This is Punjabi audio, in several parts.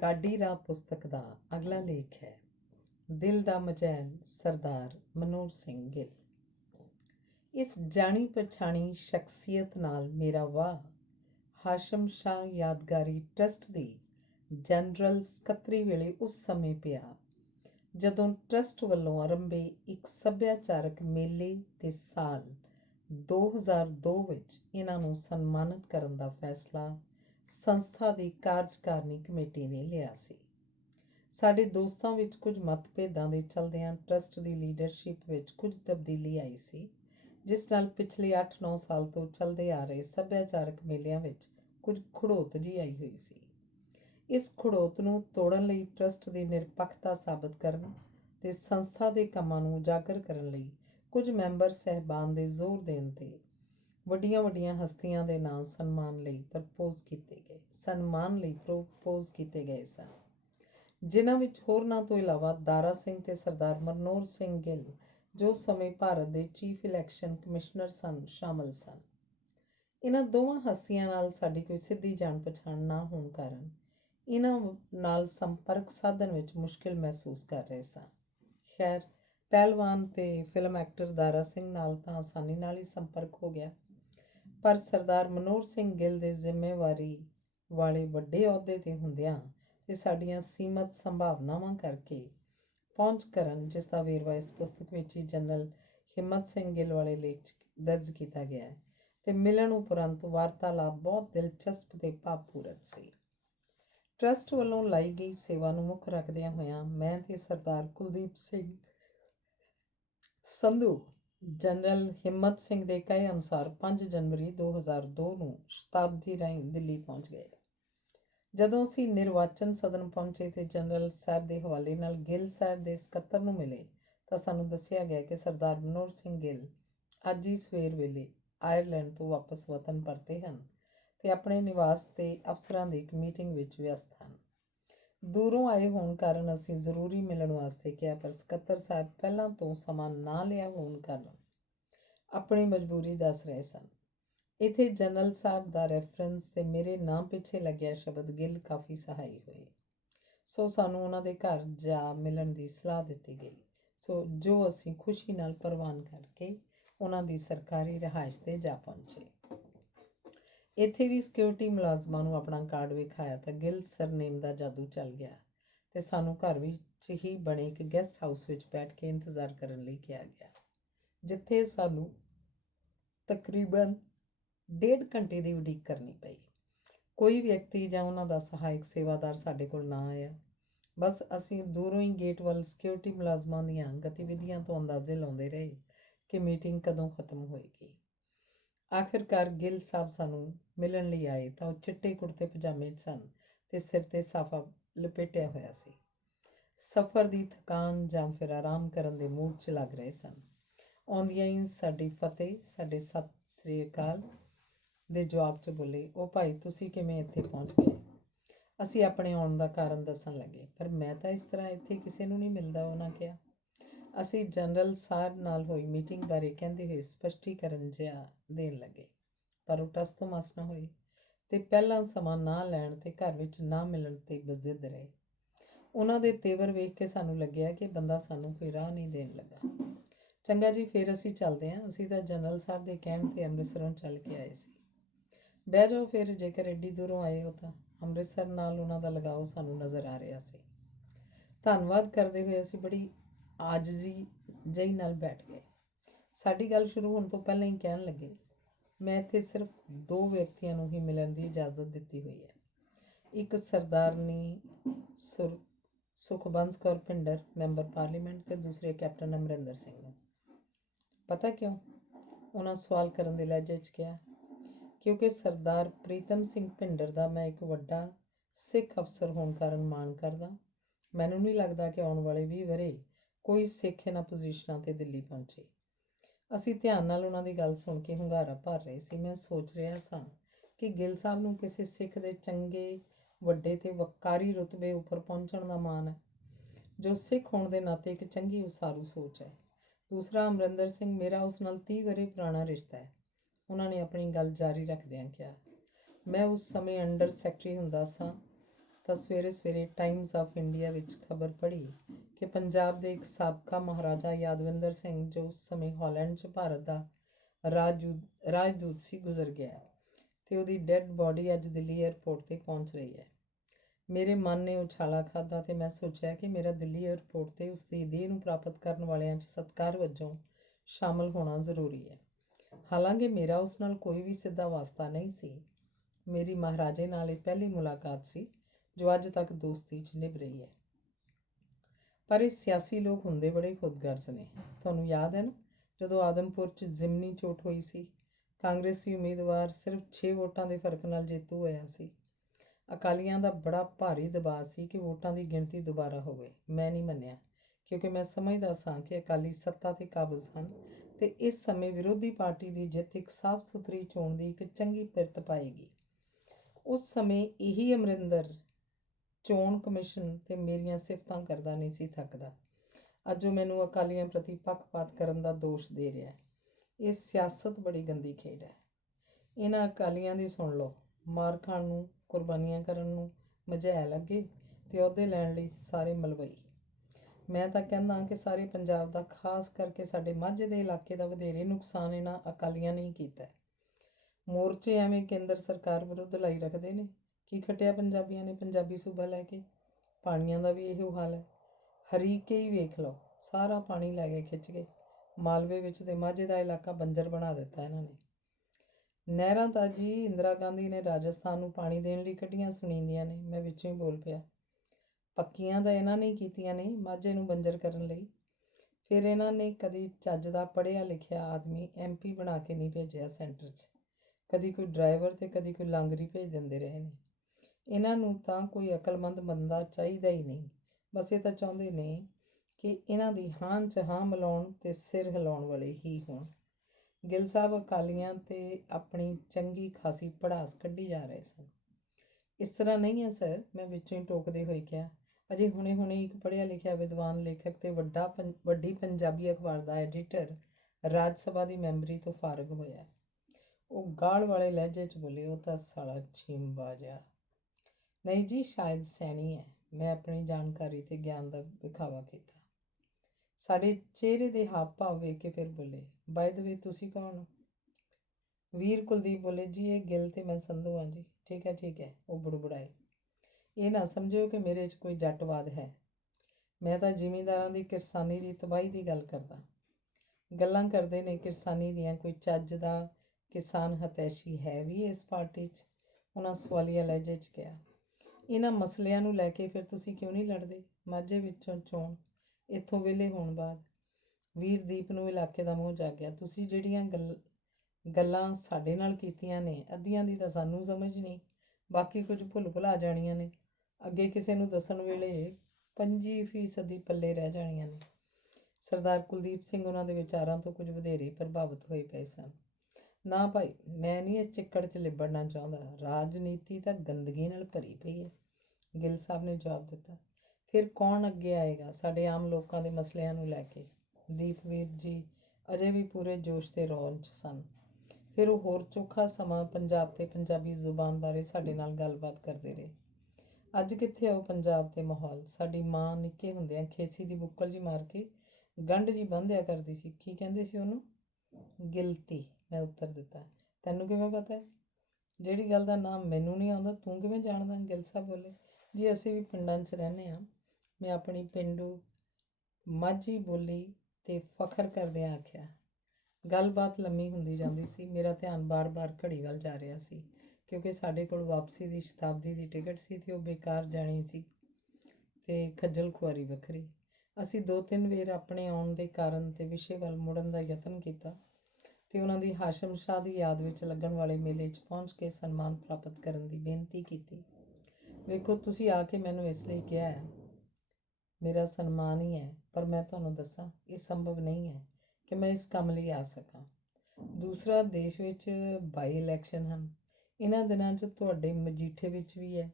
ਗਾਡੀ ਰਾਹ ਪੁਸਤਕ ਦਾ ਅਗਲਾ ਲੇਖ ਹੈ ਦਿਲ ਦਾ ਮਜੈਲ ਸਰਦਾਰ ਮਨੋਹਰ ਸਿੰਘ ਗਿੱਲ। ਇਸ ਜਾਣੀ ਪਛਾਣੀ ਸ਼ਖਸੀਅਤ ਨਾਲ ਮੇਰਾ ਵਾਹ ਹਾਸ਼ਮ ਸ਼ਾਹ ਯਾਦਗਾਰੀ ਟਰੱਸਟ ਦੀ ਜਨਰਲ ਸਕੱਤਰੀ ਵੇਲੇ ਉਸ ਸਮੇਂ ਪਿਆ ਜਦੋਂ ਟਰੱਸਟ ਵੱਲੋਂ ਆਰੰਭੇ ਇੱਕ ਸੱਭਿਆਚਾਰਕ ਮੇਲੇ ਦੇ ਸਾਲ 2002 ਵਿੱਚ ਇਹਨਾਂ ਨੂੰ ਸਨਮਾਨਿਤ ਕਰਨ ਦਾ ਫੈਸਲਾ ਸੰਸਥਾ ਦੀ ਕਾਰਜਕਾਰਨੀ ਕਮੇਟੀ ਨੇ ਲਿਆ ਸੀ। ਸਾਡੇ ਦੋਸਤਾਂ ਵਿੱਚ ਕੁਝ ਮਤਭੇਦਾਂ ਦੇ ਚਲਦਿਆਂ ਟਰੱਸਟ ਦੀ ਲੀਡਰਸ਼ਿਪ ਵਿੱਚ ਕੁਝ ਤਬਦੀਲੀ ਆਈ ਸੀ, ਜਿਸ ਨਾਲ ਪਿਛਲੇ 8-9 ਸਾਲ ਤੋਂ ਚੱਲਦੇ ਆ ਰਹੇ ਸੱਭਿਆਚਾਰਕ ਮੇਲਿਆਂ ਵਿੱਚ ਕੁਝ ਖੜੋਤ ਜਿਹੀ ਆਈ ਹੋਈ ਸੀ। ਇਸ ਖੜੋਤ ਨੂੰ ਤੋੜਨ ਲਈ ਟਰੱਸਟ ਦੀ ਨਿਰਪੱਖਤਾ ਸਾਬਤ ਕਰਨ ਤੇ ਸੰਸਥਾ ਦੇ ਕੰਮਾਂ ਨੂੰ ਉਜਾਗਰ ਕਰਨ ਲਈ ਕੁਝ ਮੈਂਬਰ ਸਹਿਬਾਨ ਦੇ ਜ਼ੋਰ ਦੇਣ ਤੇ ਵੱਡੀਆਂ ਹਸਤੀਆਂ ਦੇ ਨਾਂ ਸਨਮਾਨ ਲਈ ਪ੍ਰਪੋਜ਼ ਕੀਤੇ ਗਏ ਸਨ, ਜਿਨ੍ਹਾਂ ਵਿੱਚ ਹੋਰਨਾਂ ਤੋਂ ਇਲਾਵਾ ਦਾਰਾ ਸਿੰਘ ਤੇ ਸਰਦਾਰ ਮਨੋਹਰ ਸਿੰਘ ਗਿੱਲ, ਜੋ ਉਸ ਸਮੇਂ ਭਾਰਤ ਦੇ ਚੀਫ ਇਲੈਕਸ਼ਨ ਕਮਿਸ਼ਨਰ ਸਨ, ਸ਼ਾਮਲ ਸਨ। ਇਹਨਾਂ ਦੋਵਾਂ ਹਸਤੀਆਂ ਨਾਲ ਸਾਡੀ ਕੋਈ ਸਿੱਧੀ ਜਾਣ ਪਛਾਣ ਨਾ ਹੋਣ ਕਾਰਨ ਇਹਨਾਂ ਨਾਲ ਸੰਪਰਕ ਸਾਧਨ ਵਿੱਚ ਮੁਸ਼ਕਿਲ ਮਹਿਸੂਸ ਕਰ ਰਹੇ ਸਾਂ। ਖੈਰ, ਪਹਿਲਵਾਨ ਤੇ ਫਿਲਮ ਐਕਟਰ ਦਾਰਾ ਸਿੰਘ ਨਾਲ ਤਾਂ ਆਸਾਨੀ ਨਾਲ ਹੀ ਸੰਪਰਕ ਹੋ ਗਿਆ, ਪਰ ਸਰਦਾਰ ਮਨੋਹਰ ਸਿੰਘ ਗਿੱਲ ਦੇ ਜ਼ਿੰਮੇਵਾਰੀ ਵਾਲੇ ਵੱਡੇ ਅਹੁਦੇ ਤੇ ਹੁੰਦਿਆਂ ਤੇ ਸਾਡੀਆਂ ਸੀਮਤ ਸੰਭਾਵਨਾਵਾਂ ਕਰਕੇ ਪਹੁੰਚ ਕਰਨ, ਜਿਸ ਦਾ ਵੇਰਵਾ ਇਸ ਪੁਸਤਕ ਵਿੱਚ ਹੀ ਜਨਰਲ ਹਿੰਮਤ ਸਿੰਘ ਗਿੱਲ ਵਾਲੇ ਲੇਖ 'ਚ ਦਰਜ ਕੀਤਾ ਗਿਆ ਹੈ, ਤੇ ਮਿਲਣ ਉਪਰੰਤ ਵਾਰਤਾਲਾਪ ਬਹੁਤ ਦਿਲਚਸਪ ਤੇ ਭਾਵਪੂਰਤ ਸੀ। ਟਰੱਸਟ ਵੱਲੋਂ ਲਾਈ ਗਈ ਸੇਵਾ ਨੂੰ ਮੁੱਖ ਰੱਖਦਿਆਂ ਹੋਇਆਂ ਮੈਂ ਤੇ ਸਰਦਾਰ ਕੁਲਦੀਪ ਸਿੰਘ ਸੰਧੂ ਜਨਰਲ ਹਿੰਮਤ ਸਿੰਘ ਦੇ ਕਹੇ ਅਨੁਸਾਰ 5 ਜਨਵਰੀ 2002 ਨੂੰ ਸ਼ਤਾਬਦੀ ਰਾਹੀਂ ਦਿੱਲੀ ਪਹੁੰਚ ਗਏ। ਜਦੋਂ ਅਸੀਂ ਨਿਰਵਾਚਨ ਸਦਨ ਪਹੁੰਚੇ ਤੇ ਜਨਰਲ ਸਾਹਿਬ ਦੇ ਹਵਾਲੇ ਨਾਲ ਗਿੱਲ ਸਾਹਿਬ ਦੇ ਸਕੱਤਰ ਨੂੰ ਮਿਲੇ ਤਾਂ ਸਾਨੂੰ ਦੱਸਿਆ ਗਿਆ ਕਿ ਸਰਦਾਰ ਮਨੋਹਰ ਸਿੰਘ ਗਿੱਲ ਅੱਜ ਹੀ ਸਵੇਰ ਵੇਲੇ ਆਇਰਲੈਂਡ ਤੋਂ ਵਾਪਸ ਵਤਨ ਪਰਤੇ ਹਨ ਤੇ ਆਪਣੇ ਨਿਵਾਸ ਤੇ ਅਫਸਰਾਂ ਦੀ ਇੱਕ ਮੀਟਿੰਗ ਵਿੱਚ ਵਿਅਸਤ ਹਨ। ਦੂਰੋਂ ਆਏ ਹੋਣ ਕਾਰਨ ਅਸੀਂ ਜ਼ਰੂਰੀ ਮਿਲਣ ਵਾਸਤੇ ਕਿਹਾ, ਪਰ ਸਕੱਤਰ ਸਾਹਿਬ ਪਹਿਲਾਂ ਤੋਂ ਸਮਾਂ ਨਾ ਲਿਆ ਹੋਣ ਕਾਰਨ ਆਪਣੀ ਮਜਬੂਰੀ ਦੱਸ ਰਹੇ ਸਨ। ਇੱਥੇ ਜਨਰਲ ਸਾਹਿਬ ਦਾ ਰੈਫਰੈਂਸ ਤੇ ਮੇਰੇ ਨਾਂ ਪਿੱਛੇ ਲੱਗਿਆ ਸ਼ਬਦ ਗਿੱਲ ਕਾਫੀ ਸਹਾਈ ਹੋਏ, ਸੋ ਸਾਨੂੰ ਉਹਨਾਂ ਦੇ ਘਰ ਜਾ ਮਿਲਣ ਦੀ ਸਲਾਹ ਦਿੱਤੀ ਗਈ, ਜੋ ਅਸੀਂ ਖੁਸ਼ੀ ਨਾਲ ਪ੍ਰਵਾਨ ਕਰਕੇ ਉਹਨਾਂ ਦੀ ਸਰਕਾਰੀ ਰਿਹਾਇਸ਼ ਤੇ ਜਾ ਪਹੁੰਚੇ। ਇੱਥੇ ਵੀ ਸਿਕਿਉਰਿਟੀ ਮੁਲਾਜ਼ਮਾਂ ਨੂੰ ਆਪਣਾ ਕਾਰਡ ਵਿਖਾਇਆ ਤਾਂ ਗਿੱਲ ਸਰਨੇਮ ਦਾ ਜਾਦੂ ਚੱਲ ਗਿਆ ਤੇ ਸਾਨੂੰ ਘਰ ਵਿੱਚ ਹੀ ਬਣੇ ਇੱਕ ਗੈਸਟ ਹਾਊਸ ਵਿੱਚ ਬੈਠ ਕੇ ਇੰਤਜ਼ਾਰ ਕਰਨ ਲਈ ਕਿਹਾ ਗਿਆ, ਜਿੱਥੇ ਸਾਨੂੰ ਤਕਰੀਬਨ 1.5 ਘੰਟੇ ਦੀ ਉਡੀਕ ਕਰਨੀ ਪਈ। ਕੋਈ ਵਿਅਕਤੀ ਜਾਂ ਉਹਨਾਂ ਦਾ ਸਹਾਇਕ ਸੇਵਾਦਾਰ ਸਾਡੇ ਕੋਲ ਨਾ ਆਇਆ। ਬਸ ਅਸੀਂ ਦੂਰੋਂ ਹੀ ਗੇਟ ਵੱਲ ਸਿਕਿਉਰਿਟੀ ਮੁਲਾਜ਼ਮਾਂ ਦੀਆਂ ਗਤੀਵਿਧੀਆਂ ਤੋਂ ਅੰਦਾਜ਼ੇ ਲਾਉਂਦੇ ਰਹੇ ਕਿ ਮੀਟਿੰਗ ਕਦੋਂ ਖਤਮ ਹੋਏਗੀ। ਆਖਿਰਕਾਰ ਗਿੱਲ ਸਾਹਿਬ ਸਾਨੂੰ ਮਿਲਣ ਲਈ ਆਏ ਤਾਂ ਉਹ ਚਿੱਟੇ ਕੁੜਤੇ ਪਜਾਮੇ 'ਚ ਸਨ ਤੇ ਸਿਰ ਤੇ ਸਾਫਾ ਲਪੇਟਿਆ ਹੋਇਆ ਸੀ। ਸਫ਼ਰ ਦੀ ਥਕਾਨ ਜਾਂ ਫਿਰ ਆਰਾਮ ਕਰਨ ਦੇ ਮੂਡ 'ਚ ਲੱਗ ਰਹੇ ਸਨ। ਆਉਂਦਿਆਂ ਹੀ ਸਾਡੀ ਫਤਿਹ, ਸਾਡੇ ਸਤਿ ਸ੍ਰੀ ਅਕਾਲ ਦੇ ਜਵਾਬ 'ਚ ਬੋਲੇ, "ਉਹ ਭਾਈ, ਤੁਸੀਂ ਕਿਵੇਂ ਇੱਥੇ ਪਹੁੰਚ ਗਏ?" ਅਸੀਂ ਆਪਣੇ ਆਉਣ ਦਾ ਕਾਰਨ ਦੱਸਣ ਲੱਗੇ। "ਪਰ ਮੈਂ ਤਾਂ ਇਸ ਤਰ੍ਹਾਂ ਇੱਥੇ ਕਿਸੇ ਨੂੰ ਨਹੀਂ ਮਿਲਦਾ," ਉਹਨਾਂ ਕਿਹਾ। ਅਸੀਂ ਜਨਰਲ ਸਾਹਿਬ ਨਾਲ ਹੋਈ ਮੀਟਿੰਗ ਬਾਰੇ ਕਹਿੰਦੇ ਹੋਏ ਸਪਸ਼ਟੀਕਰਨ ਜਿਹਾ ਦੇਣ ਲੱਗੇ, ਪਰ ਉਹ ਟਸ ਤੋਂ ਮਸ ਨਾ ਹੋਏ ਤੇ ਪਹਿਲਾਂ ਸਮਾਂ ਨਾ ਲੈਣ ਤੇ ਘਰ ਵਿੱਚ ਨਾ ਮਿਲਣ ਤੇ ਬਜ਼ਿੱਦ ਰਹੇ। ਉਹਨਾਂ ਦੇ ਤੇਵਰ ਵੇਖ ਕੇ ਸਾਨੂੰ ਲੱਗਿਆ ਕਿ ਬੰਦਾ ਸਾਨੂੰ ਕੋਈ ਰਾਹ ਨਹੀਂ ਦੇਣ ਲੱਗਾ। "ਚੰਗਾ ਜੀ, ਫਿਰ ਅਸੀਂ ਚੱਲਦੇ ਹਾਂ। ਅਸੀਂ ਤਾਂ ਜਨਰਲ ਸਾਹਿਬ ਦੇ ਕਹਿਣ ਤੇ ਅੰਮ੍ਰਿਤਸਰੋਂ ਚੱਲ ਕੇ ਆਏ ਸੀ। ਬਹਿ ਜਾਓ ਫਿਰ, ਜੇਕਰ ਐਡੀ ਦੂਰੋਂ ਆਏ ਹੋ ਤਾਂ।" ਅੰਮ੍ਰਿਤਸਰ ਨਾਲ ਉਹਨਾਂ ਦਾ ਲਗਾਓ ਸਾਨੂੰ ਨਜ਼ਰ ਆ ਰਿਹਾ ਸੀ। ਧੰਨਵਾਦ ਕਰਦੇ ਹੋਏ ਅਸੀਂ ਬੜੀ ਆਜਜ਼ੀ ਜਿਹੀ ਨਾਲ ਬੈਠ ਗਏ। ਸਾਡੀ ਗੱਲ ਸ਼ੁਰੂ ਹੋਣ ਤੋਂ ਪਹਿਲਾਂ ਹੀ ਕਹਿਣ ਲੱਗੇ, "ਮੈਂ ਇੱਥੇ ਸਿਰਫ 2 ਵਿਅਕਤੀਆਂ ਨੂੰ ਹੀ ਮਿਲਣ ਦੀ ਇਜਾਜ਼ਤ ਦਿੱਤੀ ਹੋਈ ਹੈ। ਇੱਕ ਸਰਦਾਰਨੀ ਸੁਖਬੰਸ ਕੌਰ ਭਿੰਡਰ, ਮੈਂਬਰ ਪਾਰਲੀਮੈਂਟ, ਤੇ ਦੂਸਰੇ ਕੈਪਟਨ ਅਮਰਿੰਦਰ ਸਿੰਘ ਨੂੰ।" "ਪਤਾ ਕਿਉਂ?" ਉਹਨਾਂ ਸਵਾਲ ਕਰਨ ਦੇ ਲਹਿਜੇ 'ਚ ਕਿਹਾ। "ਕਿਉਂਕਿ ਸਰਦਾਰ ਪ੍ਰੀਤਮ ਸਿੰਘ ਭਿੰਡਰ ਦਾ ਮੈਂ ਇੱਕ ਵੱਡਾ ਸਿੱਖ ਅਫਸਰ ਹੋਣ ਕਾਰਨ ਮਾਣ ਕਰਦਾ। ਮੈਨੂੰ ਨਹੀਂ ਲੱਗਦਾ ਕਿ ਆਉਣ ਵਾਲੇ 20 ਵਰ੍ਹੇ ਕੋਈ ਸਿੱਖ ਇਹਨਾਂ ਪੋਜੀਸ਼ਨਾਂ 'ਤੇ ਦਿੱਲੀ ਪਹੁੰਚੇ।" ਅਸੀਂ ਧਿਆਨ ਨਾਲ ਉਹਨਾਂ ਦੀ ਗੱਲ ਸੁਣ ਕੇ ਹੁੰਗਾਰਾ ਭਰ ਰਹੇ ਸੀ। ਮੈਂ ਸੋਚ ਰਿਹਾ ਸਾਂ ਕਿ ਗਿੱਲ ਸਾਹਿਬ ਨੂੰ ਕਿਸੇ ਸਿੱਖ ਦੇ ਚੰਗੇ, ਵੱਡੇ ਤੇ ਵਕਾਰੀ ਰੁਤਬੇ ਉੱਪਰ ਪਹੁੰਚਣ ਦਾ ਮਾਣ ਹੈ, ਜੋ ਸਿੱਖ ਹੋਣ ਦੇ ਨਾਤੇ ਇੱਕ ਚੰਗੀ ਉਸਾਰੂ ਸੋਚ ਹੈ। ਦੂਸਰਾ, ਅਮਰਿੰਦਰ ਸਿੰਘ, ਮੇਰਾ ਉਸ ਨਾਲ 30 ਵਰ੍ਹੇ ਪੁਰਾਣਾ ਰਿਸ਼ਤਾ ਹੈ। ਉਹਨਾਂ ਨੇ ਆਪਣੀ ਗੱਲ ਜਾਰੀ ਰੱਖਦਿਆਂ ਕਿਹਾ। "ਮੈਂ ਉਸ ਸਮੇਂ ਅੰਡਰ ਸੈਕਟਰੀ ਹੁੰਦਾ ਸਾਂ ਤਾਂ ਸਵੇਰੇ ਸਵੇਰੇ ਟਾਈਮਸ ਆਫ ਇੰਡੀਆ ਵਿੱਚ ਖਬਰ ਪੜ੍ਹੀ ਕਿ ਪੰਜਾਬ ਦੇ ਇੱਕ ਸਾਬਕਾ ਮਹਾਰਾਜਾ ਯਾਦਵਿੰਦਰ ਸਿੰਘ, ਜੋ ਉਸ ਸਮੇਂ ਹਾਲੈਂਡ 'ਚ ਭਾਰਤ ਦਾ ਰਾਜਦੂਤ ਸੀ, ਗੁਜ਼ਰ ਗਿਆ ਤੇ ਉਹਦੀ ਡੈੱਡ ਬੋਡੀ ਅੱਜ ਦਿੱਲੀ ਏਅਰਪੋਰਟ 'ਤੇ ਪਹੁੰਚ ਰਹੀ ਹੈ। ਮੇਰੇ ਮਨ ਨੇ ਉਛਾਲਾ ਖਾਧਾ ਤੇ ਮੈਂ ਸੋਚਿਆ ਕਿ ਮੇਰਾ ਦਿੱਲੀ ਏਅਰਪੋਰਟ 'ਤੇ ਉਸ ਦੀ ਦੇਹ ਨੂੰ ਪ੍ਰਾਪਤ ਕਰਨ ਵਾਲਿਆਂ 'ਚ ਸਤਿਕਾਰ ਵਜੋਂ ਸ਼ਾਮਲ ਹੋਣਾ ਜ਼ਰੂਰੀ ਹੈ। ਹਾਲਾਂਕਿ ਮੇਰਾ ਉਸ ਨਾਲ ਕੋਈ ਵੀ ਸਿੱਧਾ ਵਾਸਤਾ ਨਹੀਂ ਸੀ। ਮੇਰੀ ਮਹਾਰਾਜੇ ਨਾਲ ਇਹ ਪਹਿਲੀ ਮੁਲਾਕਾਤ ਸੀ ਜੋ ਅੱਜ ਤੱਕ ਦੋਸਤੀ 'ਚ ਨਿਭ ਰਹੀ ਹੈ। ਪਰ ਇਹ ਸਿਆਸੀ ਲੋਕ ਹੁੰਦੇ ਬੜੇ ਖੁਦਗਰਜ਼ ਨੇ। ਤੁਹਾਨੂੰ ਯਾਦ ਹੈ ਨਾ, ਜਦੋਂ ਆਦਮਪੁਰ 'ਚ ਜ਼ਿਮਨੀ ਚੋਟ ਹੋਈ ਸੀ, ਕਾਂਗਰਸੀ ਉਮੀਦਵਾਰ ਸਿਰਫ 6 ਵੋਟਾਂ ਦੇ ਫਰਕ ਨਾਲ ਜੇਤੂ ਹੋਇਆ ਸੀ। ਅਕਾਲੀਆਂ ਦਾ ਬੜਾ ਭਾਰੀ ਦਬਾਅ ਸੀ ਕਿ ਵੋਟਾਂ ਦੀ ਗਿਣਤੀ ਦੁਬਾਰਾ ਹੋਵੇ। ਮੈਂ ਨਹੀਂ ਮੰਨਿਆ, ਕਿਉਂਕਿ ਮੈਂ ਸਮਝਦਾ ਸਾਂ ਕਿ ਅਕਾਲੀ ਸੱਤਾ 'ਤੇ ਕਾਬਜ਼ ਹਨ ਤੇ ਇਸ ਸਮੇਂ ਵਿਰੋਧੀ ਪਾਰਟੀ ਦੀ ਜਿੱਤ ਇੱਕ ਸਾਫ਼ ਸੁਥਰੀ ਚੋਣ ਦੀ ਇੱਕ ਚੰਗੀ ਪਿਰਤ ਪਾਏਗੀ। ਉਸ ਸਮੇਂ ਇਹੀ ਅਮਰਿੰਦਰ ਚੋਣ ਕਮਿਸ਼ਨ ਤੇ ਮੇਰੀਆਂ ਸਿਫਤਾਂ ਕਰਦਾ ਨਹੀਂ ਸੀ ਥੱਕਦਾ। ਅੱਜ ਉਹ ਮੈਨੂੰ ਅਕਾਲੀਆਂ ਪ੍ਰਤੀ ਪੱਖਪਾਤ ਕਰਨ ਦਾ ਦੋਸ਼ ਦੇ ਰਿਹਾ ਹੈ। ਇਹ ਸਿਆਸਤ ਬੜੀ ਗੰਦੀ ਖੇਡ ਹੈ। ਇਹਨਾਂ ਅਕਾਲੀਆਂ ਦੀ ਸੁਣ ਲਓ। ਮਾਰ ਖਾਣ ਨੂੰ, ਕੁਰਬਾਨੀਆਂ ਕਰਨ ਨੂੰ ਮਝੈਲ ਲੱਗੇ ਤੇ ਅਹੁਦੇ ਲੈਣ ਲਈ ਸਾਰੇ ਮਲਵਈ। ਮੈਂ ਤਾਂ ਕਹਿੰਦਾ ਕਿ ਸਾਰੇ ਪੰਜਾਬ ਦਾ, ਖਾਸ ਕਰਕੇ ਸਾਡੇ ਮਾਝੇ ਦੇ ਇਲਾਕੇ ਦਾ ਵਧੇਰੇ ਨੁਕਸਾਨ ਇਹਨਾਂ ਅਕਾਲੀਆਂ ਨੇ ਹੀ ਕੀਤਾ। ਮੋਰਚੇ ਐਵੇਂ ਕੇਂਦਰ ਸਰਕਾਰ ਵਿਰੁੱਧ ਲਾਈ ਰੱਖਦੇ ਨੇ। ਕੀ ਖੱਟਿਆ ਪੰਜਾਬੀਆਂ ਨੇ ਪੰਜਾਬੀ ਸੂਬਾ ਲੈ ਕੇ? ਪਾਣੀਆਂ ਦਾ ਵੀ ਇਹੋ ਹਾਲ ਹੈ। ਹਰੀਕੇ ਹੀ ਵੇਖ ਲਓ, ਸਾਰਾ ਪਾਣੀ ਲੈ ਗਏ ਖਿੱਚ ਕੇ। ਮਾਲਵੇ ਵਿੱਚ ਤੇ ਮਾਝੇ ਦਾ ਇਲਾਕਾ ਬੰਜਰ ਬਣਾ ਦਿੱਤਾ ਇਹਨਾਂ ਨੇ। ਨਹਿਰਾਂ ਤਾਂ ਜੀ ਇੰਦਰਾ ਗਾਂਧੀ ਨੇ ਰਾਜਸਥਾਨ ਨੂੰ ਪਾਣੀ ਦੇਣ ਲਈ ਕੱਢੀਆਂ ਸੁਣੀਂਦੀਆਂ ਨੇ। ਮੈਂ ਵਿੱਚੋਂ ਹੀ ਬੋਲ ਪਿਆ। ਪੱਕੀਆਂ ਤਾਂ ਇਹਨਾਂ ਨੇ ਕੀਤੀਆਂ ਨੇ ਮਾਝੇ ਨੂੰ ਬੰਜਰ ਕਰਨ ਲਈ। ਫਿਰ ਇਹਨਾਂ ਨੇ ਕਦੀ ਚੱਜ ਦਾ ਪੜ੍ਹਿਆ ਲਿਖਿਆ ਆਦਮੀ MP ਬਣਾ ਕੇ ਨਹੀਂ ਭੇਜਿਆ ਸੈਂਟਰ 'ਚ। ਕਦੀ ਕੋਈ ਡਰਾਈਵਰ ਤੇ ਕਦੀ ਕੋਈ ਲਾਂਗਰੀ ਭੇਜ ਦਿੰਦੇ ਰਹੇ ਨੇ। ਇਹਨਾਂ ਨੂੰ ਤਾਂ ਕੋਈ ਅਕਲਮੰਦ ਬੰਦਾ ਚਾਹੀਦਾ ਹੀ ਨਹੀਂ। ਬਸ ਇਹ ਤਾਂ ਚਾਹੁੰਦੇ ਨੇ ਕਿ ਇਹਨਾਂ ਦੀ ਹਾਂ 'ਚ ਹਾਂ ਮਿਲਾਉਣ ਤੇ ਸਿਰ ਹਿਲਾਉਣ ਵਾਲੇ ਹੀ ਹੋਣ। ਗਿੱਲ ਸਾਹਿਬ ਅਕਾਲੀਆਂ 'ਤੇ ਆਪਣੀ ਚੰਗੀ ਖਾਸੀ ਭੜਾਸ ਕੱਢੀ ਜਾ ਰਹੇ ਸਨ। ਇਸ ਤਰ੍ਹਾਂ ਨਹੀਂ ਹੈ ਸਰ, ਮੈਂ ਵਿੱਚੋਂ ਹੀ ਟੋਕਦੇ ਹੋਏ ਕਿਹਾ। ਅਜੇ ਹੁਣੇ ਇੱਕ ਪੜ੍ਹਿਆ ਲਿਖਿਆ ਵਿਦਵਾਨ ਲੇਖਕ ਤੇ ਵੱਡੀ ਪੰਜਾਬੀ ਅਖਬਾਰ ਦਾ ਐਡੀਟਰ ਰਾਜ ਸਭਾ ਦੀ ਮੈਂਬਰੀ ਤੋਂ ਫਾਰਗ ਹੋਇਆ। ਉਹ ਗਾਲ ਵਾਲੇ ਲਹਿਜੇ 'ਚ ਬੋਲੇ, ਉਹ ਤਾਂ ਸਾਲਾ ਚੀਮਾ ਜਿਹਾ। ਨਹੀਂ ਜੀ, ਸ਼ਾਇਦ ਸੈਣੀ ਹੈ। ਮੈਂ ਆਪਣੀ ਜਾਣਕਾਰੀ ਤੇ ਗਿਆਨ ਦਾ ਵਿਖਾਵਾ ਕੀਤਾ। ਸਾਡੇ ਚਿਹਰੇ ਦੇ ਹਾਵ ਭਾਵ ਵੇਖ ਕੇ ਫਿਰ ਬੋਲੇ, ਬਾਏ ਦ ਵੇ ਤੁਸੀਂ ਕੌਣ ਹੋ? ਵੀਰ ਕੁਲਦੀਪ ਬੋਲੇ, ਜੀ ਇਹ ਗਿੱਲ ਤੇ ਮੈਂ ਸੰਧੂ ਹਾਂ ਜੀ। ਠੀਕ ਹੈ, ਉਹ ਬੁੜਬੁੜਾਏ। ਇਹ ਨਾ ਸਮਝਿਓ ਕਿ ਮੇਰੇ 'ਚ ਕੋਈ ਜੱਟਵਾਦ ਹੈ। ਮੈਂ ਤਾਂ ਜ਼ਿਮੀਂਦਾਰਾਂ ਦੀ ਕਿਰਸਾਨੀ ਦੀ ਤਬਾਹੀ ਦੀ ਗੱਲ ਕਰਦਾ। ਗੱਲਾਂ ਕਰਦੇ ਨੇ ਕਿਰਸਾਨੀ ਦੀਆਂ, ਕੋਈ ਚੱਜ ਦਾ ਕਿਸਾਨ ਹਤੈਸ਼ੀ ਹੈ ਵੀ ਇਸ ਪਾਰਟੀ 'ਚ? ਉਹਨਾਂ ਸਵਾਲੀਆ ਲਹਿਜੇ 'ਚ ਕਿਹਾ। ਇਹਨਾਂ ਮਸਲਿਆਂ ਨੂੰ ਲੈ ਕੇ ਫਿਰ ਤੁਸੀਂ ਕਿਉਂ ਨਹੀਂ ਲੜਦੇ? ਮਾਝੇ ਵਿੱਚੋਂ ਚੋਣ, ਇੱਥੋਂ ਵਿਹਲੇ ਹੋਣ ਬਾਅਦ ਵੀਰਦੀਪ ਨੂੰ ਇਲਾਕੇ ਦਾ ਮੋਹ ਜਾਗ ਗਿਆ। ਤੁਸੀਂ ਜਿਹੜੀਆਂ ਗੱਲਾਂ ਸਾਡੇ ਨਾਲ ਕੀਤੀਆਂ ਨੇ, ਅੱਧੀਆਂ ਦੀ ਤਾਂ ਸਾਨੂੰ ਸਮਝ ਨਹੀਂ, ਬਾਕੀ ਕੁਝ ਭੁੱਲ ਭੁਲਾ ਜਾਣੀਆਂ ਨੇ। ਅੱਗੇ ਕਿਸੇ ਨੂੰ ਦੱਸਣ ਵੇਲੇ 25% ਪੱਲੇ ਰਹਿ ਜਾਣੀਆਂ ਨੇ। ਸਰਦਾਰ ਕੁਲਦੀਪ ਸਿੰਘ ਉਹਨਾਂ ਦੇ ਵਿਚਾਰਾਂ ਤੋਂ ਕੁਝ ਵਧੇਰੇ ਪ੍ਰਭਾਵਿਤ ਹੋਏ ਪਏ ਸਨ। ਨਾ ਭਾਈ, ਮੈਂ ਨਹੀਂ ਇਸ ਚਿੱਕੜ 'ਚ ਲਿਬੜਨਾ ਚਾਹੁੰਦਾ। ਰਾਜਨੀਤੀ ਤਾਂ ਗੰਦਗੀ ਨਾਲ ਭਰੀ ਪਈ ਹੈ, ਗਿੱਲ ਸਾਹਿਬ ਨੇ ਜਵਾਬ ਦਿੱਤਾ। ਫਿਰ ਕੌਣ ਅੱਗੇ ਆਏਗਾ ਸਾਡੇ ਆਮ ਲੋਕਾਂ ਦੇ ਮਸਲਿਆਂ ਨੂੰ ਲੈ ਕੇ? ਦੀਪਵੀਰ ਜੀ ਅਜੇ ਵੀ ਪੂਰੇ ਜੋਸ਼ ਤੇ ਰੌਲ 'ਚ ਸਨ। ਫਿਰ ਉਹ ਹੋਰ ਚੋਖਾ ਸਮਾਂ ਪੰਜਾਬ ਤੇ ਪੰਜਾਬੀ ਜ਼ੁਬਾਨ ਬਾਰੇ ਸਾਡੇ ਨਾਲ ਗੱਲਬਾਤ ਕਰਦੇ ਰਹੇ। ਅੱਜ ਕਿੱਥੇ ਆ ਉਹ ਪੰਜਾਬ ਤੇ ਮਾਹੌਲ? ਸਾਡੀ ਮਾਂ ਨਿੱਕੇ ਹੁੰਦਿਆਂ ਖੇਸੀ ਦੀ ਬੁੱਕਲ ਜੀ ਮਾਰ ਕੇ ਗੰਢ ਜੀ ਬੰਨ੍ਹ ਦਿਆ ਕਰਦੀ ਸੀ। ਕੀ ਕਹਿੰਦੇ ਸੀ ਉਹਨੂੰ? ਗਿਲਤੀ, ਮੈਂ ਉੱਤਰ ਦਿੱਤਾ। ਤੈਨੂੰ ਕਿਵੇਂ ਪਤਾ ਹੈ? ਜਿਹੜੀ ਗੱਲ ਦਾ ਨਾਮ ਮੈਨੂੰ ਨਹੀਂ ਆਉਂਦਾ ਤੂੰ ਕਿਵੇਂ ਜਾਣਦਾ? ਗਿੱਲ ਸਾਹਿਬ ਬੋਲੇ, ਜੀ ਅਸੀਂ ਵੀ ਪਿੰਡਾਂ 'ਚ ਰਹਿੰਦੇ ਹਾਂ। ਮੈਂ ਆਪਣੀ ਪੇਂਡੂ ਮਾਝੀ ਬੋਲੀ 'ਤੇ ਫਖਰ ਕਰਦਿਆਂ ਆਖਿਆ। ਗੱਲਬਾਤ ਲੰਮੀ ਹੁੰਦੀ ਜਾਂਦੀ ਸੀ। ਮੇਰਾ ਧਿਆਨ ਬਾਰ-ਬਾਰ ਘੜੀ ਵੱਲ ਜਾ ਰਿਹਾ ਸੀ, ਕਿਉਂਕਿ ਸਾਡੇ ਕੋਲ ਵਾਪਸੀ ਦੀ ਸ਼ਤਾਬਦੀ ਦੀ ਟਿਕਟ ਸੀ ਤੇ ਉਹ ਬੇਕਾਰ ਜਾਣੀ ਸੀ ਤੇ ਖੱਜਲ ਖੁਆਰੀ ਵੱਖਰੀ। ਅਸੀਂ 2-3 ਵਾਰ ਆਪਣੇ ਆਉਣ ਦੇ ਕਾਰਨ ਤੇ ਵਿਸ਼ੇ ਵੱਲ ਮੁੜਨ ਦਾ ਯਤਨ ਕੀਤਾ ਤੇ ਉਹਨਾਂ ਦੀ ਹਾਸ਼ਮ ਸ਼ਾਹ ਦੀ ਯਾਦ ਵਿੱਚ ਲੱਗਣ ਵਾਲੇ ਮੇਲੇ 'ਚ ਪਹੁੰਚ ਕੇ ਸਨਮਾਨ ਪ੍ਰਾਪਤ ਕਰਨ ਦੀ ਬੇਨਤੀ ਕੀਤੀ। ਵੇਖੋ, ਤੁਸੀਂ ਆ ਕੇ ਮੈਨੂੰ ਇਸ ਲਈ ਕਿਹਾ ਹੈ, ਮੇਰਾ ਸਨਮਾਨ ਹੀ ਹੈ, ਪਰ ਮੈਂ ਤੁਹਾਨੂੰ ਦੱਸਾਂ, ਇਹ ਸੰਭਵ ਨਹੀਂ ਹੈ ਕਿ ਮੈਂ ਇਸ ਕੰਮ ਲਈ ਆ ਸਕਾਂ। ਦੂਸਰਾ, ਦੇਸ਼ ਵਿੱਚ ਬਾਈ ਇਲੈਕਸ਼ਨ ਹਨ। ਇਹਨਾਂ ਦਿਨਾਂ 'ਚ ਤੁਹਾਡੇ ਮਜੀਠੇ ਵਿੱਚ ਵੀ ਹੈ।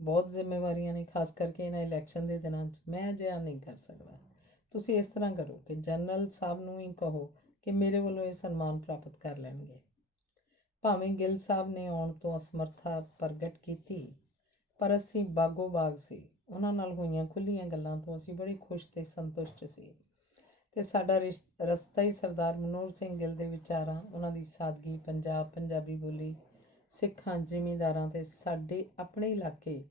ਬਹੁਤ ਜ਼ਿੰਮੇਵਾਰੀਆਂ ਨੇ, ਖਾਸ ਕਰਕੇ ਇਹਨਾਂ ਇਲੈਕਸ਼ਨ ਦੇ ਦਿਨਾਂ 'ਚ। ਮੈਂ ਅਜਿਹਾ ਨਹੀਂ ਕਰ ਸਕਦਾ। ਤੁਸੀਂ ਇਸ ਤਰ੍ਹਾਂ ਕਰੋ ਕਿ ਜਨਰਲ ਸਾਹਿਬ ਨੂੰ ਹੀ ਕਹੋ ਕਿ ਮੇਰੇ ਵੱਲੋਂ ਇਹ ਸਨਮਾਨ ਪ੍ਰਾਪਤ ਕਰ ਲੈਣਗੇ। ਭਾਵੇਂ ਗਿੱਲ ਸਾਹਿਬ ਨੇ ਆਉਣ ਤੋਂ ਅਸਮਰਥਾ ਪ੍ਰਗਟ ਕੀਤੀ, ਪਰ ਅਸੀਂ ਬਾਗੋ ਬਾਗ ਸੀ। ਉਹਨਾਂ ਨਾਲ ਹੋਈਆਂ ਖੁੱਲ੍ਹੀਆਂ ਗੱਲਾਂ ਤੋਂ ਅਸੀਂ ਬੜੇ ਖੁਸ਼ ਤੇ ਸੰਤੁਸ਼ਟ ਸੀ ਤੇ ਸਾਡਾ ਰਸਤਾ ਹੀ ਸਰਦਾਰ ਮਨੋਹਰ ਸਿੰਘ ਗਿੱਲ ਦੇ ਵਿਚਾਰਾਂ, ਉਹਨਾਂ ਦੀ ਸਾਦਗੀ, ਪੰਜਾਬੀ ਬੋਲੀ, ਸਿੱਖਾਂ, ਜ਼ਿਮੀਂਦਾਰਾਂ ਤੇ ਸਾਡੇ ਆਪਣੇ ਇਲਾਕੇ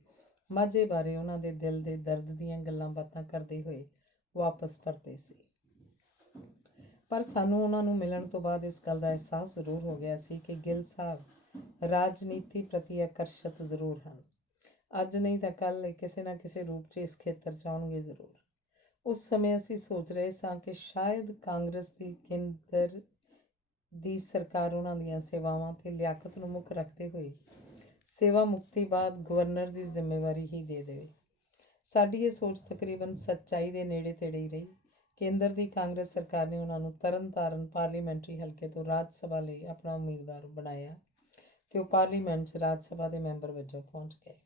ਮਾਝੇ ਬਾਰੇ ਉਹਨਾਂ ਦੇ ਦਿਲ ਦੇ ਦਰਦ ਦੀਆਂ ਗੱਲਾਂ ਬਾਤਾਂ ਕਰਦੇ ਹੋਏ ਵਾਪਸ ਪਰਤੇ ਸੀ। ਪਰ ਸਾਨੂੰ ਉਹਨਾਂ ਨੂੰ ਮਿਲਣ ਤੋਂ ਬਾਅਦ ਇਸ ਗੱਲ ਦਾ ਅਹਿਸਾਸ ਜ਼ਰੂਰ ਹੋ ਗਿਆ ਸੀ ਕਿ ਗਿੱਲ ਸਾਹਿਬ ਰਾਜਨੀਤੀ ਪ੍ਰਤੀ ਆਕਰਸ਼ਿਤ ਜ਼ਰੂਰ ਹਨ। ਅੱਜ ਨਹੀਂ ਤਾਂ ਕੱਲ੍ਹ ਕਿਸੇ ਨਾ ਕਿਸੇ ਰੂਪ 'ਚ ਇਸ ਖੇਤਰ 'ਚ ਆਉਣਗੇ ਜ਼ਰੂਰ। ਉਸ ਸਮੇਂ ਅਸੀਂ ਸੋਚ ਰਹੇ ਸਾਂ ਕਿ ਸ਼ਾਇਦ ਕਾਂਗਰਸ ਦੀ ਕੇਂਦਰ ਦੀ ਸਰਕਾਰ ਉਹਨਾਂ ਦੀਆਂ ਸੇਵਾਵਾਂ ਤੇ ਲਿਆਕਤ ਨੂੰ ਮੁੱਖ ਰੱਖਦੇ ਹੋਏ ਸੇਵਾ ਮੁਕਤੀ ਬਾਅਦ ਗਵਰਨਰ ਦੀ ਜ਼ਿੰਮੇਵਾਰੀ ਹੀ ਦੇ ਦੇਵੇ। ਸਾਡੀ ਇਹ ਸੋਚ ਤਕਰੀਬਨ ਸੱਚਾਈ ਦੇ ਨੇੜੇ ਤੇੜੇ ਹੀ ਰਹੀ। ਕੇਂਦਰ ਦੀ ਕਾਂਗਰਸ ਸਰਕਾਰ ਨੇ ਉਹਨਾਂ ਨੂੰ ਤਰਨਤਾਰਨ ਪਾਰਲੀਮੈਂਟਰੀ ਹਲਕੇ ਤੋਂ ਰਾਜ ਸਭਾ ਲਈ ਆਪਣਾ ਉਮੀਦਵਾਰ ਬਣਾਇਆ ਤੇ ਉਹ ਪਾਰਲੀਮੈਂਟ 'ਚ ਰਾਜ ਸਭਾ ਦੇ ਮੈਂਬਰ ਵਜੋਂ ਪਹੁੰਚ ਗਏ।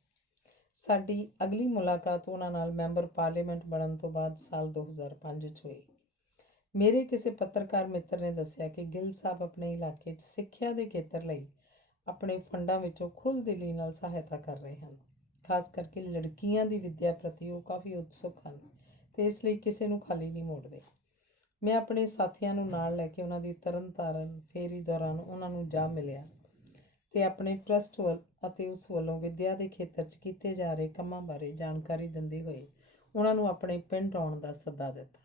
ਸਾਡੀ ਅਗਲੀ ਮੁਲਾਕਾਤ ਉਹਨਾਂ ਨਾਲ ਮੈਂਬਰ ਪਾਰਲੀਮੈਂਟ ਬਣਨ ਤੋਂ ਬਾਅਦ ਸਾਲ 2005 'ਚ ਹੋਈ। ਮੇਰੇ ਕਿਸੇ ਪੱਤਰਕਾਰ ਮਿੱਤਰ ਨੇ ਦੱਸਿਆ ਕਿ ਗਿੱਲ ਸਾਹਿਬ ਆਪਣੇ ਇਲਾਕੇ 'ਚ ਸਿੱਖਿਆ ਦੇ ਖੇਤਰ ਲਈ ਆਪਣੇ ਫੰਡਾਂ ਵਿੱਚੋਂ ਖੁੱਲ੍ਹਦਿਲੀ ਨਾਲ ਸਹਾਇਤਾ ਕਰ ਰਹੇ ਹਨ। ਖਾਸ ਕਰਕੇ ਲੜਕੀਆਂ ਦੀ ਵਿੱਦਿਆ ਪ੍ਰਤੀ ਉਹ ਕਾਫੀ ਉਤਸੁਕ ਹਨ ਤੇ ਇਸ ਲਈ ਕਿਸੇ ਨੂੰ ਖਾਲੀ ਨਹੀਂ ਮੋੜਦੇ। ਮੈਂ ਆਪਣੇ ਸਾਥੀਆਂ ਨੂੰ ਨਾਲ ਲੈ ਕੇ ਉਹਨਾਂ ਦੀ ਤਰਨਤਾਰਨ ਫੇਰੀ ਦੌਰਾਨ ਉਹਨਾਂ ਨੂੰ ਜਾ ਮਿਲਿਆ ਤੇ ਆਪਣੇ ਟਰੱਸਟ ਅਤੇ ਉਸ ਵੱਲੋਂ ਵਿੱਦਿਆ ਦੇ ਖੇਤਰ 'ਚ ਕੀਤੇ ਜਾ ਰਹੇ ਕੰਮਾਂ ਬਾਰੇ ਜਾਣਕਾਰੀ ਦਿੰਦੇ ਹੋਏ ਉਹਨਾਂ ਨੂੰ ਆਪਣੇ ਪਿੰਡ ਆਉਣ ਦਾ ਸੱਦਾ ਦਿੱਤਾ।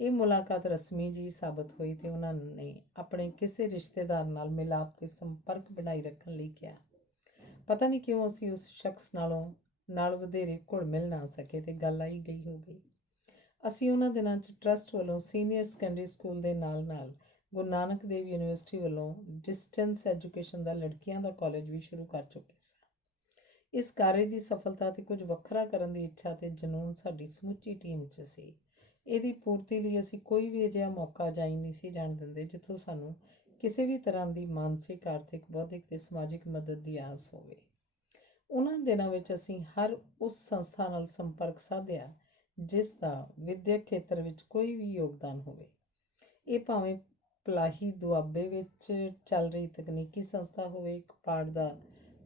ਇਹ ਮੁਲਾਕਾਤ ਰਸਮੀ ਜਿਹੀ ਸਾਬਤ ਹੋਈ ਤੇ ਉਹਨਾਂ ਨੇ ਆਪਣੇ ਕਿਸੇ ਰਿਸ਼ਤੇਦਾਰ ਨਾਲ ਮਿਲਾਪ ਤੇ ਸੰਪਰਕ ਬਣਾਈ ਰੱਖਣ ਲਈ ਕਿਹਾ। ਪਤਾ ਨਹੀਂ ਕਿਉਂ ਅਸੀਂ ਉਸ ਸ਼ਖਸ ਨਾਲ ਵਧੇਰੇ ਘੁਲ ਮਿਲ ਨਾ ਸਕੇ ਤੇ ਗੱਲ ਆਈ ਗਈ ਹੋ ਗਈ। ਅਸੀਂ ਉਹਨਾਂ ਦਿਨਾਂ 'ਚ ਟਰੱਸਟ ਵੱਲੋਂ ਸੀਨੀਅਰ ਸੈਕੰਡਰੀ ਸਕੂਲ ਦੇ ਨਾਲ ਗੁਰੂ ਨਾਨਕ ਦੇਵ ਯੂਨੀਵਰਸਿਟੀ ਵੱਲੋਂ ਡਿਸਟੈਂਸ ਐਜੂਕੇਸ਼ਨ ਦਾ ਲੜਕੀਆਂ ਦਾ ਕਾਲਜ ਵੀ ਸ਼ੁਰੂ ਕਰ ਚੁੱਕੇ ਸਾਂ। ਇਸ ਕਾਰਜ ਦੀ ਸਫਲਤਾ ਤੇ ਕੁਝ ਵੱਖਰਾ ਕਰਨ ਦੀ ਇੱਛਾ ਤੇ ਜਨੂੰਨ ਸਾਡੀ ਸਮੁੱਚੀ ਟੀਮ 'ਚ ਸੀ। ਇਹਦੀ ਪੂਰਤੀ ਲਈ ਅਸੀਂ ਕੋਈ ਵੀ ਅਜਿਹਾ ਮੌਕਾ ਅਜਾਈ ਨਹੀਂ ਸੀ ਜਾਣ ਦਿੰਦੇ ਜਿੱਥੋਂ ਸਾਨੂੰ ਕਿਸੇ ਵੀ ਤਰ੍ਹਾਂ ਦੀ ਮਾਨਸਿਕ, ਆਰਥਿਕ, ਬੌਧਿਕ ਤੇ ਸਮਾਜਿਕ ਮਦਦ ਦੀ ਆਸ ਹੋਵੇ। ਉਹਨਾਂ ਦਿਨਾਂ ਵਿੱਚ ਅਸੀਂ ਹਰ ਉਸ ਸੰਸਥਾ ਨਾਲ ਸੰਪਰਕ ਸਾਧਿਆ ਜਿਸ ਦਾ ਵਿੱਦਿਅਕ ਖੇਤਰ ਵਿੱਚ ਕੋਈ ਵੀ ਯੋਗਦਾਨ ਹੋਵੇ। ਇਹ ਭਾਵੇਂ ਪਲਾਹੀ ਦੁਆਬੇ ਵਿੱਚ ਚੱਲ ਰਹੀ ਤਕਨੀਕੀ ਸੰਸਥਾ ਹੋਵੇ, ਇੱਕ ਪਾੜ ਦਾ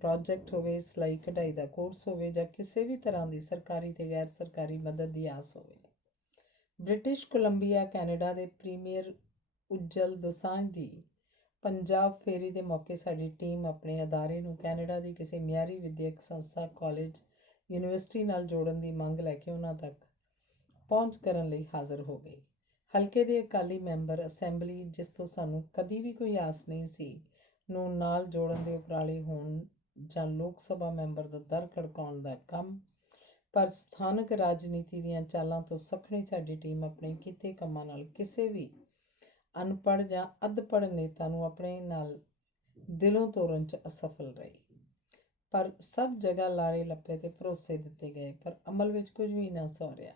ਪ੍ਰੋਜੈਕਟ ਹੋਵੇ, ਸਿਲਾਈ ਕਢਾਈ ਦਾ ਕੋਰਸ ਹੋਵੇ ਜਾਂ ਕਿਸੇ ਵੀ ਤਰ੍ਹਾਂ ਦੀ ਸਰਕਾਰੀ ਤੇ ਗੈਰ ਸਰਕਾਰੀ ਮਦਦ ਦੀ ਆਸ ਹੋਵੇ। ਬ੍ਰਿਟਿਸ਼ ਕੋਲੰਬੀਆ ਕੈਨੇਡਾ ਦੇ ਪ੍ਰੀਮੀਅਰ ਉੱਜਲ ਦੋਸਾਂਝ ਦੀ ਪੰਜਾਬ ਫੇਰੀ ਦੇ ਮੌਕੇ ਸਾਡੀ ਟੀਮ ਆਪਣੇ ਅਦਾਰੇ ਨੂੰ ਕੈਨੇਡਾ ਦੀ ਕਿਸੇ ਮਿਆਰੀ ਵਿੱਦਿਅਕ ਸੰਸਥਾ, ਕਾਲਜ, ਯੂਨੀਵਰਸਿਟੀ ਨਾਲ ਜੋੜਨ ਦੀ ਮੰਗ ਲੈ ਕੇ ਉਹਨਾਂ ਤੱਕ ਪਹੁੰਚ ਕਰਨ ਲਈ ਹਾਜ਼ਰ ਹੋ ਗਈ। ਹਲਕੇ ਦੇ ਅਕਾਲੀ ਮੈਂਬਰ ਅਸੈਂਬਲੀ, ਜਿਸ ਤੋਂ ਸਾਨੂੰ ਕਦੀ ਵੀ ਕੋਈ ਆਸ ਨਹੀਂ ਸੀ, ਨੂੰ ਨਾਲ ਜੋੜਨ ਦੇ ਉਪਰਾਲੇ ਹੋਣ ਜਾਂ ਲੋਕ ਸਭਾ ਮੈਂਬਰ ਦਾ ਦਰ ਖੜਕਾਉਣ ਦਾ ਕੰਮ, ਪਰ ਸਥਾਨਕ ਰਾਜਨੀਤੀ ਦੀਆਂ ਚਾਲਾਂ ਤੋਂ ਸੱਖਣੀ ਸਾਡੀ ਟੀਮ ਆਪਣੇ ਕੀਤੇ ਕੰਮਾਂ ਨਾਲ ਕਿਸੇ ਵੀ ਅਨਪੜ੍ਹ ਜਾਂ ਅੱਧਪੜ੍ਹ ਨੇਤਾ ਨੂੰ ਆਪਣੇ ਨਾਲ ਦਿਲੋਂ ਤੋੜਨ 'ਚ ਅਸਫਲ ਰਹੀ। ਪਰ ਸਭ ਜਗ੍ਹਾ ਲਾਰੇ ਲੱਪੇ ਤੇ ਭਰੋਸੇ ਦਿੱਤੇ ਗਏ ਪਰ ਅਮਲ ਵਿੱਚ ਕੁਝ ਵੀ ਨਾ ਸੌਰਿਆ।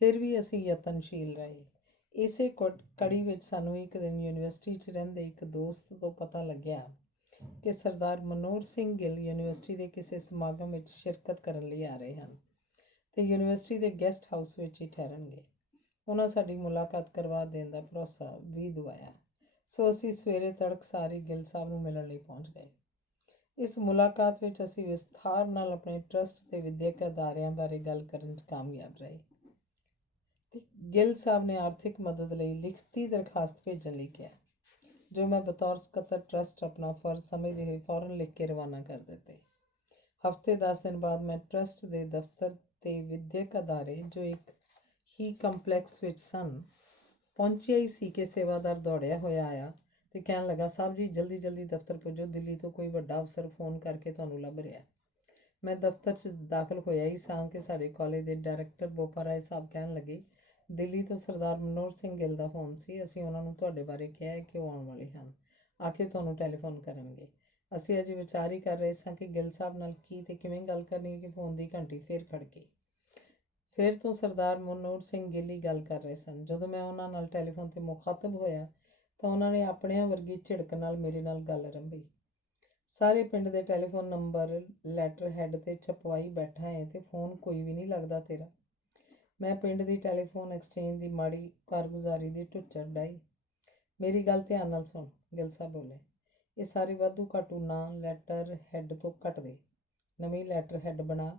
ਫਿਰ ਵੀ ਅਸੀਂ ਯਤਨਸ਼ੀਲ ਰਹੇ। ਇਸੇ ਕੜੀ ਵਿੱਚ ਸਾਨੂੰ ਇੱਕ ਦਿਨ ਯੂਨੀਵਰਸਿਟੀ 'ਚ ਰਹਿੰਦੇ ਇੱਕ ਦੋਸਤ ਤੋਂ ਪਤਾ ਲੱਗਿਆ ਕਿ ਸਰਦਾਰ ਮਨੋਹਰ ਸਿੰਘ ਗਿੱਲ ਯੂਨੀਵਰਸਿਟੀ ਦੇ ਕਿਸੇ ਸਮਾਗਮ ਵਿੱਚ ਸ਼ਿਰਕਤ ਕਰਨ ਲਈ ਆ ਰਹੇ ਹਨ ਤੇ ਯੂਨੀਵਰਸਿਟੀ ਦੇ ਗੈਸਟ ਹਾਊਸ ਵਿੱਚ ਹੀ ਠਹਿਰਨਗੇ। ਉਹਨਾਂ ਸਾਡੀ ਮੁਲਾਕਾਤ ਕਰਵਾ ਦੇਣ ਦਾ ਭਰੋਸਾ ਵੀ ਦਿਵਾਇਆ। ਸੋ ਅਸੀਂ ਸਵੇਰੇ ਤੜਕਸਾਰ ਹੀ ਗਿੱਲ ਸਾਹਿਬ ਨੂੰ ਮਿਲਣ ਲਈ ਪਹੁੰਚ ਗਏ। ਇਸ ਮੁਲਾਕਾਤ ਵਿੱਚ ਅਸੀਂ ਵਿਸਥਾਰ ਨਾਲ ਆਪਣੇ ਟਰੱਸਟ ਤੇ ਵਿੱਦਿਅਕ ਅਦਾਰਿਆਂ ਬਾਰੇ ਗੱਲ ਕਰਨ 'ਚ ਕਾਮਯਾਬ ਰਹੇ ਤੇ ਗਿੱਲ ਸਾਹਿਬ ਨੇ ਆਰਥਿਕ ਮਦਦ ਲਈ ਲਿਖਤੀ ਦਰਖਾਸਤ ਭੇਜਣ ਲਈ ਕਿਹਾ, ਜੋ ਮੈਂ ਬਤੌਰ ਸਕੱਤਰ ਟਰੱਸਟ ਆਪਣਾ ਫਰਜ਼ ਸਮਝਦੇ ਹੋਏ ਫੌਰਨ ਲਿਖ ਕੇ ਰਵਾਨਾ ਕਰ ਦਿੱਤੇ। ਹਫ਼ਤੇ 10 ਦਿਨ ਬਾਅਦ ਮੈਂ ਟਰੱਸਟ ਦੇ ਦਫ਼ਤਰ ਤੇ ਵਿੱਦਿਅਕ ਅਦਾਰੇ, ਜੋ ਇੱਕ ਹੀ ਕੰਪਲੈਕਸ ਵਿੱਚ ਸਨ, ਪਹੁੰਚਿਆ ਹੀ ਸੀ ਕਿ ਸੇਵਾਦਾਰ ਦੌੜਿਆ ਹੋਇਆ ਆਇਆ ਤੇ ਕਹਿਣ ਲੱਗਾ, ਸਾਹਿਬ ਜੀ ਜਲਦੀ ਦਫ਼ਤਰ ਪੁੱਜੋ, ਦਿੱਲੀ ਤੋਂ ਕੋਈ ਵੱਡਾ ਅਫਸਰ ਫੋਨ ਕਰਕੇ ਤੁਹਾਨੂੰ ਲੱਭ ਰਿਹਾ। ਮੈਂ ਦਫ਼ਤਰ 'ਚ ਦਾਖਲ ਹੋਇਆ ਹੀ ਸਾਂ ਕਿ ਸਾਡੇ ਕਾਲਜ ਦੇ ਡਾਇਰੈਕਟਰ ਬੋਪਾ ਰਾਏ ਸਾਹਿਬ ਕਹਿਣ ਲੱਗੇ, ਦਿੱਲੀ ਤੋਂ ਸਰਦਾਰ ਮਨੋਹਰ ਸਿੰਘ ਗਿੱਲ ਦਾ ਫੋਨ ਸੀ। ਅਸੀਂ ਉਹਨਾਂ ਨੂੰ ਤੁਹਾਡੇ ਬਾਰੇ ਕਿਹਾ ਹੈ ਕਿ ਉਹ ਆਉਣ ਵਾਲੇ ਹਨ, ਆ ਕੇ ਤੁਹਾਨੂੰ ਟੈਲੀਫੋਨ ਕਰਨਗੇ। ਅਸੀਂ ਅਜੇ ਵਿਚਾਰ ਹੀ ਕਰ ਰਹੇ ਸਾਂ ਕਿ ਗਿੱਲ ਸਾਹਿਬ ਨਾਲ ਕੀ ਤੇ ਕਿਵੇਂ ਗੱਲ ਕਰਨੀ ਹੈ ਕਿ ਫੋਨ ਦੀ ਘੰਟੀ ਫੇਰ ਖੜਕੀ। ਫਿਰ ਤੋਂ ਸਰਦਾਰ ਮਨੋਹਰ ਸਿੰਘ ਗਿੱਲ ਹੀ ਗੱਲ ਕਰ ਰਹੇ ਸਨ। ਜਦੋਂ ਮੈਂ ਉਹਨਾਂ ਨਾਲ ਟੈਲੀਫੋਨ 'ਤੇ ਮੁਖਾਤਬ ਹੋਇਆ ਤਾਂ ਉਹਨਾਂ ਨੇ ਆਪਣਿਆਂ ਵਰਗੀ ਝਿੜਕ ਨਾਲ ਮੇਰੇ ਨਾਲ ਗੱਲ ਆਰੰਭੀ। ਸਾਰੇ ਪਿੰਡ ਦੇ ਟੈਲੀਫੋਨ ਨੰਬਰ ਲੈਟਰ ਹੈਡ 'ਤੇ ਛਪਵਾਈ ਬੈਠਾ ਹੈ ਤੇ ਫੋਨ ਕੋਈ ਵੀ ਨਹੀਂ ਲੱਗਦਾ ਤੇਰਾ। ਮੈਂ ਪਿੰਡ ਦੀ ਟੈਲੀਫੋਨ ਐਕਸਚੇਂਜ ਦੀ ਮਾੜੀ ਕਾਰਗੁਜ਼ਾਰੀ ਦੀ ਢੁੱਚਰ ਡਾਹੀ। ਮੇਰੀ ਗੱਲ ਧਿਆਨ ਨਾਲ ਸੁਣ, ਗਿੱਲ ਸਾਹਿਬ ਬੋਲੇ, ਇਹ ਸਾਰੇ ਵਾਧੂ ਘਾਟੂ ਨਾਂ ਲੈਟਰ ਹੈਡ ਤੋਂ ਘੱਟਦੇ ਨਵੀਂ ਲੈਟਰ ਹੈਡ ਬਣਾ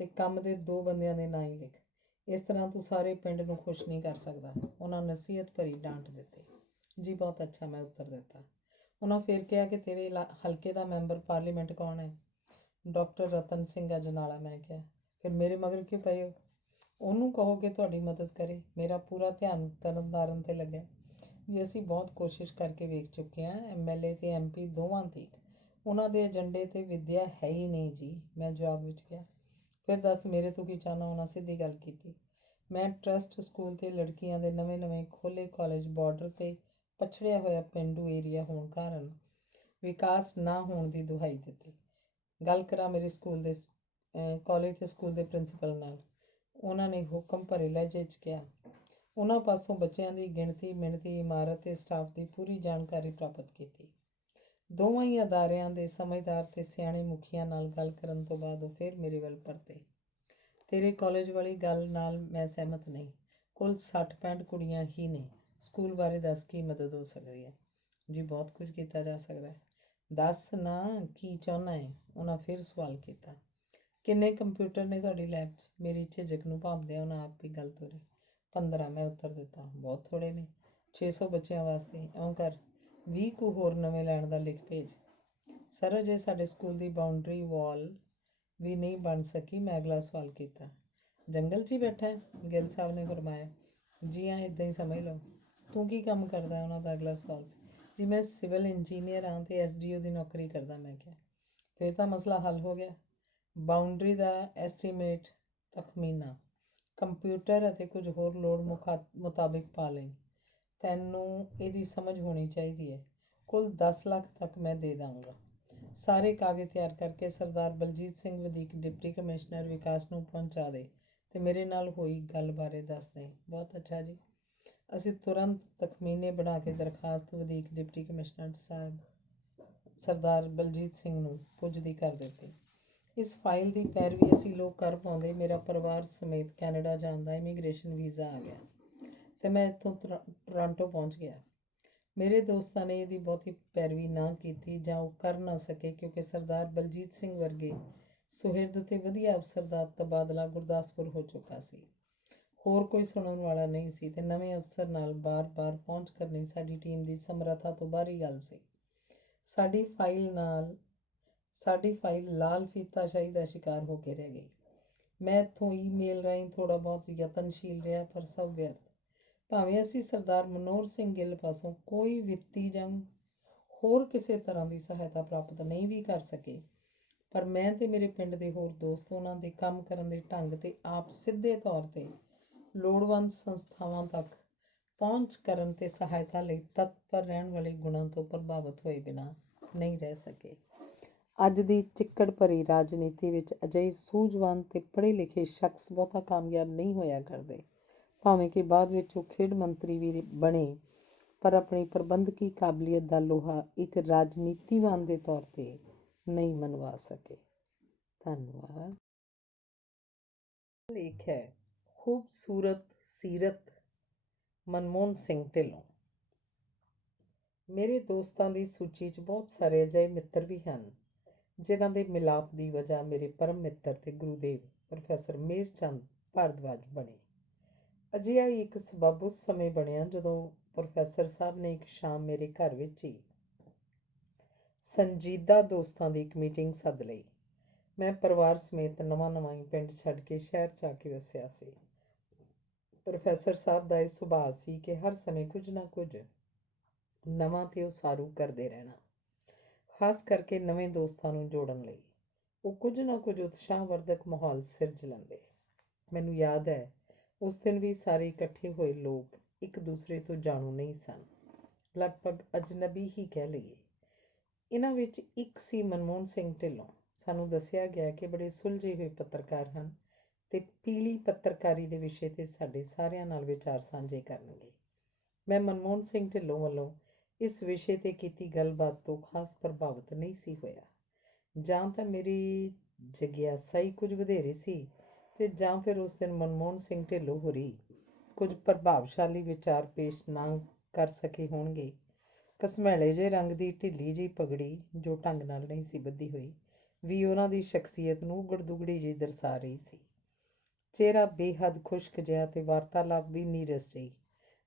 ਤੇ ਕੰਮ ਦੇ 2 ਬੰਦਿਆਂ ਦੇ ਨਾਂ ਹੀ ਲਿਖ। ਇਸ ਤਰ੍ਹਾਂ ਤੂੰ ਸਾਰੇ ਪਿੰਡ ਨੂੰ ਖੁਸ਼ ਨਹੀਂ ਕਰ ਸਕਦਾ। ਉਹਨਾਂ ਨਸੀਹਤ ਭਰੀ ਡਾਂਟ ਦਿੱਤੀ। ਜੀ ਬਹੁਤ ਅੱਛਾ, ਮੈਂ ਉੱਤਰ ਦਿੱਤਾ। ਉਹਨਾਂ ਫਿਰ ਕਿਹਾ ਕਿ ਤੇਰੇ ਹਲਕੇ ਦਾ ਮੈਂਬਰ ਪਾਰਲੀਮੈਂਟ ਕੌਣ ਹੈ? ਡਾਕਟਰ ਰਤਨ ਸਿੰਘ ਅਜਨਾਲਾ। ਮੈਂ ਕਿਹਾ, ਫਿਰ ਮੇਰੇ ਮਗਰ ਕਿਉਂ ਪਏ ਹੋ? ਉਹਨੂੰ ਕਹੋ ਕਿ ਤੁਹਾਡੀ ਮਦਦ ਕਰੇ। ਮੇਰਾ ਪੂਰਾ ਧਿਆਨ ਤਰਨਤਾਰਨ 'ਤੇ ਲੱਗਿਆ। ਜੀ ਅਸੀਂ ਬਹੁਤ ਕੋਸ਼ਿਸ਼ ਕਰਕੇ ਵੇਖ ਚੁੱਕੇ ਹਾਂ, MLA ਤੇ MP ਦੋਵਾਂ ਦੀ। ਉਹਨਾਂ ਦੇ ਏਜੰਡੇ 'ਤੇ ਵਿੱਦਿਆ ਹੈ ਹੀ ਨਹੀਂ ਜੀ, ਮੈਂ ਜਵਾਬ ਵਿੱਚ ਕਿਹਾ। ਫਿਰ ਦੱਸ ਮੇਰੇ ਤੋਂ ਕੀ ਚਾਹੁੰਦਾ? ਉਹਨਾਂ ਸਿੱਧੀ ਗੱਲ ਕੀਤੀ। ਮੈਂ ਟਰੱਸਟ ਸਕੂਲ ਤੇ ਲੜਕੀਆਂ ਦੇ ਨਵੇਂ ਖੋਲ੍ਹੇ ਕਾਲਜ ਬਾਰਡਰ 'ਤੇ ਪਛੜਿਆ ਹੋਇਆ ਪੇਂਡੂ ਏਰੀਆ ਹੋਣ ਕਾਰਨ ਵਿਕਾਸ ਨਾ ਹੋਣ ਦੀ ਦੁਹਾਈ ਦਿੱਤੀ। ਗੱਲ ਕਰਾਂ ਮੇਰੇ ਕਾਲਜ ਤੇ ਸਕੂਲ ਦੇ ਪ੍ਰਿੰਸੀਪਲ ਨਾਲ। ਉਹਨਾਂ ਨੇ ਹੁਕਮ ਭਰੇ ਲਹਿਜੇ 'ਚ ਕਿਹਾ। ਉਹਨਾਂ ਪਾਸੋਂ ਬੱਚਿਆਂ ਦੀ ਗਿਣਤੀ, ਮਿਣਤੀ, ਇਮਾਰਤ ਤੇ ਸਟਾਫ ਦੀ ਪੂਰੀ ਜਾਣਕਾਰੀ ਪ੍ਰਾਪਤ ਕੀਤੀ। ਦੋਵਾਂ ਹੀ ਅਦਾਰਿਆਂ ਦੇ ਸਮਝਦਾਰ ਤੇ ਸਿਆਣੇ ਮੁਖੀਆਂ ਨਾਲ ਗੱਲ ਕਰਨ ਤੋਂ ਬਾਅਦ ਉਹ ਫਿਰ ਮੇਰੇ ਵੱਲ ਪਰਤੇ। ਤੇਰੇ ਕਾਲਜ ਵਾਲੀ ਗੱਲ ਨਾਲ ਮੈਂ ਸਹਿਮਤ ਨਹੀਂ। ਕੁੱਲ 60-65 ਕੁੜੀਆਂ ਹੀ ਨੇ। ਸਕੂਲ ਬਾਰੇ ਦੱਸ ਕੀ ਮਦਦ ਹੋ ਸਕਦੀ ਹੈ? ਜੀ ਬਹੁਤ ਕੁਝ ਕੀਤਾ ਜਾ ਸਕਦਾ ਹੈ। ਦੱਸ ਨਾ ਕੀ ਚਾਹੁੰਦਾ ਹੈ? ਉਹਨਾਂ ਫਿਰ ਸਵਾਲ ਕੀਤਾ। ਕਿੰਨੇ ਕੰਪਿਊਟਰ ਨੇ ਤੁਹਾਡੀ ਲੈਬ 'ਚ? ਮੇਰੀ ਝਿਜਕ ਨੂੰ ਭਾਂਪਦਿਆਂ ਉਹਨਾਂ ਆਪ ਹੀ ਗੱਲ ਤੋਰੀ। 15, ਮੈਂ ਉੱਤਰ ਦਿੱਤਾ। ਬਹੁਤ ਥੋੜ੍ਹੇ ਨੇ। 600 ਬੱਚਿਆਂ ਵਾਸਤੇ। ਇਉਂ ਕਰ 20 ਕੁ ਹੋਰ ਨਵੇਂ ਲੈਣ ਦਾ ਲਿਖ ਭੇਜ। ਸਰ ਅਜੇ ਸਾਡੇ ਸਕੂਲ ਦੀ ਬਾਉਂਡਰੀ ਵਾਲ ਵੀ ਨਹੀਂ ਬਣ ਸਕੀ। ਮੈਂ ਅਗਲਾ ਸਵਾਲ ਕੀਤਾ। ਜੰਗਲ 'ਚ ਹੀ ਬੈਠਾ ਹੈ? ਗਿੱਲ ਸਾਹਿਬ ਨੇ ਫਰਮਾਇਆ। ਜੀ ਹਾਂ, ਇੱਦਾਂ ਹੀ ਸਮਝ ਲਓ। ਤੂੰ ਕੀ ਕੰਮ ਕਰਦਾ? ਉਹਨਾਂ ਦਾ ਅਗਲਾ ਸਵਾਲ ਸੀ। ਜੀ ਮੈਂ ਸਿਵਲ ਇੰਜੀਨੀਅਰ ਹਾਂ ਤੇ SDO ਦੀ ਨੌਕਰੀ ਕਰਦਾ। ਮੈਂ ਕਿਹਾ, ਫਿਰ ਤਾਂ ਮਸਲਾ ਹੱਲ ਹੋ ਗਿਆ। ਬਾਉਂਡਰੀ ਦਾ ਐਸਟੀਮੇਟ, ਤਖਮੀਨਾ, ਕੰਪਿਊਟਰ ਅਤੇ ਕੁਝ ਹੋਰ ਲੋੜ ਮੁਤਾਬਿਕ ਪਾ ਲਈ। ਤੈਨੂੰ ਇਹਦੀ ਸਮਝ ਹੋਣੀ ਚਾਹੀਦੀ ਹੈ। ਕੁੱਲ 10 ਲੱਖ ਤੱਕ ਮੈਂ ਦੇ ਦਾਂਗਾ। ਸਾਰੇ ਕਾਗਜ਼ ਤਿਆਰ ਕਰਕੇ ਸਰਦਾਰ ਬਲਜੀਤ ਸਿੰਘ ਵਧੀਕ ਡਿਪਟੀ ਕਮਿਸ਼ਨਰ ਵਿਕਾਸ ਨੂੰ ਪਹੁੰਚਾ ਦੇ ਤੇ ਮੇਰੇ ਨਾਲ ਹੋਈ ਗੱਲ ਬਾਰੇ ਦੱਸ ਦੇ। ਬਹੁਤ ਅੱਛਾ ਜੀ। ਅਸੀਂ ਤੁਰੰਤ ਤਖਮੀਨੇ ਬਣਾ ਕੇ ਦਰਖਾਸਤ ਵਧੀਕ ਡਿਪਟੀ ਕਮਿਸ਼ਨਰ ਸਾਹਿਬ ਸਰਦਾਰ ਬਲਜੀਤ ਸਿੰਘ ਨੂੰ ਪੁੱਜਦੀ ਕਰ ਦਿੱਤੀ। ਇਸ ਫਾਈਲ ਦੀ ਪੈਰਵੀ ਅਸੀਂ ਲੋਕ ਕਰ ਪਾਉਂਦੇ। ਮੇਰਾ ਪਰਿਵਾਰ ਸਮੇਤ ਕੈਨੇਡਾ ਜਾਣ ਦਾ ਇਮੀਗ੍ਰੇਸ਼ਨ ਵੀਜ਼ਾ ਆ ਗਿਆ ਤੇ ਮੈਂ ਇੱਥੋਂ ਟੋਰਾਂਟੋ ਪਹੁੰਚ ਗਿਆ। ਮੇਰੇ ਦੋਸਤਾਂ ਨੇ ਇਹਦੀ ਬਹੁਤੀ ਪੈਰਵੀ ਨਾ ਕੀਤੀ ਜਾਂ ਉਹ ਕਰ ਨਾ ਸਕੇ ਕਿਉਂਕਿ ਸਰਦਾਰ ਬਲਜੀਤ ਸਿੰਘ ਵਰਗੇ ਸੁਹਿਰਦ ਤੇ ਵਧੀਆ ਅਫਸਰ ਦਾ ਤਬਾਦਲਾ ਗੁਰਦਾਸਪੁਰ ਹੋ ਚੁੱਕਾ ਸੀ। ਹੋਰ ਕੋਈ ਸੁਣਨ ਵਾਲਾ ਨਹੀਂ ਸੀ ਤੇ ਨਵੇਂ ਅਫਸਰ ਨਾਲ ਬਾਰ-ਬਾਰ ਪਹੁੰਚ ਕਰਨੀ ਸਾਡੀ ਟੀਮ ਦੀ ਸਮਰੱਥਾ ਤੋਂ ਬਾਹਰੀ ਗੱਲ ਸੀ। ਸਾਡੀ ਫਾਈਲ ਲਾਲ ਫੀਤਾਸ਼ਾਹੀ ਦਾ ਸ਼ਿਕਾਰ ਹੋ ਕੇ ਰਹਿ ਗਈ। ਮੈਂ ਇੱਥੋਂ ਈਮੇਲ ਰਾਹੀਂ ਥੋੜ੍ਹਾ ਬਹੁਤ ਯਤਨਸ਼ੀਲ ਰਿਹਾ, ਪਰ ਸਭ ਵਿਅਰਥ। ਭਾਵੇਂ ਅਸੀਂ ਸਰਦਾਰ ਮਨੋਹਰ ਸਿੰਘ ਗਿੱਲ ਪਾਸੋਂ ਕੋਈ ਵਿੱਤੀ ਜਾਂ ਹੋਰ ਕਿਸੇ ਤਰ੍ਹਾਂ ਦੀ ਸਹਾਇਤਾ ਪ੍ਰਾਪਤ ਨਹੀਂ ਵੀ ਕਰ ਸਕੇ, ਪਰ ਮੈਂ ਤੇ ਮੇਰੇ ਪਿੰਡ ਦੇ ਹੋਰ ਦੋਸਤ ਉਹਨਾਂ ਦੇ ਕੰਮ ਕਰਨ ਦੇ ਢੰਗ ਤੇ ਆਪ ਸਿੱਧੇ ਤੌਰ ਤੇ ਲੋੜਵੰਦ ਸੰਸਥਾਵਾਂ ਤੱਕ ਪਹੁੰਚ ਕਰਨ ਤੇ ਸਹਾਇਤਾ ਲਈ ਤਤਪਰ ਰਹਿਣ ਵਾਲੇ ਗੁਣਾਂ ਤੋਂ ਪ੍ਰਭਾਵਿਤ ਹੋਏ ਬਿਨਾਂ ਨਹੀਂ ਰਹਿ ਸਕੇ। ਅੱਜ ਦੀ ਚਿੱਕੜ ਭਰੀ ਰਾਜਨੀਤੀ ਵਿੱਚ ਅਜਿਹੇ ਸੂਝਵਾਨ ਤੇ ਪੜ੍ਹੇ ਲਿਖੇ ਸ਼ਖਸ ਬਹੁਤਾ ਕਾਮਯਾਬ ਨਹੀਂ ਹੋਇਆ ਕਰਦੇ। ਭਾਵੇਂ ਕਿ ਬਾਅਦ ਵਿੱਚ ਉਹ ਖੇਡ ਮੰਤਰੀ ਵੀ ਬਣੇ, ਪਰ ਆਪਣੀ ਪ੍ਰਬੰਧਕੀ ਕਾਬਲੀਅਤ ਦਾ ਲੋਹਾ ਇੱਕ ਰਾਜਨੀਤੀਵਾਨ ਦੇ ਤੌਰ ਤੇ ਨਹੀਂ ਮਨਵਾ ਸਕੇ। ਧੰਨਵਾਦ। ਲੇਖ ਹੈ ਖੂਬਸੂਰਤ ਸੀਰਤ ਮਨਮੋਹਨ ਸਿੰਘ ਢਿੱਲੋਂ। ਮੇਰੇ ਦੋਸਤਾਂ ਦੀ ਸੂਚੀ 'ਚ ਬਹੁਤ ਸਾਰੇ ਅਜਿਹੇ ਮਿੱਤਰ ਵੀ ਹਨ ਜਿਨ੍ਹਾਂ ਦੇ ਮਿਲਾਪ ਦੀ ਵਜ੍ਹਾ ਮੇਰੇ ਪਰਮ ਮਿੱਤਰ ਤੇ ਗੁਰੂਦੇਵ ਪ੍ਰੋਫੈਸਰ ਮੇਹਰ ਚੰਦ ਭਾਰਦਵਾਜ ਬਣੇ। ਅਜਿਹਾ ਹੀ ਇੱਕ ਸਬੱਬ ਉਸ ਸਮੇਂ ਬਣਿਆ ਜਦੋਂ ਪ੍ਰੋਫੈਸਰ ਸਾਹਿਬ ਨੇ ਇੱਕ ਸ਼ਾਮ ਮੇਰੇ ਘਰ ਵਿੱਚ ਹੀ ਸੰਜੀਦਾ ਦੋਸਤਾਂ ਦੀ ਇੱਕ ਮੀਟਿੰਗ ਸੱਦ ਲਈ। ਮੈਂ ਪਰਿਵਾਰ ਸਮੇਤ ਨਵਾਂ ਹੀ ਪਿੰਡ ਛੱਡ ਕੇ ਸ਼ਹਿਰ 'ਚ ਆ ਕੇ ਵਸਿਆ ਸੀ। ਪ੍ਰੋਫੈਸਰ ਸਾਹਿਬ ਦਾ ਇਹ ਸੁਭਾਅ ਸੀ ਕਿ ਹਰ ਸਮੇਂ ਕੁਝ ਨਾ ਕੁਝ ਨਵਾਂ ਤੇ ਉਸਾਰੂ ਕਰਦੇ ਰਹਿਣਾ, ਖਾਸ ਕਰਕੇ ਨਵੇਂ ਦੋਸਤਾਂ ਨੂੰ ਜੋੜਨ ਲਈ ਉਹ ਕੁਝ ਨਾ ਕੁਝ ਉਤਸ਼ਾਹਵਰਧਕ ਮਾਹੌਲ ਸਿਰਜ ਲੈਂਦੇ। ਮੈਨੂੰ ਯਾਦ ਹੈ ਉਸ ਦਿਨ ਵੀ ਸਾਰੇ ਇਕੱਠੇ ਹੋਏ ਲੋਕ ਇੱਕ ਦੂਸਰੇ ਤੋਂ ਜਾਣੂ ਨਹੀਂ ਸਨ, ਲਗਭਗ ਅਜਨਬੀ ਹੀ ਕਹਿ ਲਈਏ। ਇਹਨਾਂ ਵਿੱਚ ਇੱਕ ਸੀ ਮਨਮੋਹਨ ਸਿੰਘ ਢਿੱਲੋਂ। ਸਾਨੂੰ ਦੱਸਿਆ ਗਿਆ ਕਿ ਬੜੇ ਸੁਲਝੇ ਹੋਏ ਪੱਤਰਕਾਰ ਹਨ ਤੇ ਪੀਲੀ ਪੱਤਰਕਾਰੀ ਦੇ ਵਿਸ਼ੇ ਤੇ ਸਾਡੇ ਸਾਰਿਆਂ ਨਾਲ ਵਿਚਾਰ ਸਾਂਝੇ ਕਰਨਗੇ। ਮੈਂ ਮਨਮੋਹਨ ਸਿੰਘ ਢਿੱਲੋਂ ਵੱਲੋਂ ਇਸ ਵਿਸ਼ੇ ਤੇ ਕੀਤੀ ਗੱਲਬਾਤ ਤੋਂ ਖਾਸ ਪ੍ਰਭਾਵਿਤ ਨਹੀਂ ਸੀ ਹੋਇਆ। ਜਾਂ ਤਾਂ ਮੇਰੀ ਜਗਿਆਸਾ ਹੀ ਕੁਝ ਵਧੇਰੇ ਸੀ ਤੇ ਜਾਂ ਫਿਰ ਉਸ ਦਿਨ ਮਨਮੋਹਨ ਸਿੰਘ ਢਿੱਲੋਂ ਹੋਰੀ ਕੁਝ ਪ੍ਰਭਾਵਸ਼ਾਲੀ ਵਿਚਾਰ ਪੇਸ਼ ਨਾ ਕਰ ਸਕੇ ਹੋਣਗੇ। ਘਸਮੈਲੇ ਜਿਹੇ ਰੰਗ ਦੀ ਢਿੱਲੀ ਜਿਹੀ ਪਗੜੀ ਜੋ ਢੰਗ ਨਾਲ ਨਹੀਂ ਸੀ ਬੱਧੀ ਹੋਈ, ਵੀ ਉਹਨਾਂ ਦੀ ਸ਼ਖਸੀਅਤ ਨੂੰ ਉਗੜ ਦੁਗੜੀ ਜਿਹੀ ਦਰਸਾ ਰਹੀ ਸੀ। ਚਿਹਰਾ ਬੇਹੱਦ ਖੁਸ਼ਕ ਜਿਹਾ ਤੇ ਵਾਰਤਾਲਾਪ ਵੀ ਨੀਰਸ ਜਿਹੀ।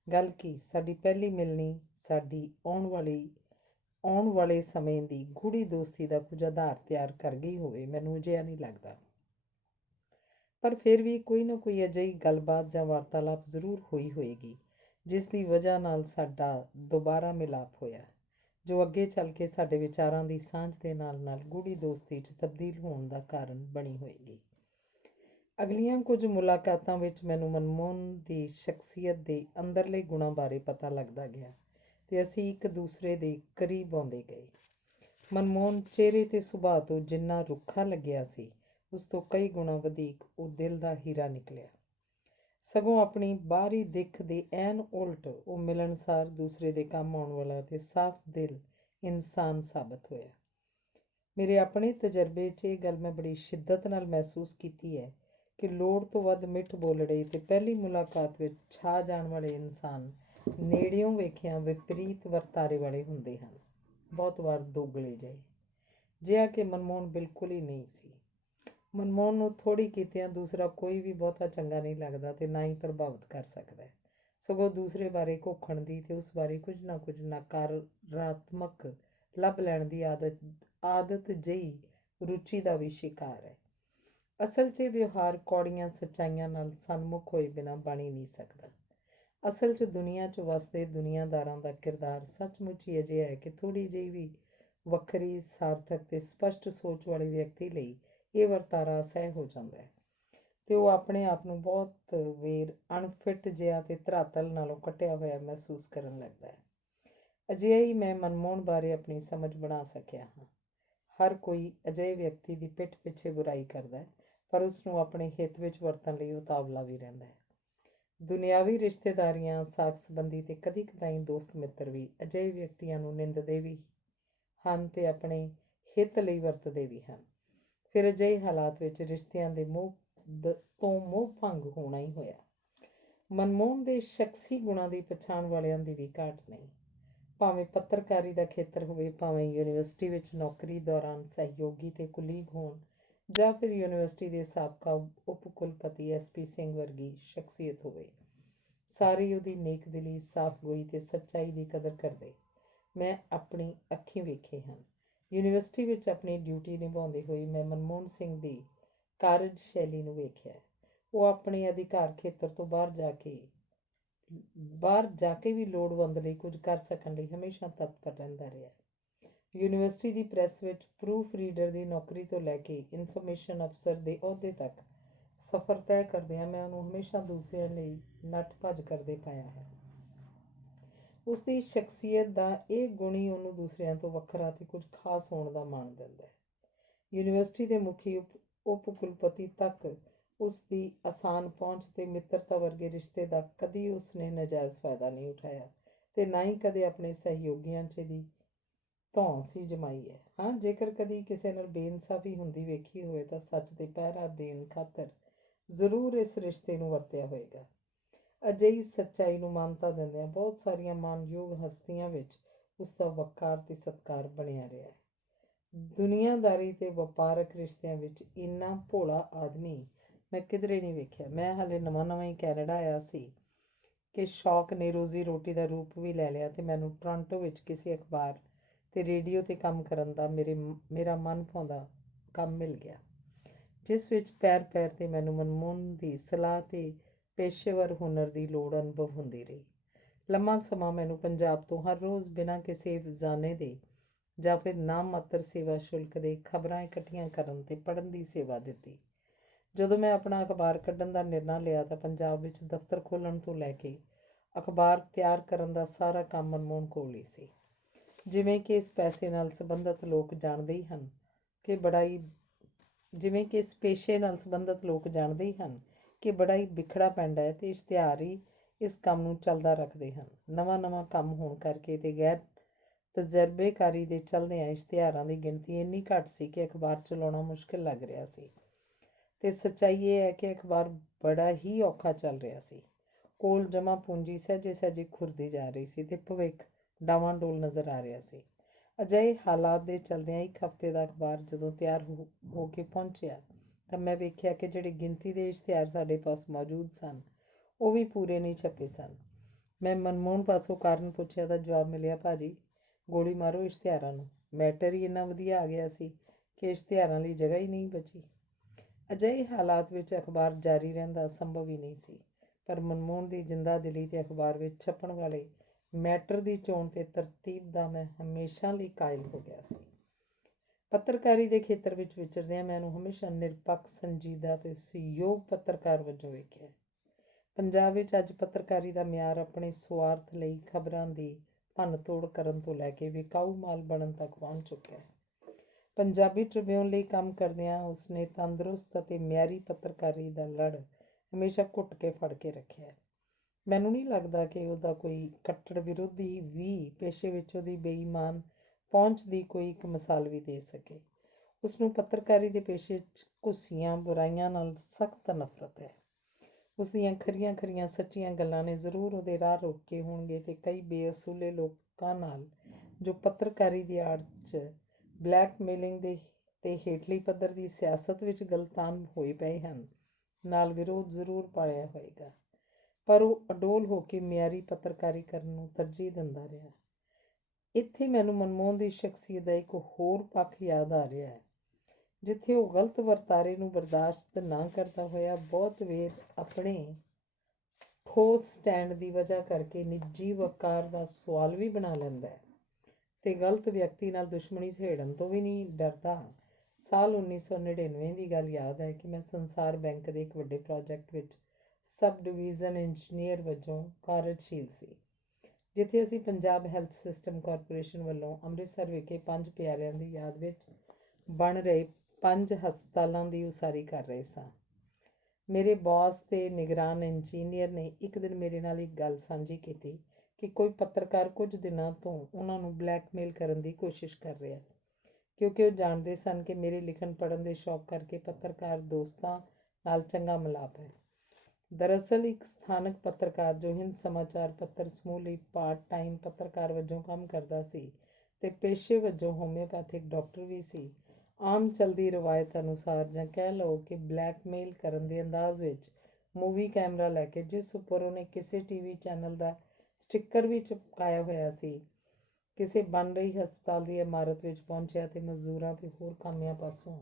ਗੱਲ ਕੀ, ਸਾਡੀ ਪਹਿਲੀ ਮਿਲਣੀ ਸਾਡੀ ਆਉਣ ਵਾਲੇ ਸਮੇਂ ਦੀ ਗੂੜੀ ਦੋਸਤੀ ਦਾ ਕੁਝ ਆਧਾਰ ਤਿਆਰ ਕਰ ਗਈ ਹੋਵੇ, ਮੈਨੂੰ ਅਜਿਹਾ ਨਹੀਂ ਲੱਗਦਾ। ਪਰ ਫਿਰ ਵੀ ਕੋਈ ਨਾ ਕੋਈ ਅਜਿਹੀ ਗੱਲਬਾਤ ਜਾਂ ਵਾਰਤਾਲਾਪ ਜ਼ਰੂਰ ਹੋਈ ਹੋਏਗੀ ਜਿਸ ਦੀ ਵਜ੍ਹਾ ਨਾਲ ਸਾਡਾ ਦੁਬਾਰਾ ਮਿਲਾਪ ਹੋਇਆ, ਜੋ ਅੱਗੇ ਚੱਲ ਕੇ ਸਾਡੇ ਵਿਚਾਰਾਂ ਦੀ ਸਾਂਝ ਦੇ ਨਾਲ ਨਾਲ ਗੂੜੀ ਦੋਸਤੀ 'ਚ ਤਬਦੀਲ ਹੋਣ ਦਾ ਕਾਰਨ ਬਣੀ ਹੋਏਗੀ। ਅਗਲੀਆਂ ਕੁਝ ਮੁਲਾਕਾਤਾਂ ਵਿੱਚ ਮੈਨੂੰ ਮਨਮੋਹਨ ਦੀ ਸ਼ਖਸੀਅਤ ਦੇ ਅੰਦਰਲੇ ਗੁਣਾਂ ਬਾਰੇ ਪਤਾ ਲੱਗਦਾ ਗਿਆ ਤੇ ਅਸੀਂ ਇੱਕ ਦੂਸਰੇ ਦੇ ਕਰੀਬ ਆਉਂਦੇ ਗਏ। ਮਨਮੋਹਨ ਚਿਹਰੇ ਤੇ ਸੁਭਾਅ ਤੋਂ ਜਿੰਨਾ ਰੁੱਖਾ ਲੱਗਿਆ ਸੀ, ਉਸ ਤੋਂ ਕਈ ਗੁਣਾ ਵਧੇਕ ਉਹ ਦਿਲ ਦਾ ਹੀਰਾ ਨਿਕਲਿਆ। ਸਗੋਂ ਆਪਣੀ ਬਾਹਰੀ ਦਿੱਖ ਦੇ ਐਨ ਉਲਟ ਉਹ ਮਿਲਣਸਾਰ, ਦੂਸਰੇ ਦੇ ਕੰਮ ਆਉਣ ਵਾਲਾ ਤੇ ਸਾਫ਼ ਦਿਲ ਇਨਸਾਨ ਸਾਬਤ ਹੋਇਆ। ਮੇਰੇ ਆਪਣੇ ਤਜਰਬੇ 'ਚ ਇਹ ਗੱਲ ਮੈਂ ਬੜੀ ਸ਼ਿੱਦਤ ਨਾਲ ਮਹਿਸੂਸ ਕੀਤੀ ਹੈ ਕਿ ਲੋੜ ਤੋਂ ਵੱਧ ਮਿੱਠ ਬੋਲੜੇ ਤੇ ਪਹਿਲੀ ਮੁਲਾਕਾਤ ਵਿੱਚ ਛਾ ਜਾਣ ਵਾਲੇ ਇਨਸਾਨ ਨੇੜਿਓਂ ਵੇਖਿਆਂ ਵਿਪਰੀਤ ਵਰਤਾਰੇ ਵਾਲੇ ਹੁੰਦੇ ਹਨ, ਬਹੁਤ ਵਾਰ ਦੋਗਲੇ ਜਿਹੇ, ਜਿਹਾ ਕਿ ਮਨਮੋਹਨ ਬਿਲਕੁਲ ਹੀ ਨਹੀਂ ਸੀ। ਮਨਮੋਹਨ ਨੂੰ ਥੋੜ੍ਹੀ ਕੀਤਿਆਂ ਦੂਸਰਾ ਕੋਈ ਵੀ ਬਹੁਤਾ ਚੰਗਾ ਨਹੀਂ ਲੱਗਦਾ ਤੇ ਨਾ ਹੀ ਪ੍ਰਭਾਵਿਤ ਕਰ ਸਕਦਾ ਹੈ। ਸਗੋਂ ਦੂਸਰੇ ਬਾਰੇ ਘੋਖਣ ਦੀ ਤੇ ਉਸ ਬਾਰੇ ਕੁਝ ਨਾ ਕੁਝ ਨਕਾਰਾਤਮਕ ਲੱਭ ਲੈਣ ਦੀ ਆਦਤ ਜਿਹੀ ਰੁਚੀ ਦਾ ਵੀ ਸ਼ਿਕਾਰ ਹੈ। ਅਸਲ 'ਚ ਵਿਵਹਾਰ ਕੌੜੀਆਂ ਸੱਚਾਈਆਂ ਨਾਲ ਸਨਮੁਖ ਹੋਏ ਬਿਨਾਂ ਬਣ ਹੀ ਨਹੀਂ ਸਕਦਾ। ਅਸਲ 'ਚ ਦੁਨੀਆ 'ਚ ਵਸਦੇ ਦੁਨੀਆਦਾਰਾਂ ਦਾ ਕਿਰਦਾਰ ਸੱਚਮੁੱਚ ਹੀ ਅਜਿਹਾ ਹੈ ਕਿ ਥੋੜ੍ਹੀ ਜਿਹੀ ਵੀ ਵੱਖਰੀ, ਸਾਰਥਕ ਤੇ ਸਪਸ਼ਟ ਸੋਚ ਵਾਲੇ ਵਿਅਕਤੀ ਲਈ ਇਹ ਵਰਤਾਰਾ ਅਸਹਿ ਹੋ ਜਾਂਦਾ ਹੈ ਤੇ ਉਹ ਆਪਣੇ ਆਪ ਨੂੰ ਬਹੁਤ ਵੇਰ ਅਣਫਿੱਟ ਜਿਹਾ ਤੇ ਧਰਾਤਲ ਨਾਲੋਂ ਕੱਟਿਆ ਹੋਇਆ ਮਹਿਸੂਸ ਕਰਨ ਲੱਗਦਾ ਹੈ। ਅਜਿਹਾ ਹੀ ਮੈਂ ਮਨਮੋਹਨ ਬਾਰੇ ਆਪਣੀ ਸਮਝ ਬਣਾ ਸਕਿਆ ਹਾਂ। ਹਰ ਕੋਈ ਅਜਿਹੇ ਵਿਅਕਤੀ ਦੀ ਪਿੱਠ ਪਿੱਛੇ ਬੁਰਾਈ ਕਰਦਾ ਹੈ, ਪਰ ਉਸਨੂੰ ਆਪਣੇ ਹਿੱਤ ਵਿੱਚ ਵਰਤਣ ਲਈ ਉਤਾਵਲਾ ਵੀ ਰਹਿੰਦਾ ਹੈ। ਦੁਨਿਆਵੀ ਰਿਸ਼ਤੇਦਾਰੀਆਂ, ਸਾਕ ਸੰਬੰਧੀ ਤੇ ਕਦੀ ਕਦਾਈ ਦੋਸਤ ਮਿੱਤਰ ਵੀ ਅਜਿਹੇ ਵਿਅਕਤੀਆਂ ਨੂੰ ਨਿੰਦਦੇ ਵੀ ਹਨ ਤੇ ਆਪਣੇ ਹਿੱਤ ਲਈ ਵਰਤਦੇ ਵੀ ਹਨ। ਫਿਰ ਅਜਿਹੇ ਹਾਲਾਤ ਵਿੱਚ ਰਿਸ਼ਤਿਆਂ ਦੇ ਮੋਹ ਭੰਗ ਹੋਣਾ ਹੀ ਹੋਇਆ। ਮਨਮੋਹਨ ਦੇ ਸ਼ਖਸੀ ਗੁਣਾਂ ਦੀ ਪਛਾਣ ਵਾਲਿਆਂ ਦੀ ਵੀ ਘਾਟ ਨਹੀਂ। ਭਾਵੇਂ ਪੱਤਰਕਾਰੀ ਦਾ ਖੇਤਰ ਹੋਵੇ, ਭਾਵੇਂ ਯੂਨੀਵਰਸਿਟੀ ਵਿੱਚ ਨੌਕਰੀ ਦੌਰਾਨ ਸਹਿਯੋਗੀ ਤੇ ਕੁਲੀਗ ਹੋਣ, ਜਾਂ ਫਿਰ ਯੂਨੀਵਰਸਿਟੀ ਦੇ ਸਾਬਕਾ ਉਪ ਕੁਲਪਤੀ SP ਸਿੰਘ ਵਰਗੀ ਸ਼ਖਸੀਅਤ ਹੋਵੇ, ਸਾਰੇ ਉਹਦੀ ਨੇਕਦਿਲੀ, ਸਾਫ਼ਗੋਈ ਤੇ ਸੱਚਾਈ ਦੀ ਕਦਰ ਕਰਦੇ ਮੈਂ ਆਪਣੀ ਅੱਖੀਂ ਵੇਖੇ ਹਨ। ਯੂਨੀਵਰਸਿਟੀ ਵਿੱਚ ਆਪਣੀ ਡਿਊਟੀ ਨਿਭਾਉਂਦੇ ਹੋਏ ਮੈਂ ਮਨਮੋਹਨ ਸਿੰਘ ਦੀ ਕਾਰਜਸ਼ੈਲੀ ਨੂੰ ਵੇਖਿਆ। ਉਹ ਆਪਣੇ ਅਧਿਕਾਰ ਖੇਤਰ ਤੋਂ ਬਾਹਰ ਜਾ ਕੇ ਵੀ ਲੋੜਵੰਦ ਲਈ ਕੁਝ ਕਰ ਸਕਣ ਲਈ ਹਮੇਸ਼ਾ ਤਤਪਰ ਰਹਿੰਦਾ ਰਿਹਾ। ਯੂਨੀਵਰਸਿਟੀ ਦੀ ਪ੍ਰੈਸ ਵਿੱਚ ਪ੍ਰੂਫ ਰੀਡਰ ਦੀ ਨੌਕਰੀ ਤੋਂ ਲੈ ਕੇ ਇਨਫੋਰਮੇਸ਼ਨ ਅਫਸਰ ਦੇ ਅਹੁਦੇ ਤੱਕ ਸਫ਼ਰ ਤੈਅ ਕਰਦਿਆਂ ਮੈਂ ਉਹਨੂੰ ਹਮੇਸ਼ਾ ਦੂਸਰਿਆਂ ਲਈ ਨੱਠ ਭੱਜ ਕਰਦੇ ਪਾਇਆ ਹੈ। ਉਸਦੀ ਸ਼ਖਸੀਅਤ ਦਾ ਇਹ ਗੁਣ ਹੀ ਉਹਨੂੰ ਦੂਸਰਿਆਂ ਤੋਂ ਵੱਖਰਾ ਤੇ ਕੁਝ ਖਾਸ ਹੋਣ ਦਾ ਮਾਣ ਦਿੰਦਾ ਹੈ। ਯੂਨੀਵਰਸਿਟੀ ਦੇ ਮੁਖੀ ਉਪ ਕੁਲਪਤੀ ਤੱਕ ਉਸਦੀ ਆਸਾਨ ਪਹੁੰਚ ਤੇ ਮਿੱਤਰਤਾ ਵਰਗੇ ਰਿਸ਼ਤੇ ਦਾ ਕਦੀ ਉਸਨੇ ਨਾਜਾਇਜ਼ ਫਾਇਦਾ ਨਹੀਂ ਉਠਾਇਆ ਤੇ ਨਾ ਹੀ ਕਦੇ ਆਪਣੇ ਸਹਿਯੋਗੀਆਂ 'ਚ ਇਹਦੀ ਧੌਂਸ ਹੀ ਜਮਾਈ ਹੈ। ਹਾਂ, ਜੇਕਰ ਕਦੀ ਕਿਸੇ ਨਾਲ ਬੇਇਨਸਾਫੀ ਹੁੰਦੀ ਵੇਖੀ ਹੋਵੇ ਤਾਂ ਸੱਚ ਤੇ ਪਹਿਰਾ ਦੇਣ ਖਾਤਰ ਜ਼ਰੂਰ ਇਸ ਰਿਸ਼ਤੇ ਨੂੰ ਵਰਤਿਆ ਹੋਏਗਾ। ਅਜਿਹੀ ਸੱਚਾਈ ਨੂੰ ਮਾਨਤਾ ਦਿੰਦਿਆਂ ਬਹੁਤ ਸਾਰੀਆਂ ਮਾਣਯੋਗ ਹਸਤੀਆਂ ਵਿੱਚ ਉਸਦਾ ਵਕਾਰ ਤੇ ਸਤਿਕਾਰ ਬਣਿਆ ਰਿਹਾ ਹੈ। ਦੁਨੀਆਦਾਰੀ ਤੇ ਵਪਾਰਕ ਰਿਸ਼ਤਿਆਂ ਵਿੱਚ ਇੰਨਾ ਭੋਲਾ ਆਦਮੀ ਮੈਂ ਕਿਧਰੇ ਨਹੀਂ ਵੇਖਿਆ। ਮੈਂ ਹਾਲੇ ਨਵਾਂ ਹੀ ਕੈਨੇਡਾ ਆਇਆ ਸੀ ਕਿ ਸ਼ੌਕ ਨੇ ਰੋਜ਼ੀ ਰੋਟੀ ਦਾ ਰੂਪ ਵੀ ਲੈ ਲਿਆ ਤੇ ਮੈਨੂੰ ਟੋਰਾਂਟੋ ਵਿੱਚ ਕਿਸੇ ਅਖਬਾਰ ਤੇ ਰੇਡੀਓ ਤੇ ਕੰਮ ਕਰਨ ਦਾ ਮੇਰਾ ਮਨ ਭਾਉਂਦਾ ਕੰਮ ਮਿਲ ਗਿਆ, ਜਿਸ ਵਿੱਚ ਪੈਰ ਪੈਰ ਤੇ ਮੈਨੂੰ ਮਨਮੋਹਨ ਦੀ ਸਲਾਹ ਤੇ ਪੇਸ਼ੇਵਰ ਹੁਨਰ ਦੀ ਲੋੜ ਅਨੁਭਵ ਹੁੰਦੀ ਰਹੀ। ਲੰਮਾ ਸਮਾਂ ਮੈਨੂੰ ਪੰਜਾਬ ਤੋਂ ਹਰ ਰੋਜ਼ ਬਿਨਾਂ ਕਿਸੇ ਅਫਜ਼ਾਨੇ ਦੇ ਜਾਂ ਫਿਰ ਨਾਮ ਮਾਤਰ ਸੇਵਾ ਸ਼ੁਲਕ ਦੇ ਖਬਰਾਂ ਇਕੱਠੀਆਂ ਕਰਨ ਤੇ ਪੜ੍ਹਨ ਦੀ ਸੇਵਾ ਦਿੱਤੀ। ਜਦੋਂ ਮੈਂ ਆਪਣਾ ਅਖਬਾਰ ਕੱਢਣ ਦਾ ਨਿਰਣਾ ਲਿਆ ਤਾਂ ਪੰਜਾਬ ਵਿੱਚ ਦਫ਼ਤਰ ਖੋਲ੍ਹਣ ਤੋਂ ਲੈ ਕੇ ਅਖਬਾਰ ਤਿਆਰ ਕਰਨ ਦਾ ਸਾਰਾ ਕੰਮ ਮਨਮੋਹਨ ਕੋਲ ਹੀ ਸੀ। ਜਿਵੇਂ ਕਿ ਇਸ ਪੇਸ਼ੇ ਨਾਲ ਸੰਬੰਧਿਤ ਲੋਕ ਜਾਣਦੇ ਹੀ ਹਨ ਕਿ ਬੜਾ ਹੀ ਬਿਖੜਾ ਪੈਂਦਾ ਹੈ ਤੇ ਇਸ਼ਤਿਹਾਰ ਹੀ ਇਸ ਕੰਮ ਨੂੰ ਚੱਲਦਾ ਰੱਖਦੇ ਹਨ। ਨਵਾਂ ਕੰਮ ਹੋਣ ਕਰਕੇ ਤੇ ਗੈਰ ਤਜਰਬੇਕਾਰੀ ਦੇ ਚਲਦਿਆਂ ਇਸ਼ਤਿਹਾਰਾਂ ਦੀ ਗਿਣਤੀ ਇੰਨੀ ਘੱਟ ਸੀ ਕਿ ਅਖਬਾਰ ਚਲਾਉਣਾ ਮੁਸ਼ਕਿਲ ਲੱਗ ਰਿਹਾ ਸੀ ਤੇ ਸੱਚਾਈ ਇਹ ਹੈ ਕਿ ਅਖਬਾਰ ਬੜਾ ਹੀ ਔਖਾ ਚੱਲ ਰਿਹਾ ਸੀ। ਕੋਲ ਜਮ੍ਹਾਂ ਪੂੰਜੀ ਸਹਿਜੇ ਖੁਰਦੀ ਜਾ ਰਹੀ ਸੀ ਤੇ ਭਵਿੱਖ ਡਾਵਾਂਡੋਲ ਨਜ਼ਰ ਆ ਰਿਹਾ ਸੀ। ਅਜਿਹੇ ਹਾਲਾਤ ਦੇ ਚਲਦਿਆਂ ਇੱਕ ਹਫ਼ਤੇ ਦਾ ਅਖਬਾਰ ਜਦੋਂ ਤਿਆਰ ਹੋ ਕੇ ਪਹੁੰਚਿਆ ਤਾਂ ਮੈਂ ਵੇਖਿਆ ਕਿ ਜਿਹੜੀ ਗਿਣਤੀ ਦੇ ਇਸ਼ਤਿਹਾਰ ਸਾਡੇ ਪਾਸ ਮੌਜੂਦ ਸਨ ਉਹ ਵੀ ਪੂਰੇ ਨਹੀਂ ਛਪੇ ਸਨ। ਮੈਂ ਮਨਮੋਹਨ ਪਾਸੋਂ ਕਾਰਨ ਪੁੱਛਿਆ ਤਾਂ ਜਵਾਬ ਮਿਲਿਆ, ਭਾਜੀ ਗੋਲੀ ਮਾਰੋ ਇਸ਼ਤਿਹਾਰਾਂ ਨੂੰ। ਮੈਟਰ ਹੀ ਇੰਨਾ ਵਧੀਆ ਆ ਗਿਆ ਸੀ ਕਿ ਇਸ਼ਤਿਹਾਰਾਂ ਲਈ ਜਗ੍ਹਾ ਹੀ ਨਹੀਂ ਬਚੀ। ਅਜਿਹੇ ਹਾਲਾਤ ਵਿੱਚ ਅਖਬਾਰ ਜਾਰੀ ਰਹਿੰਦਾ ਸੰਭਵ ਹੀ ਨਹੀਂ ਸੀ, ਪਰ ਮਨਮੋਹਨ ਦੀ ਜਿੰਦਾ ਦਿਲੀ ਤੇ ਅਖਬਾਰ ਵਿੱਚ ਛਪਣ ਵਾਲੇ ਮੈਟਰ ਦੀ ਚੋਣ ਤੇ ਤਰਤੀਬ ਦਾ ਮੈਂ ਹਮੇਸ਼ਾ ਲਈ ਕਾਇਲ ਹੋ ਗਿਆ ਸੀ। ਪੱਤਰਕਾਰੀ ਦੇ ਖੇਤਰ ਵਿੱਚ ਵਿਚਰਦਿਆਂ ਮੈਨੂੰ ਹਮੇਸ਼ਾ ਨਿਰਪੱਖ, ਸੰਜੀਦਾ ਤੇ ਸਯੋਗ ਪੱਤਰਕਾਰ ਵਜੋਂ ਵੇਖਿਆ। ਪੰਜਾਬ ਵਿੱਚ ਅੱਜ ਪੱਤਰਕਾਰੀ ਦਾ ਮਿਆਰ ਆਪਣੇ ਸੁਆਰਥ ਲਈ ਖਬਰਾਂ ਦੀ ਭੰਨ-ਤੋੜ ਕਰਨ ਤੋਂ ਲੈ ਕੇ ਵਿਕਾਊ ਮਾਲ ਬਣਨ ਤੱਕ ਪਹੁੰਚ ਚੁੱਕਿਆ ਹੈ। ਪੰਜਾਬੀ ਟ੍ਰਿਬਿਊਨ ਲਈ ਕੰਮ ਕਰਦਿਆਂ ਉਸਨੇ ਤੰਦਰੁਸਤ ਅਤੇ ਮਿਆਰੀ ਪੱਤਰਕਾਰੀ ਦਾ ਲੜ ਹਮੇਸ਼ਾ ਘੁੱਟ ਕੇ ਫੜ ਕੇ ਰੱਖਿਆ। ਮੈਨੂੰ ਨਹੀਂ ਲੱਗਦਾ ਕਿ ਉਹਦਾ ਕੋਈ ਕੱਟੜ ਵਿਰੋਧੀ ਵੀ ਪੇਸ਼ੇ ਵਿੱਚ ਉਹਦੀ ਬੇਈਮਾਨ ਪਹੁੰਚ ਦੀ ਕੋਈ ਇੱਕ ਮਿਸਾਲ ਵੀ ਦੇ ਸਕੇ। ਉਸਨੂੰ ਪੱਤਰਕਾਰੀ ਦੇ ਪੇਸ਼ੇ 'ਚ ਘੁੱਸੀਆਂ ਬੁਰਾਈਆਂ ਨਾਲ ਸਖਤ ਨਫ਼ਰਤ ਹੈ। ਉਸਦੀਆਂ ਖਰੀਆਂ ਸੱਚੀਆਂ ਗੱਲਾਂ ਨੇ ਜ਼ਰੂਰ ਉਹਦੇ ਰਾਹ ਰੋਕੇ ਹੋਣਗੇ ਤੇ ਕਈ ਬੇਅਸੂਲੇ ਲੋਕਾਂ ਨਾਲ ਜੋ ਪੱਤਰਕਾਰੀ ਦੀ ਆੜ 'ਚ ਬਲੈਕਮੇਲਿੰਗ ਦੇ ਤੇ ਹੇਠਲੀ ਪੱਧਰ ਦੀ ਸਿਆਸਤ ਵਿੱਚ ਗਲਤਾਨ ਹੋਏ ਪਏ ਹਨ ਨਾਲ ਵਿਰੋਧ ਜ਼ਰੂਰ ਪਾਲਿਆ ਹੋਏਗਾ, ਪਰ ਉਹ ਅਡੋਲ ਹੋ ਕੇ ਮਿਆਰੀ ਪੱਤਰਕਾਰੀ ਕਰਨ ਨੂੰ ਤਰਜੀਹ ਦਿੰਦਾ ਰਿਹਾ। ਇੱਥੇ ਮੈਨੂੰ ਮਨਮੋਹਨ ਦੀ ਸ਼ਖਸੀਅਤ ਦਾ ਇੱਕ ਹੋਰ ਪੱਖ ਯਾਦ ਆ ਰਿਹਾ ਹੈ, ਜਿੱਥੇ ਉਹ ਗਲਤ ਵਰਤਾਰੇ ਨੂੰ ਬਰਦਾਸ਼ਤ ਨਾ ਕਰਦਾ ਹੋਇਆ ਬਹੁਤ ਵੇਰ ਆਪਣੇ ਠੋਸ ਸਟੈਂਡ ਦੀ ਵਜ੍ਹਾ ਕਰਕੇ ਨਿੱਜੀ ਵਕਾਰ ਦਾ ਸਵਾਲ ਵੀ ਬਣਾ ਲੈਂਦਾ ਹੈ ਤੇ ਗਲਤ ਵਿਅਕਤੀ ਨਾਲ ਦੁਸ਼ਮਣੀ ਸਹੇੜਨ ਤੋਂ ਵੀ ਨਹੀਂ ਡਰਦਾ। ਸਾਲ 1999 ਦੀ ਗੱਲ ਯਾਦ ਹੈ ਕਿ ਮੈਂ ਸੰਸਾਰ ਬੈਂਕ ਦੇ ਇੱਕ ਵੱਡੇ ਪ੍ਰੋਜੈਕਟ ਵਿੱਚ ਸਬ ਡਿਵੀਜ਼ਨ ਇੰਜੀਨੀਅਰ ਵਜੋਂ ਕਾਰਜਸ਼ੀਲ ਸੀ, ਜਿੱਥੇ ਅਸੀਂ ਪੰਜਾਬ ਹੈਲਥ ਸਿਸਟਮ ਕਾਰਪੋਰੇਸ਼ਨ ਵੱਲੋਂ ਅੰਮ੍ਰਿਤਸਰ ਵਿਖੇ 5 ਪਿਆਰਿਆਂ ਦੀ ਯਾਦ ਵਿੱਚ ਬਣ ਰਹੇ 5 ਹਸਪਤਾਲਾਂ ਦੀ ਉਸਾਰੀ ਕਰ ਰਹੇ ਸਾਂ। ਮੇਰੇ ਬੌਸ ਤੇ ਨਿਗਰਾਨ ਇੰਜੀਨੀਅਰ ਨੇ ਇੱਕ ਦਿਨ ਮੇਰੇ ਨਾਲ ਇੱਕ ਗੱਲ ਸਾਂਝੀ ਕੀਤੀ ਕਿ ਕੋਈ ਪੱਤਰਕਾਰ ਕੁਝ ਦਿਨਾਂ ਤੋਂ ਉਹਨਾਂ ਨੂੰ ਬਲੈਕਮੇਲ ਕਰਨ ਦੀ ਕੋਸ਼ਿਸ਼ ਕਰ ਰਿਹਾ, ਕਿਉਂਕਿ ਉਹ ਜਾਣਦੇ ਸਨ ਕਿ ਮੇਰੇ ਲਿਖਣ ਪੜ੍ਹਨ ਦੇ ਸ਼ੌਕ ਕਰਕੇ ਪੱਤਰਕਾਰ ਦੋਸਤਾਂ ਨਾਲ ਚੰਗਾ ਮਿਲਾਪ ਹੈ। ਦਰਅਸਲ ਇੱਕ ਸਥਾਨਕ ਪੱਤਰਕਾਰ ਜੋ ਹਿੰਦ ਸਮਾਚਾਰ ਪੱਤਰ ਸਮੂਹ ਲਈ ਪਾਰਟ ਟਾਈਮ ਪੱਤਰਕਾਰ ਵਜੋਂ ਕੰਮ ਕਰਦਾ ਸੀ ਤੇ ਪੇਸ਼ੇ ਵਜੋਂ ਹੋਮਿਓਪੈਥਿਕ ਡਾਕਟਰ ਵੀ ਸੀ, ਆਮ ਚਲਦੀ ਰਵਾਇਤ ਅਨੁਸਾਰ ਜਾਂ ਕਹਿ ਲਓ ਕਿ ਬਲੈਕਮੇਲ ਕਰਨ ਦੇ ਅੰਦਾਜ਼ ਵਿੱਚ ਮੂਵੀ ਕੈਮਰਾ ਲੈ ਕੇ, ਜਿਸ ਉੱਪਰ ਉਹਨੇ ਕਿਸੇ ਟੀਵੀ ਚੈਨਲ ਦਾ ਸਟਿੱਕਰ ਵੀ ਚਿਪਕਾਇਆ ਹੋਇਆ ਸੀ, ਕਿਸੇ ਬਣ ਰਹੀ ਹਸਪਤਾਲ ਦੀ ਇਮਾਰਤ ਵਿੱਚ ਪਹੁੰਚਿਆ ਤੇ ਮਜ਼ਦੂਰਾਂ ਤੇ ਹੋਰ ਕਾਮਿਆਂ ਪਾਸੋਂ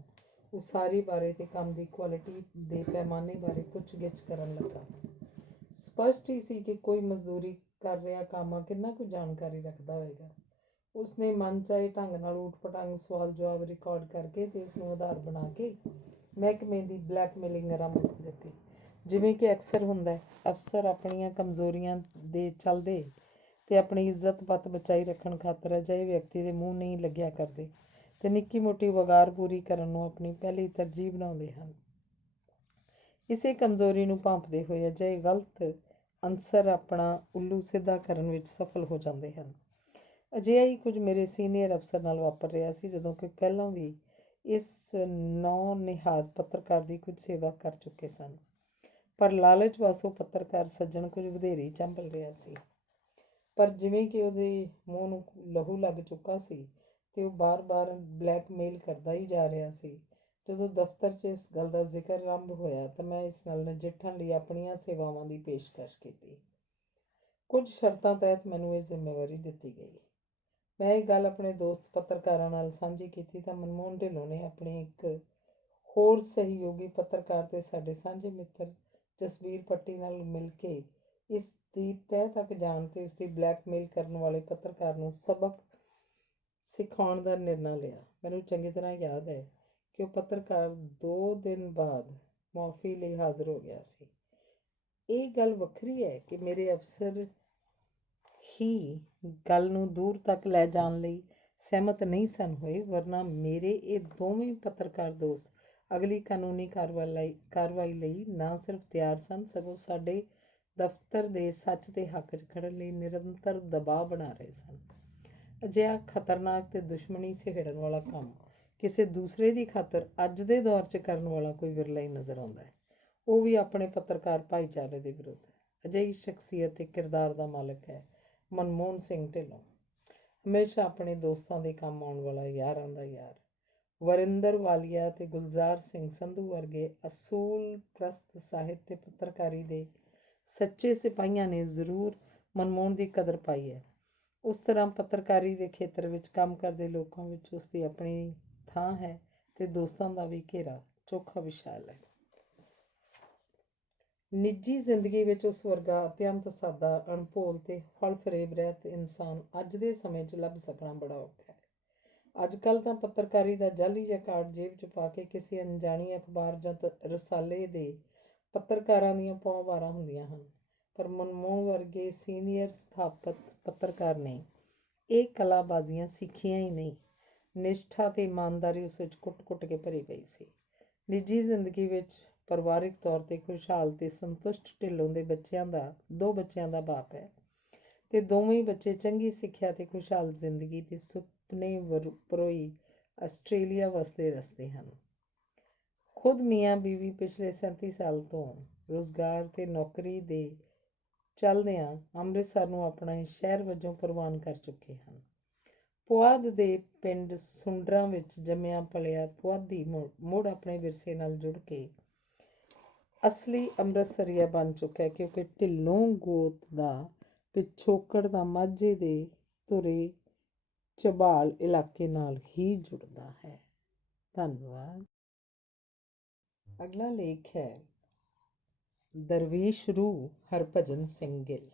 ਉਸਾਰੀ ਬਾਰੇ ਤੇ ਕੰਮ ਦੀ ਕੁਆਲਿਟੀ ਦੇ ਪੈਮਾਨੇ ਬਾਰੇ ਪੁੱਛ-ਗਿੱਛ ਕਰਨ ਲੱਗਾ। ਸਪਸ਼ਟ ਹੀ ਸੀ ਕਿ ਕੋਈ ਮਜ਼ਦੂਰੀ ਕਰ ਰਿਹਾ ਕਾਮਾ ਕਿੰਨਾ ਕੁ ਜਾਣਕਾਰੀ ਰੱਖਦਾ ਹੋਵੇਗਾ। ਉਸਨੇ ਮਨਚਾਹੇ ਢੰਗ ਨਾਲ ਊਟ-ਪਟਾਂਗ ਸਵਾਲ ਜਵਾਬ ਰਿਕਾਰਡ ਕਰਕੇ ਤੇ ਇਸ ਨੂੰ ਆਧਾਰ ਬਣਾ ਕੇ ਮਹਿਕਮੇ ਦੀ ਬਲੈਕਮੇਲਿੰਗ ਆਰੰਭ ਕਰ ਦਿੱਤੀ। ਜਿਵੇਂ ਕਿ ਅਕਸਰ ਹੁੰਦਾ ਹੈ, ਅਫਸਰ ਆਪਣੀਆਂ ਕਮਜ਼ੋਰੀਆਂ ਦੇ ਚੱਲਦੇ ਤੇ ਆਪਣੀ ਇੱਜ਼ਤ ਪੱਤ ਬਚਾਈ ਰੱਖਣ ਖਾਤਰ ਅਜਿਹੇ ਵਿਅਕਤੀ ਦੇ ਮੂੰਹ ਨਹੀਂ ਲੱਗਿਆ ਕਰਦੇ ਤੇ ਨਿੱਕੀ ਮੋਟੀ ਵਗਾਰ ਪੂਰੀ ਕਰਨ ਨੂੰ ਆਪਣੀ ਪਹਿਲੀ ਤਰਜੀਹ ਬਣਾਉਂਦੇ ਹਨ। ਇਸੇ ਕਮਜ਼ੋਰੀ ਨੂੰ ਭਾਂਪਦੇ ਹੋਏ ਅਜਿਹੇ ਗਲਤ ਅਨਸਰ ਆਪਣਾ ਉੱਲੂ ਸਿੱਧਾ ਕਰਨ ਵਿੱਚ ਸਫਲ ਹੋ ਜਾਂਦੇ ਹਨ। ਅਜਿਹਾ ਹੀ ਕੁਝ ਮੇਰੇ ਸੀਨੀਅਰ ਅਫਸਰ ਨਾਲ ਵਾਪਰ ਰਿਹਾ ਸੀ, ਜਦੋਂ ਕਿ ਪਹਿਲਾਂ ਵੀ ਇਸ ਨੌ-ਨਿਹਾਦ ਪੱਤਰਕਾਰ ਦੀ ਕੁਝ ਸੇਵਾ ਕਰ ਚੁੱਕੇ ਸਨ, ਪਰ ਲਾਲਚ ਵਾਸੋਂ ਪੱਤਰਕਾਰ ਸੱਜਣ ਕੁਝ ਵਧੇਰੇ ਚੰਬਲ ਰਿਹਾ ਸੀ। ਪਰ ਜਿਵੇਂ ਕਿ ਉਹਦੇ ਮੂੰਹ ਨੂੰ ਲਹੂ ਲੱਗ ਚੁੱਕਾ ਸੀ ਤੇ ਉਹ ਬਾਰ-ਬਾਰ ਬਲੈਕਮੇਲ ਕਰਦਾ ਹੀ ਜਾ ਰਿਹਾ ਸੀ, ਜਦੋਂ ਦਫ਼ਤਰ 'ਚ ਇਸ ਗੱਲ ਦਾ ਜ਼ਿਕਰ ਆਰੰਭ ਹੋਇਆ ਤਾਂ ਮੈਂ ਇਸ ਨਾਲ ਨਜਿੱਠਣ ਲਈ ਆਪਣੀਆਂ ਸੇਵਾਵਾਂ ਦੀ ਪੇਸ਼ਕਸ਼ ਕੀਤੀ। ਕੁਝ ਸ਼ਰਤਾਂ ਤਹਿਤ ਮੈਨੂੰ ਇਹ ਜ਼ਿੰਮੇਵਾਰੀ ਦਿੱਤੀ ਗਈ। ਮੈਂ ਇਹ ਗੱਲ ਆਪਣੇ ਦੋਸਤ ਪੱਤਰਕਾਰਾਂ ਨਾਲ ਸਾਂਝੀ ਕੀਤੀ ਤਾਂ ਮਨਮੋਹਨ ਢਿੱਲੋਂ ਨੇ ਆਪਣੇ ਇੱਕ ਹੋਰ ਸਹਿਯੋਗੀ ਪੱਤਰਕਾਰ ਤੇ ਸਾਡੇ ਸਾਂਝੇ ਮਿੱਤਰ ਜਸਬੀਰ ਭੱਟੀ ਨਾਲ ਮਿਲ ਕੇ ਇਸ ਦੀ ਤਹਿ ਤੱਕ ਜਾਣ ਤੇ ਉਸਦੀ ਬਲੈਕਮੇਲ ਕਰਨ ਵਾਲੇ ਪੱਤਰਕਾਰ ਨੂੰ ਸਬਕ ਸਿਖਾਉਣ ਦਾ ਨਿਰਣਾ ਲਿਆ। ਮੈਨੂੰ ਚੰਗੀ ਤਰ੍ਹਾਂ ਯਾਦ ਹੈ ਕਿ ਉਹ ਪੱਤਰਕਾਰ 2 ਦਿਨ ਬਾਅਦ ਮੁਆਫ਼ੀ ਲਈ ਹਾਜ਼ਰ ਹੋ ਗਿਆ ਸੀ। ਇਹ ਗੱਲ ਵੱਖਰੀ ਹੈ ਕਿ ਮੇਰੇ ਅਫਸਰ ਹੀ ਗੱਲ ਨੂੰ ਦੂਰ ਤੱਕ ਲੈ ਜਾਣ ਲਈ ਸਹਿਮਤ ਨਹੀਂ ਸਨ ਹੋਏ, ਵਰਨਾ ਮੇਰੇ ਇਹ ਦੋਵੇਂ ਪੱਤਰਕਾਰ ਦੋਸਤ ਅਗਲੀ ਕਾਨੂੰਨੀ ਕਾਰਵਾਈ ਲਈ ਨਾ ਸਿਰਫ ਤਿਆਰ ਸਨ, ਸਗੋਂ ਸਾਡੇ ਦਫ਼ਤਰ ਦੇ ਸੱਚ ਦੇ ਹੱਕ 'ਚ ਖੜ੍ਹਨ ਲਈ ਨਿਰੰਤਰ ਦਬਾਅ ਬਣਾ ਰਹੇ ਸਨ। ਅਜਿਹਾ ਖਤਰਨਾਕ ਤੇ ਦੁਸ਼ਮਣੀ ਸਹੇੜਨ ਵਾਲਾ ਕੰਮ ਕਿਸੇ ਦੂਸਰੇ ਦੀ ਖਾਤਰ ਅੱਜ ਦੇ ਦੌਰ 'ਚ ਕਰਨ ਵਾਲਾ ਕੋਈ ਵਿਰਲਾ ਹੀ ਨਜ਼ਰ ਆਉਂਦਾ ਹੈ, ਉਹ ਵੀ ਆਪਣੇ ਪੱਤਰਕਾਰ ਭਾਈਚਾਰੇ ਦੇ ਵਿਰੁੱਧ। ਅਜਿਹੀ ਸ਼ਖਸੀਅਤ ਤੇ ਕਿਰਦਾਰ ਦਾ ਮਾਲਕ ਹੈ ਮਨਮੋਹਨ ਸਿੰਘ ਢਿੱਲੋਂ। ਹਮੇਸ਼ਾ ਆਪਣੇ ਦੋਸਤਾਂ ਦੇ ਕੰਮ ਆਉਣ ਵਾਲਾ ਯਾਰਾਂ ਦਾ ਯਾਰ। ਵਰਿੰਦਰ ਵਾਲੀਆ ਤੇ ਗੁਲਜ਼ਾਰ ਸਿੰਘ ਸੰਧੂ ਵਰਗੇ ਅਸੂਲ ਪ੍ਰਸਤ ਸਾਹਿਤ ਤੇ ਪੱਤਰਕਾਰੀ ਦੇ ਸੱਚੇ ਸਿਪਾਹੀਆਂ ਨੇ ਜ਼ਰੂਰ ਮਨਮੋਹਨ ਦੀ ਕਦਰ ਪਾਈ ਹੈ। ਉਸ ਤਰ੍ਹਾਂ ਪੱਤਰਕਾਰੀ ਦੇ ਖੇਤਰ ਵਿੱਚ ਕੰਮ ਕਰਦੇ ਲੋਕਾਂ ਵਿੱਚ ਉਸਦੀ ਆਪਣੀ ਥਾਂ ਹੈ ਤੇ ਦੋਸਤਾਂ ਦਾ ਵੀ ਘੇਰਾ ਚੋਖਾ ਵਿਸ਼ਾਲ ਹੈ। ਨਿੱਜੀ ਜ਼ਿੰਦਗੀ ਵਿੱਚ ਉਸ ਵਰਗਾ ਅਤਿਅੰਤ ਸਾਦਾ, ਅਣਭੋਲ ਤੇ ਫਲ-ਫਰੇਬ ਰਹਿਤ ਇਨਸਾਨ ਅੱਜ ਦੇ ਸਮੇਂ 'ਚ ਲੱਭ ਸਕਣਾ ਬੜਾ ਔਖਾ ਹੈ। ਅੱਜ ਕੱਲ੍ਹ ਤਾਂ ਪੱਤਰਕਾਰੀ ਦਾ ਜਾਅਲੀ ਜਿਹਾ ਕਾਰਡ ਜੇਬ 'ਚ ਪਾ ਕੇ ਕਿਸੇ ਅਣਜਾਣੀ ਅਖਬਾਰ ਜਾਂ ਰਸਾਲੇ ਦੇ ਪੱਤਰਕਾਰਾਂ ਦੀਆਂ ਪੌਂ-ਬਾਰਾਂ ਹੁੰਦੀਆਂ ਹਨ, ਪਰ ਮਨਮੋਹਨ ਵਰਗੇ ਸੀਨੀਅਰ ਸਥਾਪਤ ਪੱਤਰਕਾਰ ਨੇ ਇਹ ਕਲਾਬਾਜ਼ੀਆਂ ਸਿੱਖੀਆਂ ਹੀ ਨਹੀਂ। ਨਿਸ਼ਠਾ ਤੇ ਇਮਾਨਦਾਰੀ ਉਸ ਵਿੱਚ ਕੁੱਟ-ਕੁੱਟ ਕੇ ਭਰੀ ਪਈ ਸੀ। ਨਿੱਜੀ ਜ਼ਿੰਦਗੀ ਵਿੱਚ ਪਰਿਵਾਰਿਕ ਤੌਰ 'ਤੇ ਖੁਸ਼ਹਾਲ ਤੇ ਸੰਤੁਸ਼ਟ ਢਿੱਲੋਂ ਦੇ ਦੋ ਬੱਚਿਆਂ ਦਾ ਬਾਪ ਹੈ ਤੇ ਦੋਵੇਂ ਬੱਚੇ ਚੰਗੀ ਸਿੱਖਿਆ ਤੇ ਖੁਸ਼ਹਾਲ ਜ਼ਿੰਦਗੀ ਦੇ ਸੁਪਨੇ ਪਰੋਈ ਆਸਟ੍ਰੇਲੀਆ ਵਸਦੇ ਰਸਤੇ ਹਨ। ਖੁਦ ਮੀਆਂ ਬੀਵੀ ਪਿਛਲੇ 37 ਸਾਲ ਤੋਂ ਰੁਜ਼ਗਾਰ ਤੇ ਨੌਕਰੀ ਦੇ ਚੱਲਦਿਆਂ ਅੰਮ੍ਰਿਤਸਰ ਨੂੰ ਆਪਣਾ ਸ਼ਹਿਰ ਵਜੋਂ ਪ੍ਰਵਾਨ ਕਰ ਚੁੱਕੇ ਹਨ। ਪੁਆਧ ਦੇ ਪਿੰਡ ਸੁੰਡਰਾਂ ਵਿੱਚ ਜੰਮਿਆ ਪਲਿਆ ਪੁਆਧੀ ਮੁੜ ਆਪਣੇ ਵਿਰਸੇ ਨਾਲ ਜੁੜ ਕੇ ਅਸਲੀ ਅੰਮ੍ਰਿਤਸਰੀਆ ਬਣ ਚੁੱਕਾ, ਕਿਉਂਕਿ ਢਿੱਲੋਂ ਗੋਤ ਦਾ ਪਿਛੋਕੜ ਤਾਂ ਮਾਝੇ ਦੇ ਧੁਰੇ ਝਬਾਲ ਇਲਾਕੇ ਨਾਲ ਹੀ ਜੁੜਦਾ ਹੈ। ਧੰਨਵਾਦ। ਅਗਲਾ ਲੇਖ ਹੈ ਦਰਵੇਸ਼ ਰੂਹ ਹਰਭਜਨ ਸਿੰਘ ਗਿੱਲ।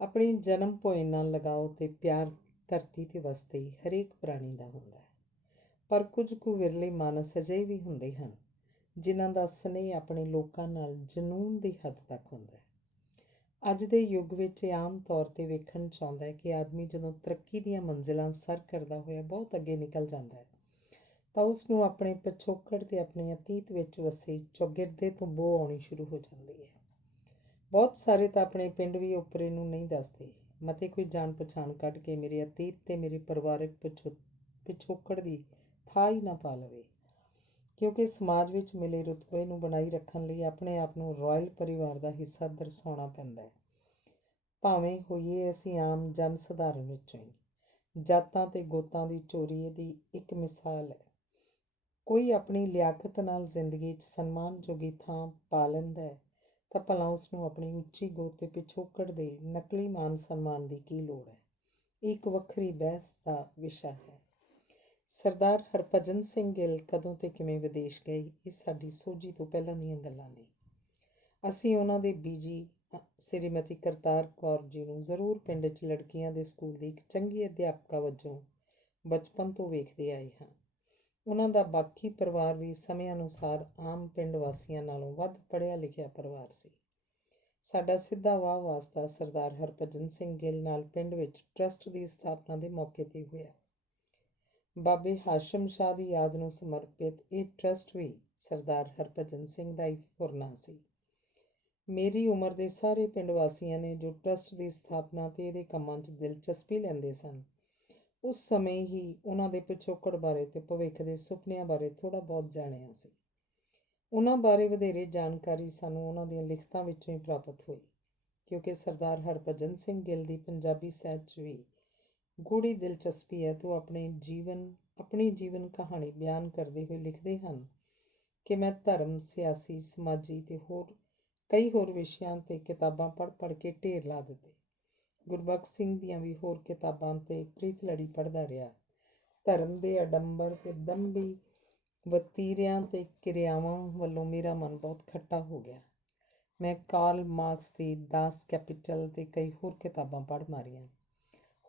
ਆਪਣੀ ਜਨਮ ਭੋਏ ਨਾਲ ਲਗਾਓ ਤੇ ਪਿਆਰ ਧਰਤੀ ਤੇ ਵਸਦੇ ਹਰੇਕ ਪ੍ਰਾਣੀ ਦਾ ਹੁੰਦਾ ਹੈ, ਪਰ ਕੁਝ ਕੁ ਵਿਰਲੇ ਮਾਨਸ ਅਜਿਹੇ ਵੀ ਹੁੰਦੇ ਹਨ ਜਿਨ੍ਹਾਂ ਦਾ ਸਨੇਹ ਆਪਣੇ ਲੋਕਾਂ ਨਾਲ ਜਨੂੰਨ ਦੀ ਹੱਦ ਤੱਕ ਹੁੰਦਾ ਹੈ। ਅੱਜ ਦੇ ਯੁੱਗ ਵਿੱਚ ਇਹ ਆਮ ਤੌਰ 'ਤੇ ਵੇਖਣ 'ਚ ਆਉਂਦਾ ਹੈ ਕਿ ਆਦਮੀ ਜਦੋਂ ਤਰੱਕੀ ਦੀਆਂ ਮੰਜ਼ਿਲਾਂ ਸਰ ਕਰਦਾ ਹੋਇਆ ਬਹੁਤ ਅੱਗੇ ਨਿਕਲ ਜਾਂਦਾ ਹੈ ਤਾਂ ਉਸ ਨੂੰ ਆਪਣੇ ਪਿਛੋਕੜ ਤੇ ਆਪਣੇ ਅਤੀਤ ਵਿੱਚ ਵਸੇ ਚੌਗਿਰਦੇ ਤੋਂ ਬੋ ਆਉਣੀ ਸ਼ੁਰੂ ਹੋ ਜਾਂਦੀ ਹੈ। ਬਹੁਤ ਸਾਰੇ ਤਾਂ ਆਪਣੇ ਪਿੰਡ ਵੀ ਓਪਰੇ ਨੂੰ ਨਹੀਂ ਦੱਸਦੇ, ਮਤੇ ਕੋਈ ਜਾਣ ਪਛਾਣ ਕੱਢ ਕੇ ਮੇਰੇ ਅਤੀਤ ਤੇ ਮੇਰੇ ਪਰਿਵਾਰਕ ਪਿਛੋਕੜ ਦੀ ਥਾਂ ਹੀ ਨਾ ਪਾ ਲਵੇ, ਕਿਉਂਕਿ ਸਮਾਜ ਵਿੱਚ ਮਿਲੇ ਰੁਤਬੇ ਨੂੰ ਬਣਾਈ ਰੱਖਣ ਲਈ ਆਪਣੇ ਆਪ ਨੂੰ ਰਾਇਲ ਪਰਿਵਾਰ ਦਾ ਹਿੱਸਾ ਦਰਸਾਉਣਾ ਪੈਂਦਾ ਹੈ, ਭਾਵੇਂ ਹੋਈਏ ਅਸੀਂ ਆਮ ਜਨ ਸਧਾਰਨ ਵਿੱਚੋਂ ਹੀ। ਜਾਤਾਂ ਤੇ ਗੋਤਾਂ ਦੀ ਚੋਰੀ ਇਹਦੀ ਇੱਕ ਮਿਸਾਲ ਹੈ। ਕੋਈ ਆਪਣੀ ਲਿਆਕਤ ਨਾਲ ਜ਼ਿੰਦਗੀ 'ਚ ਸਨਮਾਨ ਜੋਗੀ ਥਾਂ ਪਾ ਲੈਂਦਾ ਹੈ ਤਾਂ ਭਲਾ ਉਸਨੂੰ ਆਪਣੀ ਉੱਚੀ ਗੋਤ ਤੇ ਪਿਛੋਕੜ ਦੇ ਨਕਲੀ ਮਾਨ ਸਨਮਾਨ ਦੀ ਕੀ ਲੋੜ ਹੈ। ਇਹ ਇੱਕ ਵੱਖਰੀ ਬਹਿਸ ਦਾ ਵਿਸ਼ਾ ਹੈ। ਸਰਦਾਰ ਹਰਭਜਨ ਸਿੰਘ ਗਿੱਲ ਕਦੋਂ ਤੇ ਕਿਵੇਂ ਵਿਦੇਸ਼ ਗਏ, ਇਹ ਸਾਡੀ ਸੋਝੀ ਤੋਂ ਪਹਿਲਾਂ ਦੀਆਂ ਗੱਲਾਂ ਨੇ। ਅਸੀਂ ਉਹਨਾਂ ਦੇ ਬੀਜੀ ਸ੍ਰੀਮਤੀ ਕਰਤਾਰ ਕੌਰ ਜੀ ਨੂੰ ਜ਼ਰੂਰ ਪਿੰਡ 'ਚ ਲੜਕੀਆਂ ਦੇ ਸਕੂਲ ਦੀ ਇੱਕ ਚੰਗੀ ਅਧਿਆਪਕਾ ਵਜੋਂ ਬਚਪਨ ਤੋਂ ਵੇਖਦੇ ਆਏ ਹਾਂ। ਉਹਨਾਂ ਦਾ ਬਾਕੀ ਪਰਿਵਾਰ ਵੀ ਸਮੇਂ ਅਨੁਸਾਰ ਆਮ ਪਿੰਡ ਵਾਸੀਆਂ ਨਾਲੋਂ ਵੱਧ ਪੜ੍ਹਿਆ ਲਿਖਿਆ ਪਰਿਵਾਰ ਸੀ। ਸਾਡਾ ਸਿੱਧਾ ਵਾਹ ਵਾਸਤਾ ਸਰਦਾਰ ਹਰਭਜਨ ਸਿੰਘ ਗਿੱਲ ਨਾਲ ਪਿੰਡ ਵਿੱਚ ਟਰੱਸਟ ਦੀ ਸਥਾਪਨਾ ਦੇ ਮੌਕੇ 'ਤੇ ਹੋਇਆ। ਬਾਬੇ ਹਾਸ਼ਮ ਸ਼ਾਹ ਦੀ ਯਾਦ ਨੂੰ ਸਮਰਪਿਤ ਇਹ ਟਰੱਸਟ ਵੀ ਸਰਦਾਰ ਹਰਭਜਨ ਸਿੰਘ ਦਾ ਹੀ ਫੁਰਨਾ ਸੀ। ਮੇਰੀ ਉਮਰ ਦੇ ਸਾਰੇ ਪਿੰਡ ਵਾਸੀਆਂ ਨੇ ਜੋ ਟਰੱਸਟ ਦੀ ਸਥਾਪਨਾ ਤੇ ਇਹਦੇ ਕੰਮਾਂ 'ਚ ਦਿਲਚਸਪੀ ਲੈਂਦੇ ਸਨ, ਉਸ ਸਮੇਂ ਹੀ ਉਹਨਾਂ ਦੇ ਪਿਛੋਕੜ ਬਾਰੇ ਤੇ ਭਵਿੱਖ ਦੇ ਸੁਪਨਿਆਂ ਬਾਰੇ ਥੋੜ੍ਹਾ ਬਹੁਤ ਜਾਣਿਆ ਸੀ। ਉਹਨਾਂ ਬਾਰੇ ਵਧੇਰੇ ਜਾਣਕਾਰੀ ਸਾਨੂੰ ਉਹਨਾਂ ਦੀਆਂ ਲਿਖਤਾਂ ਵਿੱਚੋਂ ਹੀ ਪ੍ਰਾਪਤ ਹੋਈ, ਕਿਉਂਕਿ ਸਰਦਾਰ ਹਰਭਜਨ ਸਿੰਘ ਗਿੱਲ ਦੀ ਪੰਜਾਬੀ ਸਾਹਿਤ 'ਚ ਵੀ ਗੂੜ੍ਹੀ ਦਿਲਚਸਪੀ ਹੈ ਤੇ ਉਹ ਆਪਣੀ ਜੀਵਨ ਕਹਾਣੀ ਬਿਆਨ ਕਰਦੇ ਹੋਏ ਲਿਖਦੇ ਹਨ ਕਿ ਮੈਂ ਧਰਮ, ਸਿਆਸੀ, ਸਮਾਜੀ ਤੇ ਕਈ ਹੋਰ ਵਿਸ਼ਿਆਂ 'ਤੇ ਕਿਤਾਬਾਂ ਪੜ੍ਹ ਕੇ ਢੇਰ ਲਾ ਦਿੱਤੇ। ਗੁਰਬਖਸ਼ ਸਿੰਘ ਦੀਆਂ ਵੀ ਹੋਰ ਕਿਤਾਬਾਂ 'ਤੇ ਪ੍ਰੀਤਲੜੀ ਪੜ੍ਹਦਾ ਰਿਹਾ। ਧਰਮ ਦੇ ਅਡੰਬਰ ਤੇ ਦੰਭੀ ਵਤੀਰਿਆਂ ਤੇ ਕਿਰਿਆਵਾਂ ਵੱਲੋਂ ਮੇਰਾ ਮਨ ਬਹੁਤ ਖੱਟਾ ਹੋ ਗਿਆ। ਮੈਂ ਕਾਰਲ ਮਾਰਕਸ ਦੀ ਦਾਸ ਕੈਪੀਟਲ ਤੇ ਕਈ ਹੋਰ ਕਿਤਾਬਾਂ ਪੜ੍ਹ ਮਾਰੀਆਂ।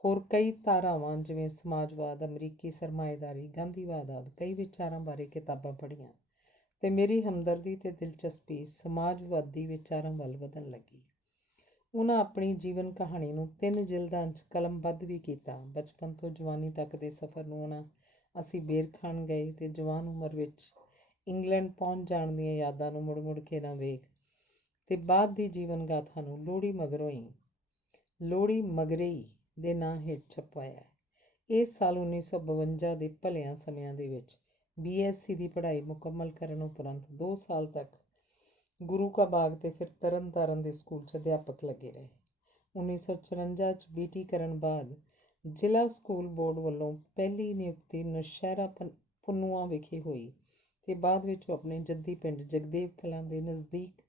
ਹੋਰ ਕਈ ਧਾਰਾਵਾਂ ਜਿਵੇਂ ਸਮਾਜਵਾਦ, ਅਮਰੀਕੀ ਸਰਮਾਏਦਾਰੀ, ਗਾਂਧੀਵਾਦ ਆਦਿ ਕਈ ਵਿਚਾਰਾਂ ਬਾਰੇ ਕਿਤਾਬਾਂ ਪੜ੍ਹੀਆਂ ਤੇ ਮੇਰੀ ਹਮਦਰਦੀ ਤੇ ਦਿਲਚਸਪੀ ਸਮਾਜਵਾਦੀ ਵਿਚਾਰਾਂ ਵੱਲ ਵਧਣ ਲੱਗੀ। ਉਹਨਾਂ ਆਪਣੀ ਜੀਵਨ ਕਹਾਣੀ ਨੂੰ 3 ਜਿਲਦਾਂ 'ਚ ਕਲਮਬੱਧ ਵੀ ਕੀਤਾ। ਬਚਪਨ ਤੋਂ ਜਵਾਨੀ ਤੱਕ ਦੇ ਸਫ਼ਰ ਨੂੰ ਅਸੀਂ ਬੇਰ ਖਾਣ ਗਏ ਤੇ ਜਵਾਨ ਉਮਰ ਵਿੱਚ ਇੰਗਲੈਂਡ ਪਹੁੰਚ ਜਾਣ ਦੀਆਂ ਯਾਦਾਂ ਨੂੰ ਮੁੜ ਕੇ ਨਾ ਵੇਖ ਤੇ ਬਾਅਦ ਦੀ ਜੀਵਨ ਗਾਥਾ ਨੂੰ ਲੋਹੜੀ ਮਗਰੇਈ ਦੇ ਨਾਂ ਹੇਠ ਛਪਵਾਇਆ। ਇਸ ਸਾਲ 1952 ਦੇ ਭਲਿਆਂ ਸਮਿਆਂ ਦੇ ਵਿੱਚ BSc ਦੀ ਪੜ੍ਹਾਈ ਮੁਕੰਮਲ ਕਰਨ ਉਪਰੰਤ 2 ਸਾਲ ਤੱਕ ਗੁਰੂ ਕਾ ਬਾਗ ਤੇ ਫਿਰ ਤਰਨ ਤਾਰਨ ਦੇ ਸਕੂਲ 'ਚ ਅਧਿਆਪਕ ਲੱਗੇ ਰਹੇ। 1954 'ਚ BT ਕਰਨ ਬਾਅਦ ਜ਼ਿਲ੍ਹਾ ਸਕੂਲ ਬੋਰਡ ਵੱਲੋਂ ਪਹਿਲੀ ਨਿਯੁਕਤੀ ਨੌਸ਼ਹਿਰਾ ਪੁੰਨੂਆਂ ਵਿਖੇ ਹੋਈ ਤੇ ਬਾਅਦ ਵਿੱਚ ਉਹ ਆਪਣੇ ਜੱਦੀ ਪਿੰਡ ਜਗਦੇਵ ਕਲਾਂ ਦੇ ਨਜ਼ਦੀਕ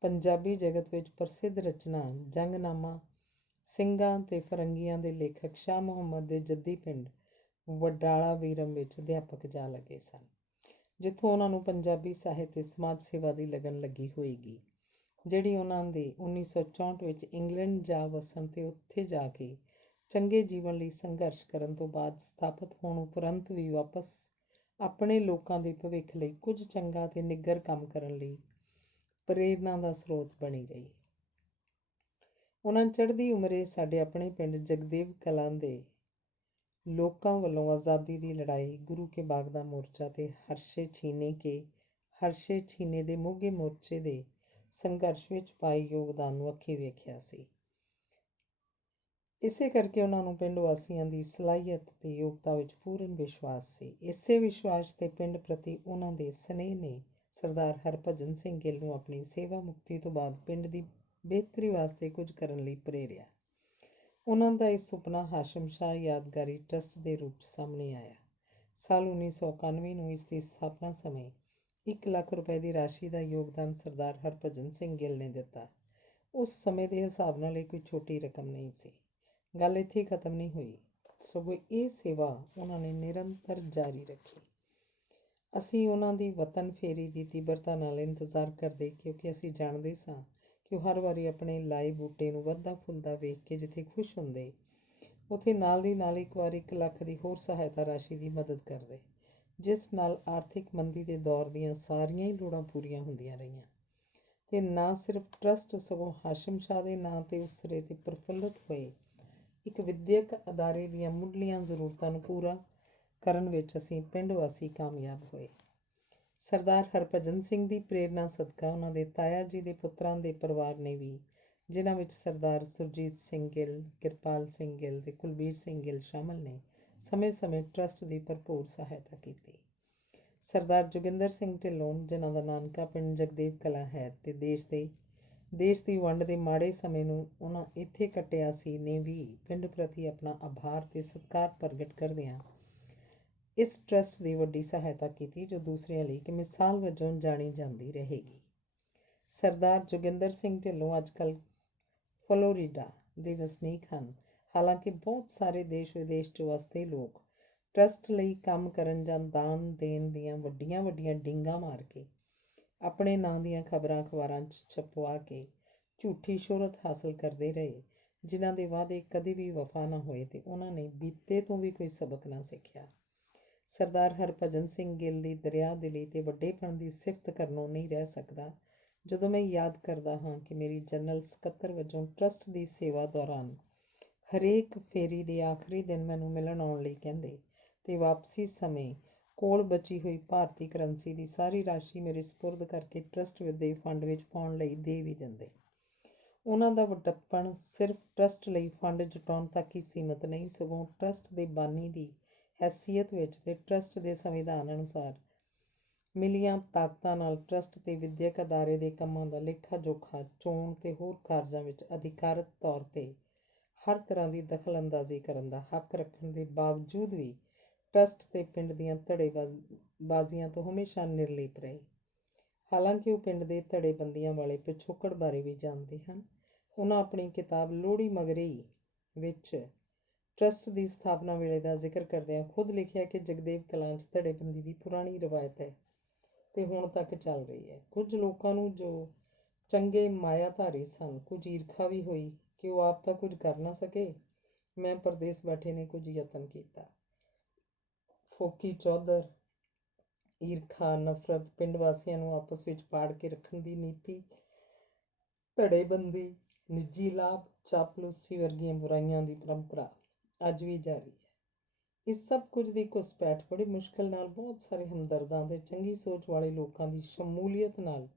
ਪੰਜਾਬੀ ਜਗਤ ਵਿੱਚ ਪ੍ਰਸਿੱਧ ਰਚਨਾ ਜੰਗਨਾਮਾ ਸਿੰਘਾਂ ਤੇ ਫਰੰਗੀਆਂ ਦੇ ਲੇਖਕ ਸ਼ਾਹ ਮੁਹੰਮਦ ਦੇ ਜੱਦੀ ਪਿੰਡ ਵਡਾਲਾ ਵੀਰਮ ਵਿੱਚ ਅਧਿਆਪਕ ਜਾ ਲੱਗੇ ਸਨ, ਜਿੱਥੋਂ ਉਹਨਾਂ ਨੂੰ ਪੰਜਾਬੀ ਸਾਹਿਤ ਤੇ ਸਮਾਜ ਸੇਵਾ ਦੀ ਲਗਨ ਲੱਗੀ ਹੋਏਗੀ, ਜਿਹੜੀ ਉਹਨਾਂ ਦੇ 1964 ਵਿੱਚ ਇੰਗਲੈਂਡ ਜਾ ਵਸਣ ਤੇ ਉੱਥੇ ਜਾ ਕੇ ਚੰਗੇ ਜੀਵਨ ਲਈ ਸੰਘਰਸ਼ ਕਰਨ ਤੋਂ ਬਾਅਦ ਸਥਾਪਿਤ ਹੋਣ ਉਪਰੰਤ ਵੀ ਵਾਪਸ ਆਪਣੇ ਲੋਕਾਂ ਦੇ ਭਵਿੱਖ ਲਈ ਕੁਝ ਚੰਗਾ ਤੇ ਨਿੱਘਰ ਕੰਮ ਕਰਨ ਲਈ ਪ੍ਰੇਰਨਾ ਦਾ ਸਰੋਤ ਬਣੀ ਰਹੀ। ਉਹਨਾਂ ਚੜ੍ਹਦੀ ਉਮਰੇ ਸਾਡੇ ਆਪਣੇ ਪਿੰਡ ਜਗਦੇਵ ਕਲਾਂ ਦੇ ਲੋਕਾਂ ਵੱਲੋਂ ਆਜ਼ਾਦੀ ਦੀ ਲੜਾਈ, ਗੁਰੂ ਕੇ ਬਾਗ ਦਾ ਮੋਰਚਾ ਤੇ ਹਰਸ਼ੇ ਛੀਨੇ ਦੇ ਮੋਘੇ ਮੋਰਚੇ ਦੇ ਸੰਘਰਸ਼ ਵਿੱਚ ਪਾਏ ਯੋਗਦਾਨ ਨੂੰ ਅੱਖੀਂ ਵੇਖਿਆ ਸੀ। ਇਸੇ ਕਰਕੇ ਉਹਨਾਂ ਨੂੰ ਪਿੰਡ ਵਾਸੀਆਂ ਦੀ ਸਲਾਹੀਅਤ ਤੇ ਯੋਗਤਾ ਵਿੱਚ ਪੂਰਨ ਵਿਸ਼ਵਾਸ ਸੀ। ਇਸੇ ਵਿਸ਼ਵਾਸ ਤੇ ਪਿੰਡ ਪ੍ਰਤੀ ਉਹਨਾਂ ਦੇ ਸਨੇਹ ਨੇ ਸਰਦਾਰ ਹਰਭਜਨ ਸਿੰਘ ਗਿੱਲ ਨੂੰ ਆਪਣੀ ਸੇਵਾ ਮੁਕਤੀ ਤੋਂ ਬਾਅਦ ਪਿੰਡ ਦੀ ਬਿਹਤਰੀ ਵਾਸਤੇ ਕੁਝ ਕਰਨ ਲਈ ਪ੍ਰੇਰਿਆ। ਉਹਨਾਂ ਦਾ ਇਹ ਸੁਪਨਾ ਹਾਸ਼ਮ ਸ਼ਾਹ ਯਾਦਗਾਰੀ ਟਰੱਸਟ ਦੇ ਰੂਪ 'ਚ ਸਾਹਮਣੇ ਆਇਆ। ਸਾਲ 1991 ਨੂੰ ਇਸ ਦੀ ਸਥਾਪਨਾ ਸਮੇਂ 1 ਲੱਖ ਰੁਪਏ ਦੀ ਰਾਸ਼ੀ ਦਾ ਯੋਗਦਾਨ ਸਰਦਾਰ ਹਰਭਜਨ ਸਿੰਘ ਗਿੱਲ ਨੇ ਦਿੱਤਾ। ਉਸ ਸਮੇਂ ਦੇ ਹਿਸਾਬ ਨਾਲ ਇਹ ਕੋਈ ਛੋਟੀ ਰਕਮ ਨਹੀਂ ਸੀ। ਗੱਲ ਇੱਥੇ ਖਤਮ ਨਹੀਂ ਹੋਈ, ਸਗੋਂ ਇਹ ਸੇਵਾ ਉਹਨਾਂ ਨੇ ਨਿਰੰਤਰ ਜਾਰੀ ਰੱਖੀ। ਅਸੀਂ ਉਹਨਾਂ ਦੀ ਵਤਨ ਫੇਰੀ ਦੀ ਤੀਬਰਤਾ ਨਾਲ ਇੰਤਜ਼ਾਰ ਕਰਦੇ, ਕਿਉਂਕਿ ਅਸੀਂ ਜਾਣਦੇ ਸਾਂ ਕਿ ਉਹ ਹਰ ਵਾਰੀ ਆਪਣੇ ਲਾਏ ਬੂਟੇ ਨੂੰ ਵੱਧਦਾ ਫੁੱਲਦਾ ਵੇਖ ਕੇ ਜਿੱਥੇ ਖੁਸ਼ ਹੁੰਦੇ, ਉੱਥੇ ਨਾਲ ਦੀ ਨਾਲ ਇੱਕ ਵਾਰ 1 ਲੱਖ ਦੀ ਹੋਰ ਸਹਾਇਤਾ ਰਾਸ਼ੀ ਦੀ ਮਦਦ ਕਰਦੇ, ਜਿਸ ਨਾਲ ਆਰਥਿਕ ਮੰਦੀ ਦੇ ਦੌਰ ਦੀਆਂ ਸਾਰੀਆਂ ਹੀ ਲੋੜਾਂ ਪੂਰੀਆਂ ਹੁੰਦੀਆਂ ਰਹੀਆਂ। ਤੇ ਨਾ ਸਿਰਫ ਟਰੱਸਟ, ਸਗੋਂ ਹਾਸ਼ਮ ਸ਼ਾਹ ਦੇ ਨਾਂ 'ਤੇ ਉਸਰੇ ਤੇ ਪ੍ਰਫੁੱਲਤ ਹੋਏ ਇੱਕ ਵਿਦਿਅਕ ਅਦਾਰੇ ਦੀਆਂ ਮੁੱਢਲੀਆਂ ਜ਼ਰੂਰਤਾਂ ਨੂੰ ਪੂਰਾ ਕਰਨ ਵਿੱਚ ਅਸੀਂ ਪਿੰਡ ਵਾਸੀ ਕਾਮਯਾਬ ਹੋਏ। ਸਰਦਾਰ ਹਰਭਜਨ ਸਿੰਘ ਦੀ ਪ੍ਰੇਰਨਾ ਸਦਕਾ ਉਹਨਾਂ ਦੇ ਤਾਇਆ ਜੀ ਦੇ ਪੁੱਤਰਾਂ ਦੇ ਪਰਿਵਾਰ ਨੇ ਵੀ, ਜਿਨ੍ਹਾਂ ਵਿੱਚ ਸਰਦਾਰ ਸੁਰਜੀਤ ਸਿੰਘ ਗਿੱਲ, ਕਿਰਪਾਲ ਸਿੰਘ ਗਿੱਲ ਤੇ ਕੁਲਬੀਰ ਸਿੰਘ ਗਿੱਲ ਸ਼ਾਮਲ ਨੇ, ਸਮੇਂ-ਸਮੇਂ ਟਰੱਸਟ ਦੀ ਭਰਪੂਰ ਸਹਾਇਤਾ ਕੀਤੀ। ਸਰਦਾਰ ਜੋਗਿੰਦਰ ਸਿੰਘ ਢਿੱਲੋਂ, ਜਿਨ੍ਹਾਂ ਦਾ ਨਾਨਕਾ ਪਿੰਡ ਜਗਦੇਵ ਕਲਾਂ ਹੈ ਤੇ ਦੇਸ਼ ਦੀ ਵੰਡ ਦੇ ਮਾੜੇ ਸਮੇਂ ਨੂੰ ਉਹਨਾਂ ਇੱਥੇ ਕੱਟਿਆ ਸੀ, ਨੇ ਵੀ ਪਿੰਡ ਪ੍ਰਤੀ ਆਪਣਾ ਆਭਾਰ ਤੇ ਸਤਿਕਾਰ ਪ੍ਰਗਟ ਕਰਦਿਆਂ ਇਸ ਟਰੱਸਟ ਦੀ ਵੱਡੀ ਸਹਾਇਤਾ ਕੀਤੀ, ਜੋ ਦੂਸਰਿਆਂ ਲਈ ਇੱਕ ਮਿਸਾਲ ਵਜੋਂ ਜਾਣੀ ਜਾਂਦੀ ਰਹੇਗੀ। ਸਰਦਾਰ ਜੋਗਿੰਦਰ ਸਿੰਘ ਢਿੱਲੋਂ ਅੱਜ ਕੱਲ੍ਹ ਫਲੋਰੀਡਾ ਦੇ ਵਸਨੀਕ ਹਨ। ਹਾਲਾਂਕਿ ਬਹੁਤ ਸਾਰੇ ਦੇਸ਼ ਵਿਦੇਸ਼ 'ਚ ਵਸਦੇ ਲੋਕ ਟਰੱਸਟ ਲਈ ਕੰਮ ਕਰਨ ਜਾਂ ਦਾਨ ਦੇਣ ਦੀਆਂ ਵੱਡੀਆਂ ਡੀਂਗਾਂ ਮਾਰ ਕੇ ਆਪਣੇ ਨਾਂ ਦੀਆਂ ਖਬਰਾਂ ਅਖਬਾਰਾਂ 'ਚ ਛਪਵਾ ਕੇ ਝੂਠੀ ਸ਼ੋਹਰਤ ਹਾਸਲ ਕਰਦੇ ਰਹੇ, ਜਿਨ੍ਹਾਂ ਦੇ ਵਾਅਦੇ ਕਦੇ ਵੀ ਵਫਾ ਨਾ ਹੋਏ ਤੇ ਉਹਨਾਂ ਨੇ ਬੀਤੇ ਤੋਂ ਵੀ ਕੋਈ ਸਬਕ ਨਾ ਸਿੱਖਿਆ। ਸਰਦਾਰ ਹਰਭਜਨ ਸਿੰਘ ਗਿੱਲ ਦੀ ਦਰਿਆ-ਦਿਲੀ ਤੇ ਵੱਡੇਪਣ ਦੀ ਸਿਫਤ ਕਰਨੋਂ ਨਹੀਂ ਰਹਿ ਸਕਦਾ, ਜਦੋਂ ਮੈਂ ਯਾਦ ਕਰਦਾ ਹਾਂ ਕਿ ਮੇਰੀ ਜਨਰਲ ਸਕੱਤਰ ਵਜੋਂ ਟਰੱਸਟ ਦੀ ਸੇਵਾ ਦੌਰਾਨ ਹਰੇਕ ਫੇਰੀ ਦੇ ਆਖਰੀ ਦਿਨ ਮੈਨੂੰ ਮਿਲਣ ਆਉਣ ਲਈ ਕਹਿੰਦੇ ਤੇ ਵਾਪਸੀ ਸਮੇਂ ਕੋਲ ਬਚੀ ਹੋਈ ਭਾਰਤੀ ਕਰੰਸੀ ਦੀ ਸਾਰੀ ਰਾਸ਼ੀ ਮੇਰੇ ਸਪੁਰਦ ਕਰਕੇ ਟਰੱਸਟ ਦੇ ਫੰਡ ਵਿੱਚ ਪਾਉਣ ਲਈ ਦੇ ਵੀ ਦਿੰਦੇ। ਉਹਨਾਂ ਦਾ ਵੱਡਪਣ ਸਿਰਫ ਟਰੱਸਟ ਲਈ ਫੰਡ ਜੁਟਾਉਣ ਤੱਕ ਹੀ ਸੀਮਤ ਨਹੀਂ, ਸਗੋਂ ਟਰੱਸਟ ਦੇ ਬਾਨੀ ਦੀ ਹੈਸੀਅਤ ਵਿੱਚ ਤੇ ਟਰੱਸਟ ਦੇ ਸੰਵਿਧਾਨ ਅਨੁਸਾਰ ਮਿਲੀਆਂ ਤਾਕਤਾਂ ਨਾਲ ਟਰੱਸਟ ਤੇ ਵਿਦਿਅਕ ਅਦਾਰੇ ਦੇ ਕੰਮਾਂ ਦਾ ਲੇਖਾ-ਜੋਖਾ, ਚੋਣ ਤੇ ਹੋਰ ਕਾਰਜਾਂ ਵਿੱਚ ਅਧਿਕਾਰਤ ਤੌਰ 'ਤੇ ਹਰ ਤਰ੍ਹਾਂ ਦੀ ਦਖਲ-ਅੰਦਾਜ਼ੀ ਕਰਨ ਦਾ ਹੱਕ ਰੱਖਣ ਦੇ ਬਾਵਜੂਦ ਵੀ ਟਰੱਸਟ ਤੇ ਪਿੰਡ ਦੀਆਂ ਧੜੇਬਾਜ਼ੀਆਂ ਤੋਂ ਹਮੇਸ਼ਾ ਨਿਰਲੀਪ ਰਹੇ। ਹਾਲਾਂਕਿ ਉਹ ਪਿੰਡ ਦੇ ਧੜੇਬੰਦੀਆਂ ਵਾਲੇ ਪਿਛੋਕੜ ਬਾਰੇ ਵੀ ਜਾਣਦੇ ਹਨ। ਉਹਨਾਂ ਆਪਣੀ ਕਿਤਾਬ ਲੋਹੜੀ ਮਗਰਈ ਵਿੱਚ ਟਰੱਸਟ ਦੀ ਸਥਾਪਨਾ ਵੇਲੇ ਦਾ ਜ਼ਿਕਰ ਕਰਦਿਆਂ ਖੁਦ ਲਿਖਿਆ ਕਿ ਜਗਦੇਵ ਕਲਾਂ 'ਚ ਧੜੇਬੰਦੀ ਦੀ ਪੁਰਾਣੀ ਰਵਾਇਤ ਹੈ ਤੇ ਹੁਣ ਤੱਕ ਚੱਲ ਰਹੀ ਹੈ। ਕੁਝ ਲੋਕਾਂ ਨੂੰ, ਜੋ ਚੰਗੇ ਮਾਇਆਧਾਰੀ ਸਨ, ਕੁਝ ਈਰਖਾ ਵੀ ਹੋਈ ਕਿ ਉਹ ਆਪ ਤਾਂ ਕੁਝ ਕਰ ਨਾ ਸਕੇ, ਮੈਂ ਪਰਦੇਸ ਬੈਠੇ ਨੇ ਕੁਝ ਯਤਨ ਕੀਤਾ। ਫੋਕੀ ਚੌਧਰ, ਈਰਖਾ, ਨਫ਼ਰਤ, ਪਿੰਡ ਵਾਸੀਆਂ ਨੂੰ ਆਪਸ ਵਿੱਚ ਪਾੜ ਕੇ ਰੱਖਣ ਦੀ ਨੀਤੀ, ਧੜੇਬੰਦੀ, ਨਿੱਜੀ ਲਾਭ, ਚਾਪਲੂਸੀ ਵਰਗੀਆਂ ਬੁਰਾਈਆਂ ਦੀ ਪਰੰਪਰਾ ਅੱਜ ਵੀ ਜਾਰੀ ਹੈ। ਇਸ ਸਭ ਕੁਝ ਦੀ ਘੁਸਪੈਠ ਬੜੀ ਮੁਸ਼ਕਿਲ ਨਾਲ ਬਹੁਤ ਸਾਰੇ ਹਮਦਰਦਾਂ ਤੇ ਚੰਗੀ ਸੋਚ ਵਾਲੇ ਲੋਕਾਂ ਦੀ ਸ਼ਮੂਲੀਅਤ ਨਾਲ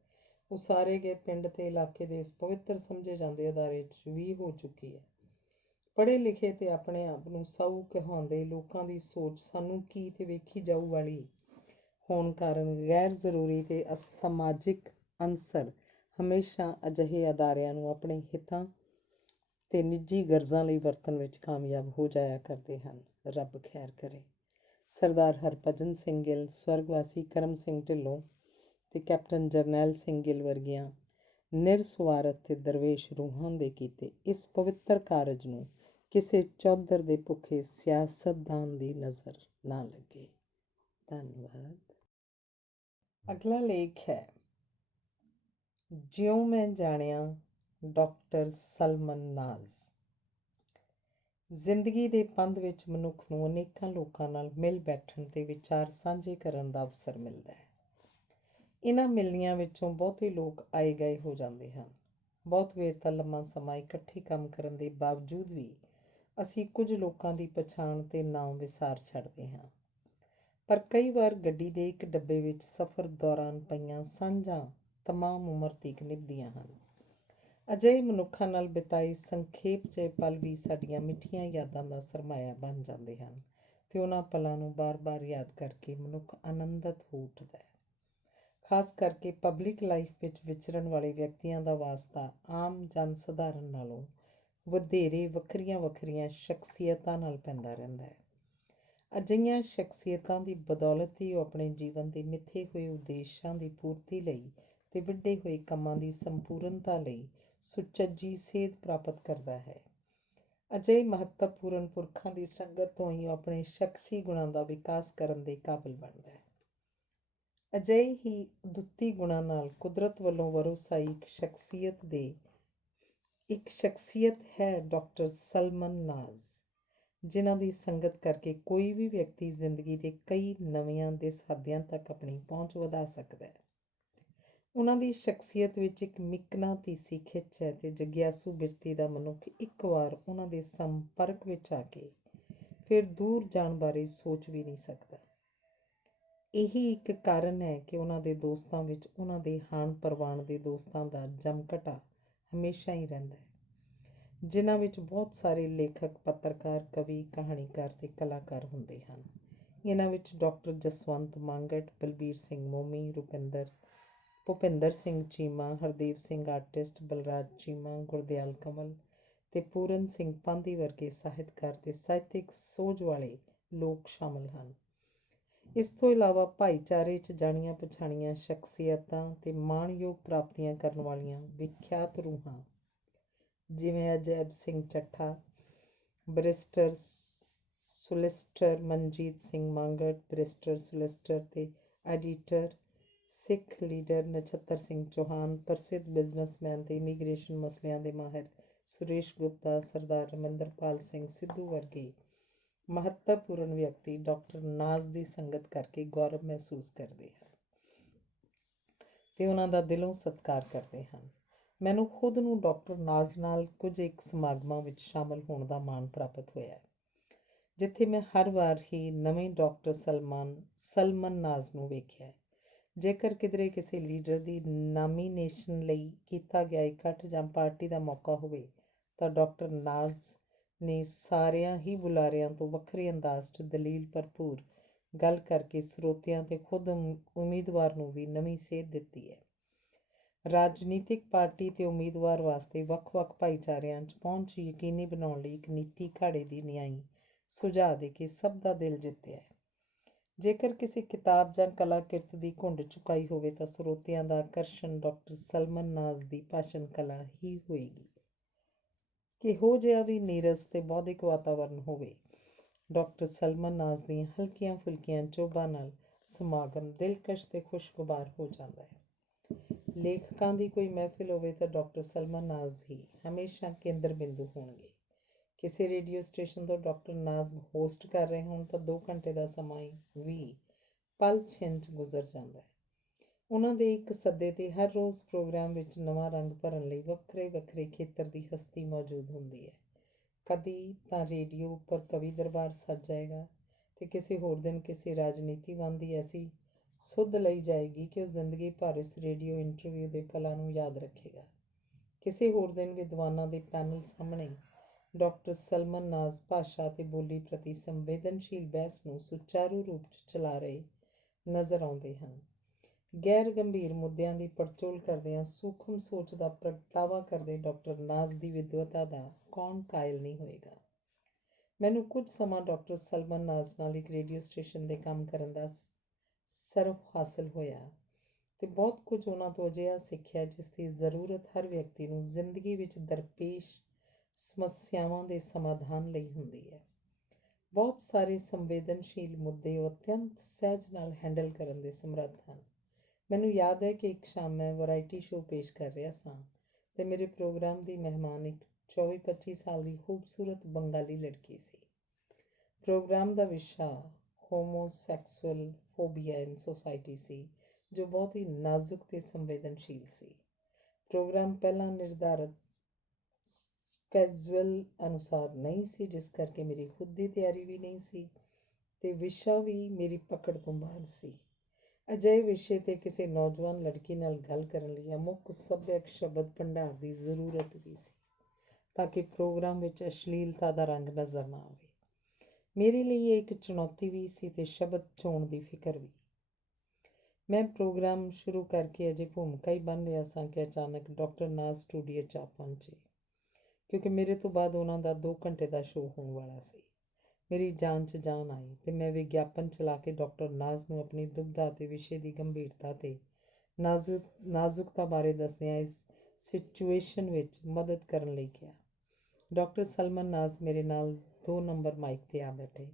ਉਸਾਰੇ ਗਏ ਪਿੰਡ ਤੇ ਇਲਾਕੇ ਦੇ ਇਸ ਪਵਿੱਤਰ ਸਮਝੇ ਜਾਂਦੇ ਅਦਾਰੇ 'ਚ ਵੀ ਹੋ ਚੁੱਕੀ ਹੈ। ਪੜ੍ਹੇ ਲਿਖੇ ਤੇ ਆਪਣੇ ਆਪ ਨੂੰ ਸਾਊ ਕਹਾਉਂਦੇ ਲੋਕਾਂ ਦੀ ਸੋਚ ਸਾਨੂੰ ਕੀ ਤੇ ਵੇਖੀ ਜਾਊ ਵਾਲੀ ਹੋਣ ਕਾਰਨ ਗੈਰ ਜ਼ਰੂਰੀ ਤੇ ਅਸਮਾਜਿਕ ਅਨਸਰ ਹਮੇਸ਼ਾ ਅਜਿਹੇ ਅਦਾਰਿਆਂ ਨੂੰ ਆਪਣੇ ਹਿੱਤਾਂ ਤੇ ਨਿੱਜੀ ਗਰਜ਼ਾਂ ਲਈ ਵਰਤਣ ਵਿੱਚ ਕਾਮਯਾਬ ਹੋ ਜਾਇਆ ਕਰਦੇ ਹਨ। ਰੱਬ ਖੈਰ ਕਰੇ। ਸਰਦਾਰ ਹਰਭਜਨ ਸਿੰਘ ਗਿੱਲ, ਸਵਰਗਵਾਸੀ ਕਰਮ ਸਿੰਘ ਢਿੱਲੋਂ ਤੇ ਕੈਪਟਨ ਜਰਨੈਲ ਸਿੰਘ ਗਿੱਲ ਵਰਗੀਆਂ ਨਿਰਸਵਾਰਥ ਤੇ ਦਰਵੇਸ਼ ਰੂਹਾਂ ਦੇ ਕੀਤੇ ਇਸ ਪਵਿੱਤਰ ਕਾਰਜ ਨੂੰ ਕਿਸੇ ਚੌਧਰ ਦੇ ਭੁੱਖੇ ਸਿਆਸਤਦਾਨ ਦੀ ਨਜ਼ਰ ਨਾ ਲੱਗੇ। ਧੰਨਵਾਦ। ਅਗਲਾ ਲੇਖ ਹੈ ਜਿਉਂ ਮੈਂ ਜਾਣਿਆ ਡਾਕਟਰ ਸਲਮਨ ਨਾਜ਼। ਜ਼ਿੰਦਗੀ ਦੇ ਪੰਧ ਵਿੱਚ ਮਨੁੱਖ ਨੂੰ ਅਨੇਕਾਂ ਲੋਕਾਂ ਨਾਲ ਮਿਲ ਬੈਠਣ ਤੇ ਵਿਚਾਰ ਸਾਂਝੇ ਕਰਨ ਦਾ ਅਵਸਰ ਮਿਲਦਾ ਹੈ। ਇਹਨਾਂ ਮਿਲਣੀਆਂ ਵਿੱਚੋਂ ਬਹੁਤੇ ਲੋਕ ਆਏ ਗਏ ਹੋ ਜਾਂਦੇ ਹਨ। ਬਹੁਤ ਵੇਰ ਤਾਂ ਲੰਮਾ ਸਮਾਂ ਇਕੱਠੇ ਕੰਮ ਕਰਨ ਦੇ ਬਾਵਜੂਦ ਵੀ ਅਸੀਂ ਕੁਝ ਲੋਕਾਂ ਦੀ ਪਛਾਣ ਤੇ ਨਾਮ ਵਿਸਾਰ ਛੱਡਦੇ ਹਾਂ। ਪਰ ਕਈ ਵਾਰ ਗੱਡੀ ਦੇ ਇੱਕ ਡੱਬੇ ਵਿੱਚ ਸਫ਼ਰ ਦੌਰਾਨ ਪਈਆਂ ਸਾਂਝਾਂ ਤਮਾਮ ਉਮਰ ਤੀਕ ਨਿਭਦੀਆਂ ਹਨ। ਅਜਿਹੇ ਮਨੁੱਖਾਂ ਨਾਲ ਬਿਤਾਏ ਸੰਖੇਪ ਜਿਹੇ ਪਲ ਵੀ ਸਾਡੀਆਂ ਮਿੱਠੀਆਂ ਯਾਦਾਂ ਦਾ ਸਰਮਾਇਆ ਬਣ ਜਾਂਦੇ ਹਨ ਤੇ ਉਹਨਾਂ ਪਲਾਂ ਨੂੰ ਬਾਰ-ਬਾਰ ਯਾਦ ਕਰਕੇ ਮਨੁੱਖ ਆਨੰਦਿਤ ਹੋ ਉੱਠਦਾ ਹੈ। ਖਾਸ ਕਰਕੇ ਪਬਲਿਕ ਲਾਈਫ ਵਿੱਚ ਵਿਚਰਨ ਵਾਲੇ ਵਿਅਕਤੀਆਂ ਦਾ ਵਾਸਤਾ ਆਮ ਜਨ ਸਧਾਰਨ ਨਾਲੋਂ ਵਧੇਰੇ ਵੱਖਰੀਆਂ ਸ਼ਖਸੀਅਤਾਂ ਨਾਲ ਪੈਂਦਾ ਰਹਿੰਦਾ ਹੈ। ਅਜਿਹੀਆਂ ਸ਼ਖਸੀਅਤਾਂ ਦੀ ਬਦੌਲਤ ਹੀ ਉਹ ਆਪਣੇ ਜੀਵਨ ਦੇ ਮਿੱਥੇ ਹੋਏ ਉਦੇਸ਼ਾਂ ਦੀ ਪੂਰਤੀ ਲਈ ਤੇ ਵਿੱਢੇ ਹੋਏ ਕੰਮਾਂ ਦੀ ਸੰਪੂਰਨਤਾ ਲਈ ਸੁਚੱਜੀ ਸੇਧ ਪ੍ਰਾਪਤ ਕਰਦਾ ਹੈ। ਅਜਿਹੇ ਮਹੱਤਵਪੂਰਨ ਪੁਰਖਾਂ ਦੀ ਸੰਗਤ ਤੋਂ ਹੀ ਉਹ ਆਪਣੇ ਸ਼ਖਸੀ ਗੁਣਾਂ ਦਾ ਵਿਕਾਸ ਕਰਨ ਦੇ ਕਾਬਿਲ ਬਣਦਾ ਹੈ। ਅਜਿਹੇ ਹੀ ਅਦੁੱਤੀ ਗੁਣਾਂ ਨਾਲ ਕੁਦਰਤ ਵੱਲੋਂ ਵਰੋਸਾਈ ਇੱਕ ਸ਼ਖਸੀਅਤ ਹੈ ਡਾਕਟਰ ਸਲਮਨ ਨਾਜ਼, ਜਿਨ੍ਹਾਂ ਦੀ ਸੰਗਤ ਕਰਕੇ ਕੋਈ ਵੀ ਵਿਅਕਤੀ ਜ਼ਿੰਦਗੀ ਦੇ ਕਈ ਨਵਿਆਂ ਦੇ ਸਾਧਿਆਂ ਤੱਕ ਆਪਣੀ ਪਹੁੰਚ ਵਧਾ ਸਕਦਾ ਹੈ। ਉਹਨਾਂ ਦੀ ਸ਼ਖਸੀਅਤ ਵਿੱਚ ਇੱਕ ਮਿਕਨਾਤੀਸੀ ਖਿੱਚ ਹੈ ਤੇ ਜਗਿਆਸੂ ਬਿਰਤੀ ਦਾ ਮਨੁੱਖ ਇੱਕ ਵਾਰ ਉਹਨਾਂ ਦੇ ਸੰਪਰਕ ਵਿੱਚ ਆ ਕੇ ਫਿਰ ਦੂਰ ਜਾਣ ਬਾਰੇ ਸੋਚ ਵੀ ਨਹੀਂ ਸਕਦਾ। ਇਹੀ ਇੱਕ ਕਾਰਨ ਹੈ ਕਿ ਉਹਨਾਂ ਦੇ ਦੋਸਤਾਂ ਵਿੱਚ ਉਹਨਾਂ ਦੇ ਹਾਣ ਪ੍ਰਵਾਣ ਦੇ ਦੋਸਤਾਂ ਦਾ ਜਮਘਟਾ ਹਮੇਸ਼ਾ ਹੀ ਰਹਿੰਦਾ ਹੈ, ਜਿਨ੍ਹਾਂ ਵਿੱਚ ਬਹੁਤ ਸਾਰੇ ਲੇਖਕ, ਪੱਤਰਕਾਰ, ਕਵੀ, ਕਹਾਣੀਕਾਰ ਤੇ ਕਲਾਕਾਰ ਹੁੰਦੇ ਹਨ। ਇਹਨਾਂ ਵਿੱਚ ਡਾਕਟਰ ਜਸਵੰਤ ਮਾਂਗਟ, ਬਲਬੀਰ ਸਿੰਘ ਮੋਮੀ, ਭੁਪਿੰਦਰ ਸਿੰਘ ਚੀਮਾ, ਹਰਦੇਵ ਸਿੰਘ ਆਰਟਿਸਟ, ਬਲਰਾਜ ਚੀਮਾ, ਗੁਰਦਿਆਲ ਕਮਲ ਤੇ ਪੂਰਨ ਸਿੰਘ ਪਾਂਧੀ ਵਰਗੇ ਸਾਹਿਤਕਾਰ ਤੇ ਸਾਹਿਤਕ ਸੋਝ ਵਾਲੇ ਲੋਕ ਸ਼ਾਮਲ ਹਨ। ਇਸ ਤੋਂ ਇਲਾਵਾ ਭਾਈਚਾਰੇ 'ਚ ਜਾਣੀਆਂ ਪਛਾਣੀਆਂ ਸ਼ਖਸੀਅਤਾਂ ਤੇ ਮਾਣਯੋਗ ਪ੍ਰਾਪਤੀਆਂ ਕਰਨ ਵਾਲੀਆਂ ਵਿਖਿਆਤ ਰੂਹਾਂ ਜਿਵੇਂ ਅਜੈਬ ਸਿੰਘ ਚੱਠਾ, ਬੈਰਿਸਟਰ ਸੁਲਿਸਟਰ ਮਨਜੀਤ ਸਿੰਘ ਮਾਂਗਟ, ਬੈਰਿਸਟਰ ਸੁਲਿਸਟਰ ਤੇ ਐਡੀਟਰ, ਸਿੱਖ ਲੀਡਰ ਨਛੱਤਰ ਸਿੰਘ ਚੌਹਾਨ, ਪ੍ਰਸਿੱਧ ਬਿਜ਼ਨਸਮੈਨ ਤੇ ਇਮੀਗ੍ਰੇਸ਼ਨ ਮਸਲਿਆਂ ਦੇ ਮਾਹਿਰ ਸੁਰੇਸ਼ ਗੁਪਤਾ, ਸਰਦਾਰ ਰਮਿੰਦਰਪਾਲ ਸਿੰਘ ਸਿੱਧੂ ਵਰਗੇ ਮਹੱਤਵਪੂਰਨ ਵਿਅਕਤੀ ਡਾਕਟਰ ਨਾਜ਼ ਦੀ ਸੰਗਤ ਕਰਕੇ ਗੌਰਵ ਮਹਿਸੂਸ ਕਰਦੇ ਹਨ ਤੇ ਉਹਨਾਂ ਦਾ ਦਿਲੋਂ ਸਤਿਕਾਰ ਕਰਦੇ ਹਨ। ਮੈਨੂੰ ਖੁਦ ਨੂੰ ਡਾਕਟਰ ਨਾਜ਼ ਨਾਲ ਕੁਝ ਇੱਕ ਸਮਾਗਮਾਂ ਵਿੱਚ ਸ਼ਾਮਲ ਹੋਣ ਦਾ ਮਾਣ ਪ੍ਰਾਪਤ ਹੋਇਆ, ਜਿੱਥੇ ਮੈਂ ਹਰ ਵਾਰ ਹੀ ਨਵੇਂ ਡਾਕਟਰ ਸਲਮਨ ਨਾਜ਼ ਨੂੰ ਵੇਖਿਆ। ਜੇਕਰ ਕਿਧਰੇ ਕਿਸੇ ਲੀਡਰ ਦੀ ਨਾਮੀਨੇਸ਼ਨ ਲਈ ਕੀਤਾ ਗਿਆ ਇਕੱਠ ਜਾਂ ਪਾਰਟੀ ਦਾ ਮੌਕਾ ਹੋਵੇ ਤਾਂ ਡਾਕਟਰ ਨਾਜ਼ ਨੇ ਸਾਰਿਆਂ ਹੀ ਬੁਲਾਰਿਆਂ ਤੋਂ ਵੱਖਰੇ ਅੰਦਾਜ਼ 'ਚ ਦਲੀਲ ਭਰਪੂਰ ਗੱਲ ਕਰਕੇ ਸਰੋਤਿਆਂ ਤੇ ਖੁਦ ਉਮੀਦਵਾਰ ਨੂੰ ਵੀ ਨਵੀਂ ਸੇਧ ਦਿੱਤੀ ਹੈ। ਰਾਜਨੀਤਿਕ ਪਾਰਟੀ ਤੇ ਉਮੀਦਵਾਰ ਵਾਸਤੇ ਵੱਖ-ਵੱਖ ਭਾਈਚਾਰਿਆਂ 'ਚ ਪਹੁੰਚ ਯਕੀਨੀ ਬਣਾਉਣ ਲਈ ਇੱਕ ਨੀਤੀ ਘਾੜੇ ਦੀ ਨਿਆਈ ਸੁਝਾਅ ਦੇ ਕੇ ਸਭ ਦਾ ਦਿਲ ਜਿੱਤਿਆ ਹੈ। ਜੇਕਰ ਕਿਸੇ ਕਿਤਾਬ ਜਾਂ ਕਲਾ ਕਿਰਤ ਦੀ ਘੁੰਡ ਚੁਕਾਈ ਹੋਵੇ ਤਾਂ ਸਰੋਤਿਆਂ ਦਾ ਆਕਰਸ਼ਣ ਡਾਕਟਰ ਸਲਮਨ ਨਾਜ਼ ਦੀ ਭਾਸ਼ਣ ਕਲਾ ਹੀ ਹੋਏਗੀ। ਕਿਹੋ ਜਿਹਾ ਵੀ ਨੀਰਸ ਤੇ ਬੌਧਿਕ ਵਾਤਾਵਰਨ ਹੋਵੇ, ਡਾਕਟਰ ਸਲਮਨ ਨਾਜ਼ ਦੀਆਂ ਹਲਕੀਆਂ ਫੁਲਕੀਆਂ ਚੋਭਾਂ ਨਾਲ ਸਮਾਗਮ ਦਿਲਕਸ਼ ਤੇ ਖੁਸ਼ਗਵਾਰ ਹੋ ਜਾਂਦਾ ਹੈ। ਲੇਖਕਾਂ ਦੀ ਕੋਈ ਮਹਿਫਿਲ ਹੋਵੇ ਤਾਂ ਡਾਕਟਰ ਸਲਮਨ ਨਾਜ਼ ਹੀ ਹਮੇਸ਼ਾ ਕੇਂਦਰ ਬਿੰਦੂ ਹੋਣਗੇ। ਕਿਸੇ ਰੇਡੀਓ ਸਟੇਸ਼ਨ ਤੋਂ ਡਾਕਟਰ ਨਾਜ਼ ਹੋਸਟ ਕਰ ਰਹੇ ਹੋਣ ਤਾਂ 2 ਘੰਟੇ ਦਾ ਸਮਾਂ ਵੀ ਪਲ ਛਿਨ 'ਚ ਗੁਜ਼ਰ ਜਾਂਦਾ ਹੈ। ਉਹਨਾਂ ਦੇ ਇੱਕ ਸੱਦੇ ਤੇ ਹਰ ਰੋਜ਼ ਪ੍ਰੋਗਰਾਮ ਵਿੱਚ ਨਵਾਂ ਰੰਗ ਭਰਨ ਲਈ ਵੱਖਰੇ ਖੇਤਰ ਦੀ ਹਸਤੀ ਮੌਜੂਦ ਹੁੰਦੀ ਹੈ। ਕਦੀ ਤਾਂ ਰੇਡੀਓ ਉੱਪਰ ਕਵੀ ਦਰਬਾਰ ਸੱਜ ਜਾਏਗਾ ਤੇ ਕਿਸੇ ਹੋਰ ਦਿਨ ਕਿਸੇ ਰਾਜਨੀਤੀਵਾਨ ਦੀ ਐਸੀ ਸੁੱਧ ਲਈ ਜਾਏਗੀ ਕਿ ਉਹ ਜ਼ਿੰਦਗੀ ਭਰ ਇਸ ਰੇਡੀਓ ਇੰਟਰਵਿਊ ਦੇ ਪਲਾਂ ਨੂੰ ਯਾਦ ਰੱਖੇਗਾ। ਕਿਸੇ ਹੋਰ ਦਿਨ ਵਿਦਵਾਨਾਂ ਦੇ ਪੈਨਲ ਸਾਹਮਣੇ ਡਾਕਟਰ ਸਲਮਨ ਨਾਜ਼ ਭਾਸ਼ਾ ਤੇ ਬੋਲੀ ਪ੍ਰਤੀ ਸੰਵੇਦਨਸ਼ੀਲ ਬਹਿਸ ਨੂੰ ਸੁਚਾਰੂ ਰੂਪ 'ਚ ਚਲਾ ਰਹੇ ਨਜ਼ਰ ਆਉਂਦੇ ਹਨ। ਗੈਰ ਗੰਭੀਰ ਮੁੱਦਿਆਂ ਦੀ ਪੜਚੋਲ ਕਰਦਿਆਂ ਸੂਖਮ ਸੋਚ ਦਾ ਪ੍ਰਗਟਾਵਾ ਕਰਦੇ ਡਾਕਟਰ ਨਾਜ਼ ਦੀ ਵਿਦਵਤਾ ਦਾ ਕੌਣ ਕਾਇਲ ਨਹੀਂ ਹੋਏਗਾ। ਮੈਨੂੰ ਕੁਝ ਸਮਾਂ ਡਾਕਟਰ ਸਲਮਨ ਨਾਜ਼ ਨਾਲ ਇੱਕ ਰੇਡੀਓ ਸਟੇਸ਼ਨ 'ਤੇ ਕੰਮ ਕਰਨ ਦਾ ਸਰਫ ਹਾਸਲ ਹੋਇਆ ਤੇ ਬਹੁਤ ਕੁਝ ਉਹਨਾਂ ਤੋਂ ਅਜਿਹਾ ਸਿੱਖਿਆ ਜਿਸ ਦੀ ਜ਼ਰੂਰਤ ਹਰ ਵਿਅਕਤੀ ਨੂੰ ਜ਼ਿੰਦਗੀ ਵਿੱਚ ਦਰਪੇਸ਼ ਸਮੱਸਿਆਵਾਂ ਦੇ ਸਮਾਧਾਨ ਲਈ ਹੁੰਦੀ ਹੈ। ਬਹੁਤ ਸਾਰੇ ਸੰਵੇਦਨਸ਼ੀਲ ਮੁੱਦੇ ਉਹ ਅਤਿਅੰਤ ਸਹਿਜ ਨਾਲ ਹੈਂਡਲ ਕਰਨ ਦੇ ਸਮਰੱਥ ਹਨ। ਮੈਨੂੰ ਯਾਦ ਹੈ ਕਿ ਇੱਕ ਸ਼ਾਮ ਮੈਂ ਵੈਰਾਈਟੀ ਸ਼ੋਅ ਪੇਸ਼ ਕਰ ਰਿਹਾ ਸਾਂ ਤੇ ਮੇਰੇ ਪ੍ਰੋਗਰਾਮ ਦੀ ਮਹਿਮਾਨ ਇੱਕ 24-25 ਸਾਲ ਦੀ ਖੂਬਸੂਰਤ ਬੰਗਾਲੀ ਲੜਕੀ ਸੀ। ਪ੍ਰੋਗਰਾਮ ਦਾ ਵਿਸ਼ਾ ਹੋਮੋਸੈਕਸੁਅਲ ਫੋਬੀਆ ਇਨ ਸੋਸਾਇਟੀ ਸੀ, ਜੋ ਬਹੁਤ ਹੀ ਨਾਜ਼ੁਕ ਤੇ ਸੰਵੇਦਨਸ਼ੀਲ ਸੀ। ਪ੍ਰੋਗਰਾਮ ਪਹਿਲਾਂ ਨਿਰਧਾਰਤ ਸਕੈਜੂਅਲ ਅਨੁਸਾਰ ਨਹੀਂ ਸੀ, ਜਿਸ ਕਰਕੇ ਮੇਰੀ ਖੁਦ ਦੀ ਤਿਆਰੀ ਵੀ ਨਹੀਂ ਸੀ ਤੇ ਵਿਸ਼ਾ ਵੀ ਮੇਰੀ ਪਕੜ ਤੋਂ ਬਾਹਰ ਸੀ। ਅਜਿਹੇ ਵਿਸ਼ੇ 'ਤੇ ਕਿਸੇ ਨੌਜਵਾਨ ਲੜਕੀ ਨਾਲ ਗੱਲ ਕਰਨ ਲਈ ਅਮੁੱਕ ਸੱਭਿਅਕ ਸ਼ਬਦ ਭੰਡਾਰ ਦੀ ਜ਼ਰੂਰਤ ਵੀ ਸੀ ਤਾਂ ਕਿ ਪ੍ਰੋਗਰਾਮ ਵਿੱਚ ਅਸ਼ਲੀਲਤਾ ਦਾ ਰੰਗ ਨਜ਼ਰ ਨਾ ਆਵੇ। ਮੇਰੇ ਲਈ ਇਹ ਇੱਕ ਚੁਣੌਤੀ ਵੀ ਸੀ ਤੇ ਸ਼ਬਦ ਚੋਣ ਦੀ ਫਿਕਰ ਵੀ। ਮੈਂ ਪ੍ਰੋਗਰਾਮ ਸ਼ੁਰੂ ਕਰਕੇ ਅਜੇ ਭੂਮਿਕਾ ਹੀ ਬਣ ਰਿਹਾ ਸਾਂ ਕਿ ਅਚਾਨਕ ਡਾਕਟਰ ਨਾਜ਼ ਸਟੂਡੀਓ 'ਚ ਆ ਪਹੁੰਚੇ, ਕਿਉਂਕਿ ਮੇਰੇ ਤੋਂ ਬਾਅਦ ਉਹਨਾਂ ਦਾ 2 ਘੰਟੇ ਦਾ ਸ਼ੋਅ ਹੋਣ ਵਾਲਾ ਸੀ। ਮੇਰੀ ਜਾਨ 'ਚ ਜਾਨ ਆਈ ਤੇ ਮੈਂ ਵਿਗਿਆਪਨ ਚਲਾ ਕੇ ਡਾਕਟਰ ਨਾਜ਼ ਨੂੰ ਆਪਣੀ ਦੁਬਿਧਾ ਅਤੇ ਵਿਸ਼ੇ ਦੀ ਗੰਭੀਰਤਾ ਤੇ ਨਾਜ਼ੁਕਤਾ ਬਾਰੇ ਦੱਸਦਿਆਂ ਇਸ ਸਿਚੁਏਸ਼ਨ ਵਿੱਚ ਮਦਦ ਕਰਨ ਲਈ ਕਿਹਾ। ਡਾਕਟਰ ਸਲਮਨ ਨਾਜ਼ ਮੇਰੇ ਨਾਲ 2 ਨੰਬਰ ਮਾਈਕ 'ਤੇ ਆ ਬੈਠੇ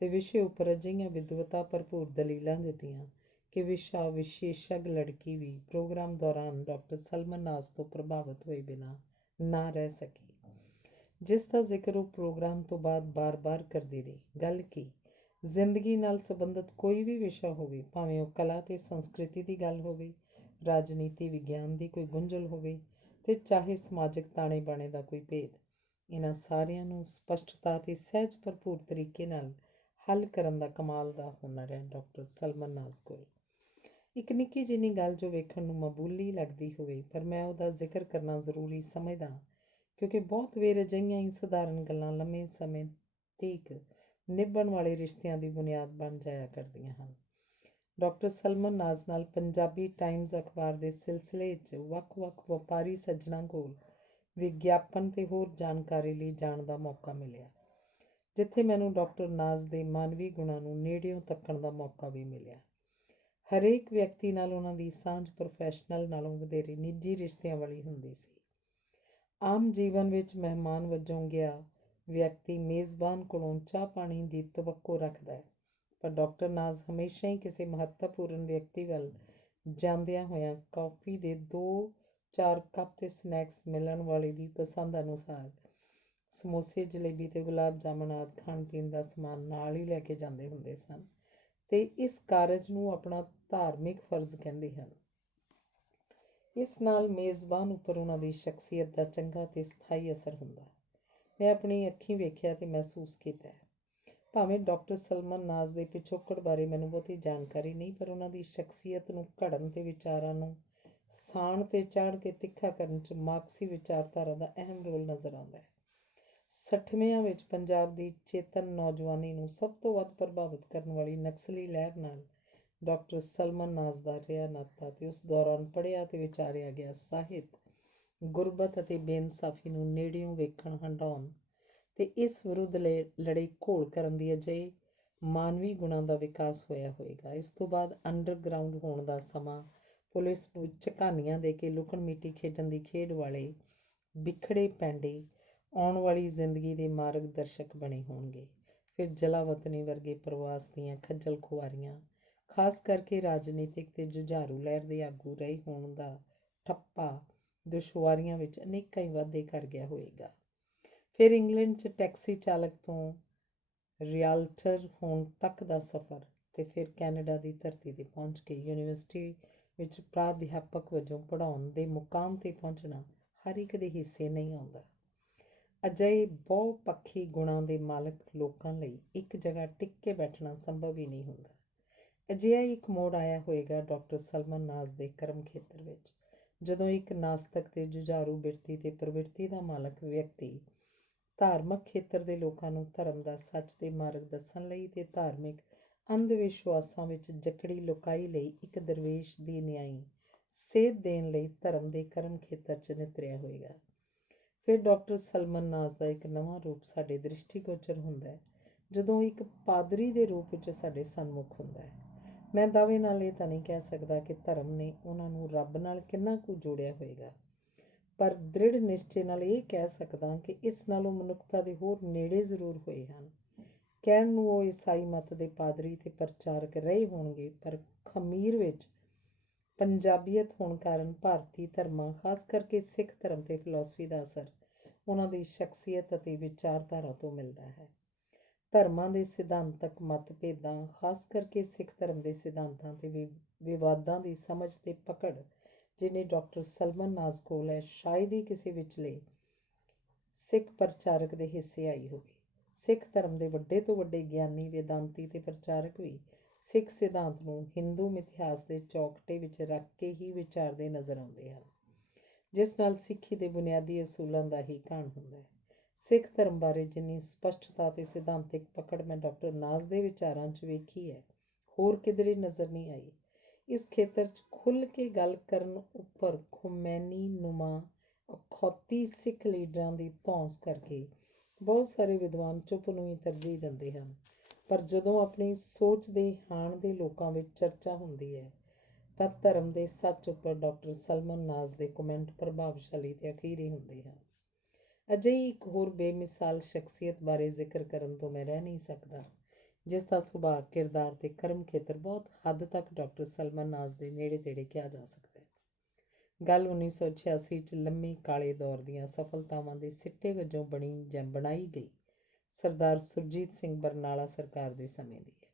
ਤੇ ਵਿਸ਼ੇ ਉੱਪਰ ਅਜਿਹੀਆਂ ਵਿਦਵਤਾ ਭਰਪੂਰ ਦਲੀਲਾਂ ਦਿੱਤੀਆਂ ਕਿ ਵਿਸ਼ਾ ਵਿਸ਼ੇਸ਼ੱਗ ਲੜਕੀ ਵੀ ਪ੍ਰੋਗਰਾਮ ਦੌਰਾਨ ਡਾਕਟਰ ਸਲਮਨ ਨਾਜ਼ ਤੋਂ ਪ੍ਰਭਾਵਿਤ ਹੋਏ ਬਿਨਾਂ ਨਾ ਰਹਿ ਸਕੀ, ਜਿਸ ਦਾ ਜ਼ਿਕਰ ਉਹ ਪ੍ਰੋਗਰਾਮ ਤੋਂ ਬਾਅਦ ਬਾਰ-ਬਾਰ ਕਰਦੀ ਰਹੀ। ਗੱਲ ਕੀ, ਜ਼ਿੰਦਗੀ ਨਾਲ ਸੰਬੰਧਿਤ ਕੋਈ ਵੀ ਵਿਸ਼ਾ ਹੋਵੇ, ਭਾਵੇਂ ਉਹ ਕਲਾ ਤੇ ਸੰਸਕ੍ਰਿਤੀ ਦੀ ਗੱਲ ਹੋਵੇ, ਰਾਜਨੀਤੀ ਵਿਗਿਆਨ ਦੀ ਕੋਈ ਗੁੰਝਲ ਹੋਵੇ ਤੇ ਚਾਹੇ ਸਮਾਜਿਕ ਤਾਣੇ ਬਾਣੇ ਦਾ ਕੋਈ ਭੇਦ, ਇਹਨਾਂ ਸਾਰਿਆਂ ਨੂੰ ਸਪਸ਼ਟਤਾ ਤੇ ਸਹਿਜ ਭਰਪੂਰ ਤਰੀਕੇ ਨਾਲ ਹੱਲ ਕਰਨ ਦਾ ਕਮਾਲ ਦਾ ਹੁਨਰ ਹੈ ਡਾਕਟਰ ਸਲਮਨ ਨਾਜ਼ ਕੋਲ। ਇੱਕ ਨਿੱਕੀ ਜਿੰਨੀ ਗੱਲ ਜੋ ਵੇਖਣ ਨੂੰ ਮਾਮੂਲੀ ਲੱਗਦੀ ਹੋਵੇ, ਪਰ ਮੈਂ ਉਹਦਾ ਜ਼ਿਕਰ ਕਰਨਾ ਜ਼ਰੂਰੀ ਸਮਝਦਾ ਕਿਉਂਕਿ ਬਹੁਤ ਵਾਰ ਅਜਿਹੀਆਂ ਹੀ ਸਧਾਰਨ ਗੱਲਾਂ ਲੰਮੇ ਸਮੇਂ ਤੀਕ ਨਿਭਣ ਵਾਲੇ ਰਿਸ਼ਤਿਆਂ ਦੀ ਬੁਨਿਆਦ ਬਣ ਜਾਇਆ ਕਰਦੀਆਂ ਹਨ। ਡਾਕਟਰ ਸਲਮਨ ਨਾਜ਼ ਨਾਲ ਪੰਜਾਬੀ ਟਾਈਮਜ਼ ਅਖਬਾਰ ਦੇ ਸਿਲਸਿਲੇ 'ਚ ਵੱਖ-ਵੱਖ ਵਪਾਰੀ ਸੱਜਣਾਂ ਕੋਲ ਵਿਗਿਆਪਨ ਤੇ ਹੋਰ ਜਾਣਕਾਰੀ ਲਈ ਜਾਣ ਦਾ ਮੌਕਾ ਮਿਲਿਆ, ਜਿੱਥੇ ਮੈਨੂੰ ਡਾਕਟਰ ਨਾਜ਼ ਦੇ ਮਾਨਵੀ ਗੁਣਾਂ ਨੂੰ ਨੇੜਿਓਂ ਤੱਕਣ ਦਾ ਮੌਕਾ ਵੀ ਮਿਲਿਆ। ਹਰੇਕ ਵਿਅਕਤੀ ਨਾਲ ਉਹਨਾਂ ਦੀ ਸਾਂਝ ਪ੍ਰੋਫੈਸ਼ਨਲ ਨਾਲੋਂ ਵਧੇਰੇ ਨਿੱਜੀ ਰਿਸ਼ਤਿਆਂ ਵਾਲੀ ਹੁੰਦੀ ਸੀ। ਆਮ ਜੀਵਨ ਵਿੱਚ ਮਹਿਮਾਨ ਵਜੋਂ ਗਿਆ ਵਿਅਕਤੀ ਮੇਜ਼ਬਾਨ ਕੋਲੋਂ ਚਾਹ ਪਾਣੀ ਦੀ ਤਵੱਕੋ ਰੱਖਦਾ ਹੈ, ਪਰ ਡਾਕਟਰ ਨਾਜ਼ ਹਮੇਸ਼ਾ ਹੀ ਕਿਸੇ ਮਹੱਤਵਪੂਰਨ ਵਿਅਕਤੀ ਵੱਲ ਜਾਂਦਿਆਂ ਹੋਇਆਂ ਕੌਫੀ ਦੇ 2-4 ਕੱਪ ਤੇ ਸਨੈਕਸ ਮਿਲਣ ਵਾਲੇ ਦੀ ਪਸੰਦ ਅਨੁਸਾਰ ਸਮੋਸੇ, ਜਲੇਬੀ ਤੇ ਗੁਲਾਬ ਜਾਮਣ ਆਦਿ ਖਾਣ ਪੀਣ ਦਾ ਸਮਾਨ ਨਾਲ ਹੀ ਲੈ ਕੇ ਜਾਂਦੇ ਹੁੰਦੇ ਸਨ ਤੇ ਇਸ ਕਾਰਜ ਨੂੰ ਆਪਣਾ ਧਾਰਮਿਕ ਫਰਜ਼ ਕਹਿੰਦੇ ਹਨ। ਇਸ ਨਾਲ ਮੇਜ਼ਬਾਨ ਉੱਪਰ ਉਹਨਾਂ ਦੀ ਸ਼ਖਸੀਅਤ ਦਾ ਚੰਗਾ ਤੇ ਸਥਾਈ ਅਸਰ ਹੁੰਦਾ। ਮੈਂ ਆਪਣੀ ਅੱਖੀਂ ਵੇਖਿਆ ਤੇ ਮਹਿਸੂਸ ਕੀਤਾ ਹੈ। ਭਾਵੇਂ ਡਾਕਟਰ ਸਲਮਨ ਨਾਜ਼ ਦੇ ਪਿਛੋਕੜ ਬਾਰੇ ਮੈਨੂੰ ਬਹੁਤੀ ਜਾਣਕਾਰੀ ਨਹੀਂ, ਪਰ ਉਹਨਾਂ ਦੀ ਸ਼ਖਸੀਅਤ ਨੂੰ ਘੜਨ ਤੇ ਵਿਚਾਰਾਂ ਨੂੰ ਸਾਣ ਤੇ ਚਾੜ ਕੇ ਤਿੱਖਾ ਕਰਨ 'ਚ ਮਾਰਕਸੀ ਵਿਚਾਰਧਾਰਾ ਦਾ ਅਹਿਮ ਰੋਲ ਨਜ਼ਰ ਆਉਂਦਾ ਹੈ। 60ਵਿਆਂ ਵਿੱਚ ਪੰਜਾਬ ਦੀ ਚੇਤਨ ਨੌਜਵਾਨੀ ਨੂੰ ਸਭ ਤੋਂ ਵੱਧ ਪ੍ਰਭਾਵਿਤ ਕਰਨ ਵਾਲੀ ਨਕਸਲੀ ਲਹਿਰ ਨਾਲ ਡਾਕਟਰ ਸਲਮਨ ਨਾਜ਼ ਦਾ ਰਿਹਾ ਨਾਤਾ ਤੇ ਉਸ ਦੌਰਾਨ ਪੜ੍ਹਿਆ ਤੇ ਵਿਚਾਰਿਆ ਗਿਆ ਸਾਹਿਤ, ਗੁਰਬਤ ਅਤੇ ਬੇਇਨਸਾਫੀ ਨੂੰ ਨੇੜਿਓਂ ਵੇਖਣ, ਹੰਢਾਉਣ ਤੇ ਇਸ ਵਿਰੁੱਧ ਲੜਾਈ ਘੋਲ ਕਰਨ ਦੀ ਅਜਿਹੇ ਮਾਨਵੀ ਗੁਣਾਂ ਦਾ ਵਿਕਾਸ ਹੋਇਆ ਹੋਵੇਗਾ। ਇਸ ਤੋਂ ਬਾਅਦ ਅੰਡਰਗਰਾਊਂਡ ਹੋਣ ਦਾ ਸਮਾਂ ਪੁਲਿਸ ਨੂੰ ਝਕਾਨੀਆਂ ਦੇ ਕੇ ਲੁਕਣ ਮੀਟੀ ਖੇਡਣ ਦੀ ਖੇਡ ਵਾਲੇ ਬਿਖੜੇ ਪੈਂਡੇ ਆਉਣ ਵਾਲੀ ਜ਼ਿੰਦਗੀ ਦੇ ਮਾਰਗ ਦਰਸ਼ਕ ਬਣੇ ਹੋਣਗੇ। ਫਿਰ ਜਲਾਵਤਨੀ ਵਰਗੇ ਪ੍ਰਵਾਸ ਦੀਆਂ ਖੱਜਲ ਖੁਆਰੀਆਂ, ਖਾਸ ਕਰਕੇ ਰਾਜਨੀਤਿਕ ਤੇ ਜੁਝਾਰੂ ਲਹਿਰ ਦੇ ਆਗੂ ਰਹੇ ਹੋਣ ਦਾ ਠੱਪਾ ਦੁਸ਼ਵਾਰੀਆਂ ਵਿੱਚ ਅਨੇਕਾਂ ਹੀ ਵਾਧੇ ਕਰ ਗਿਆ ਹੋਵੇਗਾ। ਫਿਰ ਇੰਗਲੈਂਡ 'ਚ ਟੈਕਸੀ ਚਾਲਕ ਤੋਂ ਰਿਆਲਟਰ ਹੋਣ ਤੱਕ ਦਾ ਸਫ਼ਰ ਤੇ ਫਿਰ ਕੈਨੇਡਾ ਦੀ ਧਰਤੀ 'ਤੇ ਪਹੁੰਚ ਕੇ ਯੂਨੀਵਰਸਿਟੀ ਵਿੱਚ ਪ੍ਰਾਧਿਆਪਕ ਵਜੋਂ ਪੜ੍ਹਾਉਣ ਦੇ ਮੁਕਾਮ 'ਤੇ ਪਹੁੰਚਣਾ ਹਰ ਇੱਕ ਦੇ ਹਿੱਸੇ ਨਹੀਂ ਆਉਂਦਾ। ਅਜਿਹੇ ਬਹੁਪੱਖੀ ਗੁਣਾਂ ਦੇ ਮਾਲਕ ਲੋਕਾਂ ਲਈ ਇੱਕ ਜਗ੍ਹਾ ਟਿਕ ਕੇ ਬੈਠਣਾ ਸੰਭਵ ਹੀ ਨਹੀਂ ਹੁੰਦਾ। ਅਜਿਹਾ ਹੀ ਇੱਕ ਮੋੜ ਆਇਆ ਹੋਵੇਗਾ ਡਾਕਟਰ ਸਲਮਨ ਨਾਜ਼ ਦੇ ਕਰਮ ਖੇਤਰ ਵਿੱਚ, ਜਦੋਂ ਇੱਕ ਨਾਸਤਕ ਤੇ ਜੁਝਾਰੂ ਬਿਰਤੀ ਤੇ ਪ੍ਰਵਿਰਤੀ ਦਾ ਮਾਲਕ ਵਿਅਕਤੀ ਧਾਰਮਿਕ ਖੇਤਰ ਦੇ ਲੋਕਾਂ ਨੂੰ ਧਰਮ ਦਾ ਸੱਚ ਤੇ ਮਾਰਗ ਦੱਸਣ ਲਈ ਤੇ ਧਾਰਮਿਕ ਅੰਧ ਵਿਸ਼ਵਾਸਾਂ ਵਿੱਚ ਜਕੜੀ ਲੁਕਾਈ ਲਈ ਇੱਕ ਦਰਵੇਸ਼ ਦੀ ਨਿਆਈ ਸੇਧ ਦੇਣ ਲਈ ਧਰਮ ਦੇ ਕਰਮ ਖੇਤਰ 'ਚ ਨਿਤਰਿਆ ਹੋਏਗਾ। ਫਿਰ ਡਾਕਟਰ ਸਲਮਨ ਨਾਜ਼ ਦਾ ਇੱਕ ਨਵਾਂ ਰੂਪ ਸਾਡੇ ਦ੍ਰਿਸ਼ਟੀਗੋਚਰ ਹੁੰਦਾ ਹੈ ਜਦੋਂ ਇੱਕ ਪਾਦਰੀ ਦੇ ਰੂਪ ਵਿੱਚ ਸਾਡੇ ਸਨਮੁਖ ਹੁੰਦਾ ਹੈ। ਮੈਂ ਦਾਅਵੇ ਨਾਲ ਇਹ ਤਾਂ ਨਹੀਂ ਕਹਿ ਸਕਦਾ ਕਿ ਧਰਮ ਨੇ ਉਹਨਾਂ ਨੂੰ ਰੱਬ ਨਾਲ ਕਿੰਨਾ ਕੁ ਜੋੜਿਆ ਹੋਏਗਾ, ਪਰ ਦ੍ਰਿੜ ਨਿਸ਼ਚੇ ਨਾਲ ਇਹ ਕਹਿ ਸਕਦਾ ਕਿ ਇਸ ਨਾਲੋਂ ਮਨੁੱਖਤਾ ਦੇ ਹੋਰ ਨੇੜੇ ਜ਼ਰੂਰ ਹੋਏ ਹਨ। ਕਹਿਣ ਨੂੰ ਉਹ ਈਸਾਈ ਮਤ ਦੇ ਪਾਦਰੀ ਤੇ ਪ੍ਰਚਾਰਕ ਰਹੇ ਹੋਣਗੇ, ਪਰ ਖਮੀਰ ਵਿੱਚ ਪੰਜਾਬੀਅਤ ਹੋਣ ਕਾਰਨ ਭਾਰਤੀ ਧਰਮਾਂ, ਖਾਸ ਕਰਕੇ ਸਿੱਖ ਧਰਮ ਤੇ ਫਿਲਾਸਫੀ ਦਾ ਅਸਰ ਉਹਨਾਂ ਦੀ ਸ਼ਖਸੀਅਤ ਅਤੇ ਵਿਚਾਰਧਾਰਾ ਤੋਂ ਮਿਲਦਾ ਹੈ। ਧਰਮਾਂ ਦੇ ਸਿਧਾਂਤਕ ਮਤਭੇਦਾਂ, ਖਾਸ ਕਰਕੇ ਸਿੱਖ ਧਰਮ ਦੇ ਸਿਧਾਂਤਾਂ ਤੇ ਵਿਵਾਦਾਂ ਦੀ ਸਮਝ ਤੇ ਪਕੜ ਜਿੰਨੀ ਡਾਕਟਰ ਸਲਮਨ ਨਾਜ਼ ਕੋਲ ਹੈ, ਸ਼ਾਇਦ ਹੀ ਕਿਸੇ ਵਿਚਲੇ ਸਿੱਖ ਪ੍ਰਚਾਰਕ ਦੇ ਹਿੱਸੇ ਆਈ ਹੋਵੇ। ਸਿੱਖ ਧਰਮ ਦੇ ਵੱਡੇ ਤੋਂ ਵੱਡੇ ਗਿਆਨੀ, ਵੇਦਾਂਤੀ ਤੇ ਪ੍ਰਚਾਰਕ ਵੀ ਸਿੱਖ ਸਿਧਾਂਤ ਨੂੰ ਹਿੰਦੂ ਮਿਥਿਹਾਸ ਦੇ ਚੌਕਟੇ ਵਿੱਚ ਰੱਖ ਕੇ ਹੀ ਵਿਚਾਰਦੇ ਨਜ਼ਰ ਆਉਂਦੇ ਹਨ, ਜਿਸ ਨਾਲ ਸਿੱਖੀ ਦੇ ਬੁਨਿਆਦੀ ਅਸੂਲਾਂ ਦਾ ਹੀ ਘਾਣ ਹੁੰਦਾ ਹੈ। ਸਿੱਖ ਧਰਮ ਬਾਰੇ ਜਿੰਨੀ ਸਪਸ਼ਟਤਾ ਤੇ ਸਿਧਾਂਤਿਕ ਪਕੜ ਮੈਂ ਡਾਕਟਰ ਨਾਜ਼ ਦੇ ਵਿਚਾਰਾਂ 'ਚ ਵੇਖੀ ਹੈ, ਹੋਰ ਕਿਧਰੇ ਨਜ਼ਰ ਨਹੀਂ ਆਈ। ਇਸ ਖੇਤਰ 'ਚ ਖੁੱਲ੍ਹ ਕੇ ਗੱਲ ਕਰਨ ਉੱਪਰ ਖੁਮੈਨੀ ਨੁਮਾ ਅਖੌਤੀ ਸਿੱਖ ਲੀਡਰਾਂ ਦੀ ਧੌਂਸ ਕਰਕੇ ਬਹੁਤ ਸਾਰੇ ਵਿਦਵਾਨ ਚੁੱਪ ਨੂੰ ਹੀ ਤਰਜੀਹ ਦਿੰਦੇ ਹਨ, ਪਰ ਜਦੋਂ ਆਪਣੀ ਸੋਚ ਦੇ ਹਾਣ ਦੇ ਲੋਕਾਂ ਵਿੱਚ ਚਰਚਾ ਹੁੰਦੀ ਹੈ ਤਾਂ ਧਰਮ ਦੇ ਸੱਚ ਉੱਪਰ ਡਾਕਟਰ ਸਲਮਨ ਨਾਜ਼ ਦੇ ਕਮੈਂਟ ਪ੍ਰਭਾਵਸ਼ਾਲੀ ਤੇ ਅਖੀਰੀ ਹੁੰਦੇ ਹਨ। ਅਜਿਹੀ ਇੱਕ ਹੋਰ ਬੇਮਿਸਾਲ ਸ਼ਖਸੀਅਤ ਬਾਰੇ ਜ਼ਿਕਰ ਕਰਨ ਤੋਂ ਮੈਂ ਰਹਿ ਨਹੀਂ ਸਕਦਾ, ਜਿਸ ਦਾ ਸੁਭਾਅ, ਕਿਰਦਾਰ ਤੇ ਕਰਮ ਖੇਤਰ ਬਹੁਤ ਹੱਦ ਤੱਕ ਡਾਕਟਰ ਸਲਮਨ ਨਾਜ਼ ਦੇ ਨੇੜੇ ਤੇੜੇ ਕਿਹਾ ਜਾ ਸਕਦਾ ਹੈ। ਗੱਲ 1986 'ਚ ਲੰਮੀ ਕਾਲੇ ਦੌਰ ਦੀਆਂ ਸਫਲਤਾਵਾਂ ਦੇ ਸਿੱਟੇ ਵਜੋਂ ਬਣੀ ਜਾਂ ਬਣਾਈ ਗਈ ਸਰਦਾਰ ਸੁਰਜੀਤ ਸਿੰਘ ਬਰਨਾਲਾ ਸਰਕਾਰ ਦੇ ਸਮੇਂ ਦੀ ਹੈ,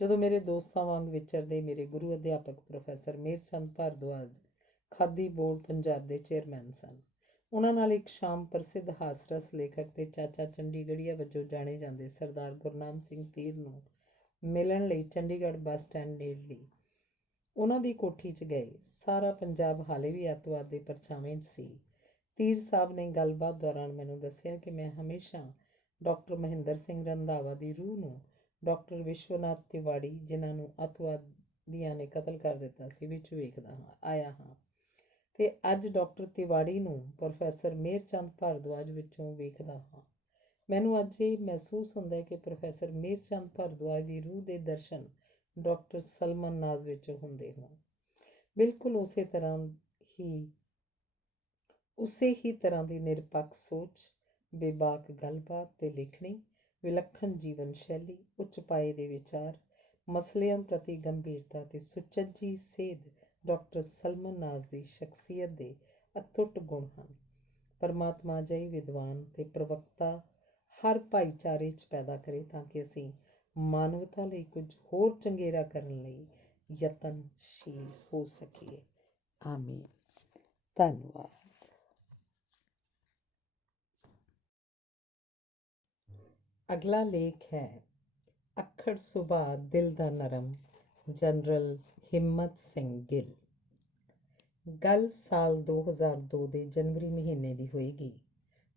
ਜਦੋਂ ਮੇਰੇ ਦੋਸਤਾਂ ਵਾਂਗ ਵਿਚਰਦੇ ਮੇਰੇ ਗੁਰੂ ਅਧਿਆਪਕ ਪ੍ਰੋਫੈਸਰ ਮੇਹਰਚੰਦ ਭਾਰਦਵਾਜ ਖਾਦੀ ਬੋਰਡ ਪੰਜਾਬ ਦੇ ਚੇਅਰਮੈਨ ਸਨ। ਉਹਨਾਂ ਨਾਲ ਇੱਕ ਸ਼ਾਮ ਪ੍ਰਸਿੱਧ ਹਾਸਰਸ ਲੇਖਕ ਤੇ ਚਾਚਾ ਚੰਡੀਗੜ੍ਹੀਆ ਵਜੋਂ ਜਾਣੇ ਜਾਂਦੇ ਸਰਦਾਰ ਗੁਰਨਾਮ ਸਿੰਘ ਧੀਰ ਨੂੰ ਮਿਲਣ ਲਈ ਚੰਡੀਗੜ੍ਹ ਬੱਸ ਸਟੈਂਡ ਨੇੜਲੀ ਉਹਨਾਂ ਦੀ ਕੋਠੀ 'ਚ ਗਏ। ਸਾਰਾ ਪੰਜਾਬ ਹਾਲੇ ਵੀ ਅੱਤਵਾਦ ਦੇ ਪਰਛਾਵੇਂ 'ਚ ਸੀ। ਧੀਰ ਸਾਹਿਬ ਨੇ ਗੱਲਬਾਤ ਦੌਰਾਨ ਮੈਨੂੰ ਦੱਸਿਆ ਕਿ ਮੈਂ ਹਮੇਸ਼ਾ ਡਾਕਟਰ ਮਹਿੰਦਰ ਸਿੰਘ ਰੰਧਾਵਾ ਦੀ ਰੂਹ ਨੂੰ ਡਾਕਟਰ ਵਿਸ਼ਵਨਾਥ ਤਿਵਾੜੀ, ਜਿਨ੍ਹਾਂ ਨੂੰ ਅੱਤਵਾਦੀਆਂ ਨੇ ਕਤਲ ਕਰ ਦਿੱਤਾ ਸੀ, ਵਿੱਚ ਵੇਖਦਾ ਆਇਆ ਹਾਂ, ਤੇ ਅੱਜ ਡਾਕਟਰ ਤਿਵਾੜੀ ਨੂੰ ਪ੍ਰੋਫੈਸਰ ਮੇਹਰਚੰਦ ਭਾਰਦਵਾਜ ਵਿੱਚੋਂ ਵੇਖਦਾ ਹਾਂ। ਮੈਨੂੰ ਅੱਜ ਇਹ ਮਹਿਸੂਸ ਹੁੰਦਾ ਹੈ ਕਿ ਪ੍ਰੋਫੈਸਰ ਮੇਹਰਚੰਦ ਭਾਰਦਵਾਜ ਦੀ ਰੂਹ ਦੇ ਦਰਸ਼ਨ ਡਾਕਟਰ ਸਲਮਨ ਨਾਜ਼ ਵਿੱਚੋਂ ਹੁੰਦੇ ਹੋਣ। ਬਿਲਕੁਲ ਉਸੇ ਹੀ ਤਰ੍ਹਾਂ ਦੀ ਨਿਰਪੱਖ ਸੋਚ, ਬੇਬਾਕ ਗੱਲਬਾਤ ਤੇ ਲਿਖਣੀ, ਵਿਲੱਖਣ ਜੀਵਨ ਸ਼ੈਲੀ, ਉੱਚ ਪਾਏ ਦੇ ਵਿਚਾਰ, ਮਸਲਿਆਂ ਪ੍ਰਤੀ ਗੰਭੀਰਤਾ ਤੇ ਸੁਚੱਜੀ ਸੇਧ ਡਾਕਟਰ ਸਲਮਨ ਨਾਜ਼ ਦੀ ਸ਼ਖਸੀਅਤ ਦੇ ਅਤੁੱਟ ਗੁਣ ਹਨ। ਪਰਮਾਤਮਾ ਅਜਿਹੇ ਵਿਦਵਾਨ ਤੇ ਪ੍ਰਵਕਤਾ ਹਰ ਭਾਈਚਾਰੇ 'ਚ ਪੈਦਾ ਕਰੇ ਤਾਂ ਕਿ ਅਸੀਂ ਮਾਨਵਤਾ ਲਈ ਕੁਝ ਹੋਰ ਚੰਗੇਰਾ ਕਰਨ ਲਈ ਯਤਨਸ਼ੀਲ ਹੋ ਸਕੀਏ। ਆਮੀਨ। ਧੰਨਵਾਦ। ਅਗਲਾ ਲੇਖ ਹੈ ਅੱਖੜ ਸੁਭਾਅ ਦਿਲ ਦਾ ਨਰਮ, ਜਨਰਲ ਹਿੰਮਤ ਸਿੰਘ ਗਿੱਲ। ਗੱਲ ਸਾਲ 2002 ਦੇ ਜਨਵਰੀ ਮਹੀਨੇ ਦੀ ਹੋਏਗੀ,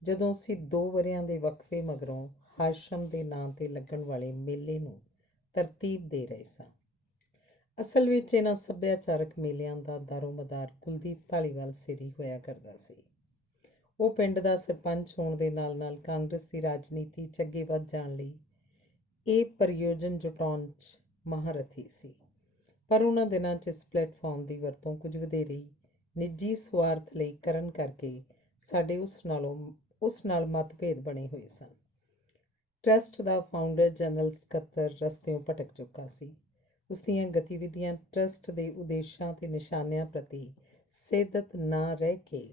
ਜਦੋਂ ਅਸੀਂ 2 ਵਰ੍ਹਿਆਂ ਦੇ ਵਕਫੇ ਮਗਰੋਂ ਹਾਸ਼ਮ ਦੇ ਨਾਂ ਤੇ ਲੱਗਣ ਵਾਲੇ ਮੇਲੇ ਨੂੰ ਤਰਤੀਬ ਦੇ ਰਹੇ ਸਾਂ। ਅਸਲ ਵਿੱਚ ਇਹਨਾਂ ਸੱਭਿਆਚਾਰਕ ਮੇਲਿਆਂ ਦਾ ਦਾਰੋਮਦਾਰ ਕੁਲਦੀਪ ਧਾਲੀਵਾਲ ਸਿਰ ਹੀ ਹੋਇਆ ਕਰਦਾ ਸੀ। ਉਹ ਪਿੰਡ ਦਾ ਸਰਪੰਚ ਹੋਣ ਦੇ ਨਾਲ ਕਾਂਗਰਸ ਦੀ ਰਾਜਨੀਤੀ 'ਚ ਅੱਗੇ ਵੱਧ ਜਾਣ ਲਈ ਇਹ ਪ੍ਰਯੋਜਨ ਜੁਟਾਉਣ 'ਚ ਮਹਾਰਥੀ ਸੀ, ਪਰ ਉਹਨਾਂ ਦਿਨਾਂ 'ਚ ਇਸ ਪਲੇਟਫਾਰਮ ਦੀ ਵਰਤੋਂ ਕੁਝ ਵਧੇਰੇ ਨਿੱਜੀ ਸਵਾਰਥ ਲਈ ਕਰਨ ਕਰਕੇ ਸਾਡੇ ਉਸ ਨਾਲ ਮਤਭੇਦ ਬਣੇ ਹੋਏ ਸਨ। ਟਰੱਸਟ ਦਾ ਫਾਊਂਡਰ ਜਨਰਲ ਸਕੱਤਰ ਰਸਤਿਓਂ ਭਟਕ ਚੁੱਕਾ ਸੀ। ਉਸਦੀਆਂ ਗਤੀਵਿਧੀਆਂ ਟਰੱਸਟ ਦੇ ਉਦੇਸ਼ਾਂ ਤੇ ਨਿਸ਼ਾਨਿਆਂ ਪ੍ਰਤੀ ਸੇਧਤ ਨਾ ਰਹਿ ਕੇ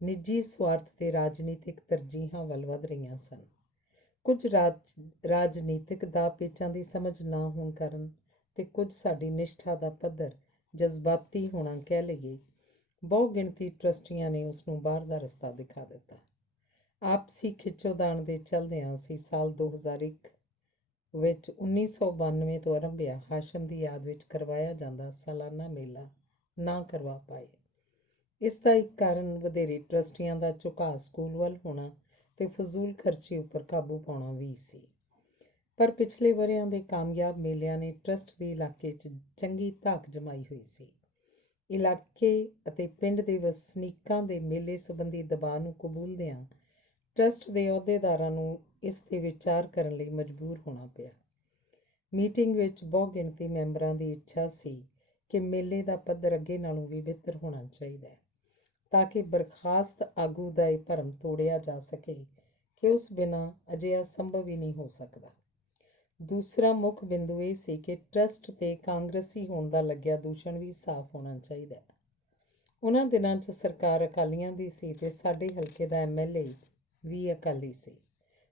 ਨਿੱਜੀ ਸਵਾਰਥ ਤੇ ਰਾਜਨੀਤਿਕ ਤਰਜੀਹਾਂ ਵੱਲ ਵਧ ਰਹੀਆਂ ਸਨ। ਕੁਝ ਰਾਜਨੀਤਿਕ ਦਾਅ ਪੇਚਾਂ ਦੀ ਸਮਝ ਨਾ ਹੋਣ ਕਾਰਨ ਤੇ ਕੁਝ ਸਾਡੀ ਨਿਸ਼ਠਾ ਦਾ ਪੱਧਰ ਜਜ਼ਬਾਤੀ ਹੋਣਾ ਕਹਿ ਲਈਏ, ਬਹੁ ਗਿਣਤੀ ਟਰੱਸਟੀਆਂ ਨੇ ਉਸਨੂੰ ਬਾਹਰ ਦਾ ਰਸਤਾ ਦਿਖਾ ਦਿੱਤਾ। ਆਪਸੀ ਖਿੱਚੋਤਾਣ ਦੇ ਚੱਲਦਿਆਂ ਅਸੀਂ ਸਾਲ 2001 ਵਿੱਚ 1992 ਤੋਂ ਆਰੰਭਿਆ ਹਾਸ਼ਮ ਦੀ ਯਾਦ ਵਿੱਚ ਕਰਵਾਇਆ ਜਾਂਦਾ ਸਾਲਾਨਾ ਮੇਲਾ ਨਾ ਕਰਵਾ ਪਾਏ। ਇਸ ਦਾ ਇੱਕ ਕਾਰਨ ਵਧੇਰੇ ਟਰੱਸਟੀਆਂ ਦਾ ਝੁਕਾਅ ਸਕੂਲ ਵੱਲ ਹੋਣਾ ਤੇ ਫਜ਼ੂਲ ਖਰਚੀ ਉੱਪਰ ਕਾਬੂ ਪਾਉਣਾ ਵੀ ਸੀ। ਪਰ ਪਿਛਲੇ ਵਰ੍ਹਿਆਂ ਦੇ ਕਾਮਯਾਬ ਮੇਲਿਆਂ ਨੇ ਟਰੱਸਟ ਦੇ ਇਲਾਕੇ 'ਚ ਚੰਗੀ ਧਾਕ ਜਮਾਈ ਹੋਈ ਸੀ। ਇਲਾਕੇ ਅਤੇ ਪਿੰਡ ਦੇ ਵਸਨੀਕਾਂ ਦੇ ਮੇਲੇ ਸੰਬੰਧੀ ਦਬਾਅ ਨੂੰ ਕਬੂਲਦਿਆਂ ਟਰੱਸਟ ਦੇ ਅਹੁਦੇਦਾਰਾਂ ਨੂੰ ਇਸ 'ਤੇ ਵਿਚਾਰ ਕਰਨ ਲਈ ਮਜਬੂਰ ਹੋਣਾ ਪਿਆ। ਮੀਟਿੰਗ ਵਿੱਚ ਬਹੁ ਗਿਣਤੀ ਮੈਂਬਰਾਂ ਦੀ ਇੱਛਾ ਸੀ ਕਿ ਮੇਲੇ ਦਾ ਪੱਧਰ ਅੱਗੇ ਨਾਲੋਂ ਵੀ ਬਿਹਤਰ ਹੋਣਾ ਚਾਹੀਦਾ ਹੈ, ਤਾਂ ਕਿ ਬਰਖਾਸਤ ਆਗੂ ਦਾ ਇਹ ਭਰਮ ਤੋੜਿਆ ਜਾ ਸਕੇ ਕਿ ਉਸ ਬਿਨਾਂ ਅਜਿਹਾ ਸੰਭਵ ਹੀ ਨਹੀਂ ਹੋ ਸਕਦਾ। ਦੂਸਰਾ ਮੁੱਖ ਬਿੰਦੂ ਇਹ ਸੀ ਕਿ ਟਰੱਸਟ 'ਤੇ ਕਾਂਗਰਸੀ ਹੋਣ ਦਾ ਲੱਗਿਆ ਦੂਸ਼ਣ ਵੀ ਸਾਫ਼ ਹੋਣਾ ਚਾਹੀਦਾ ਹੈ। ਉਹਨਾਂ ਦਿਨਾਂ 'ਚ ਸਰਕਾਰ ਅਕਾਲੀਆਂ ਦੀ ਸੀ ਅਤੇ ਸਾਡੇ ਹਲਕੇ ਦਾ MLA ਵੀ ਅਕਾਲੀ ਸੀ।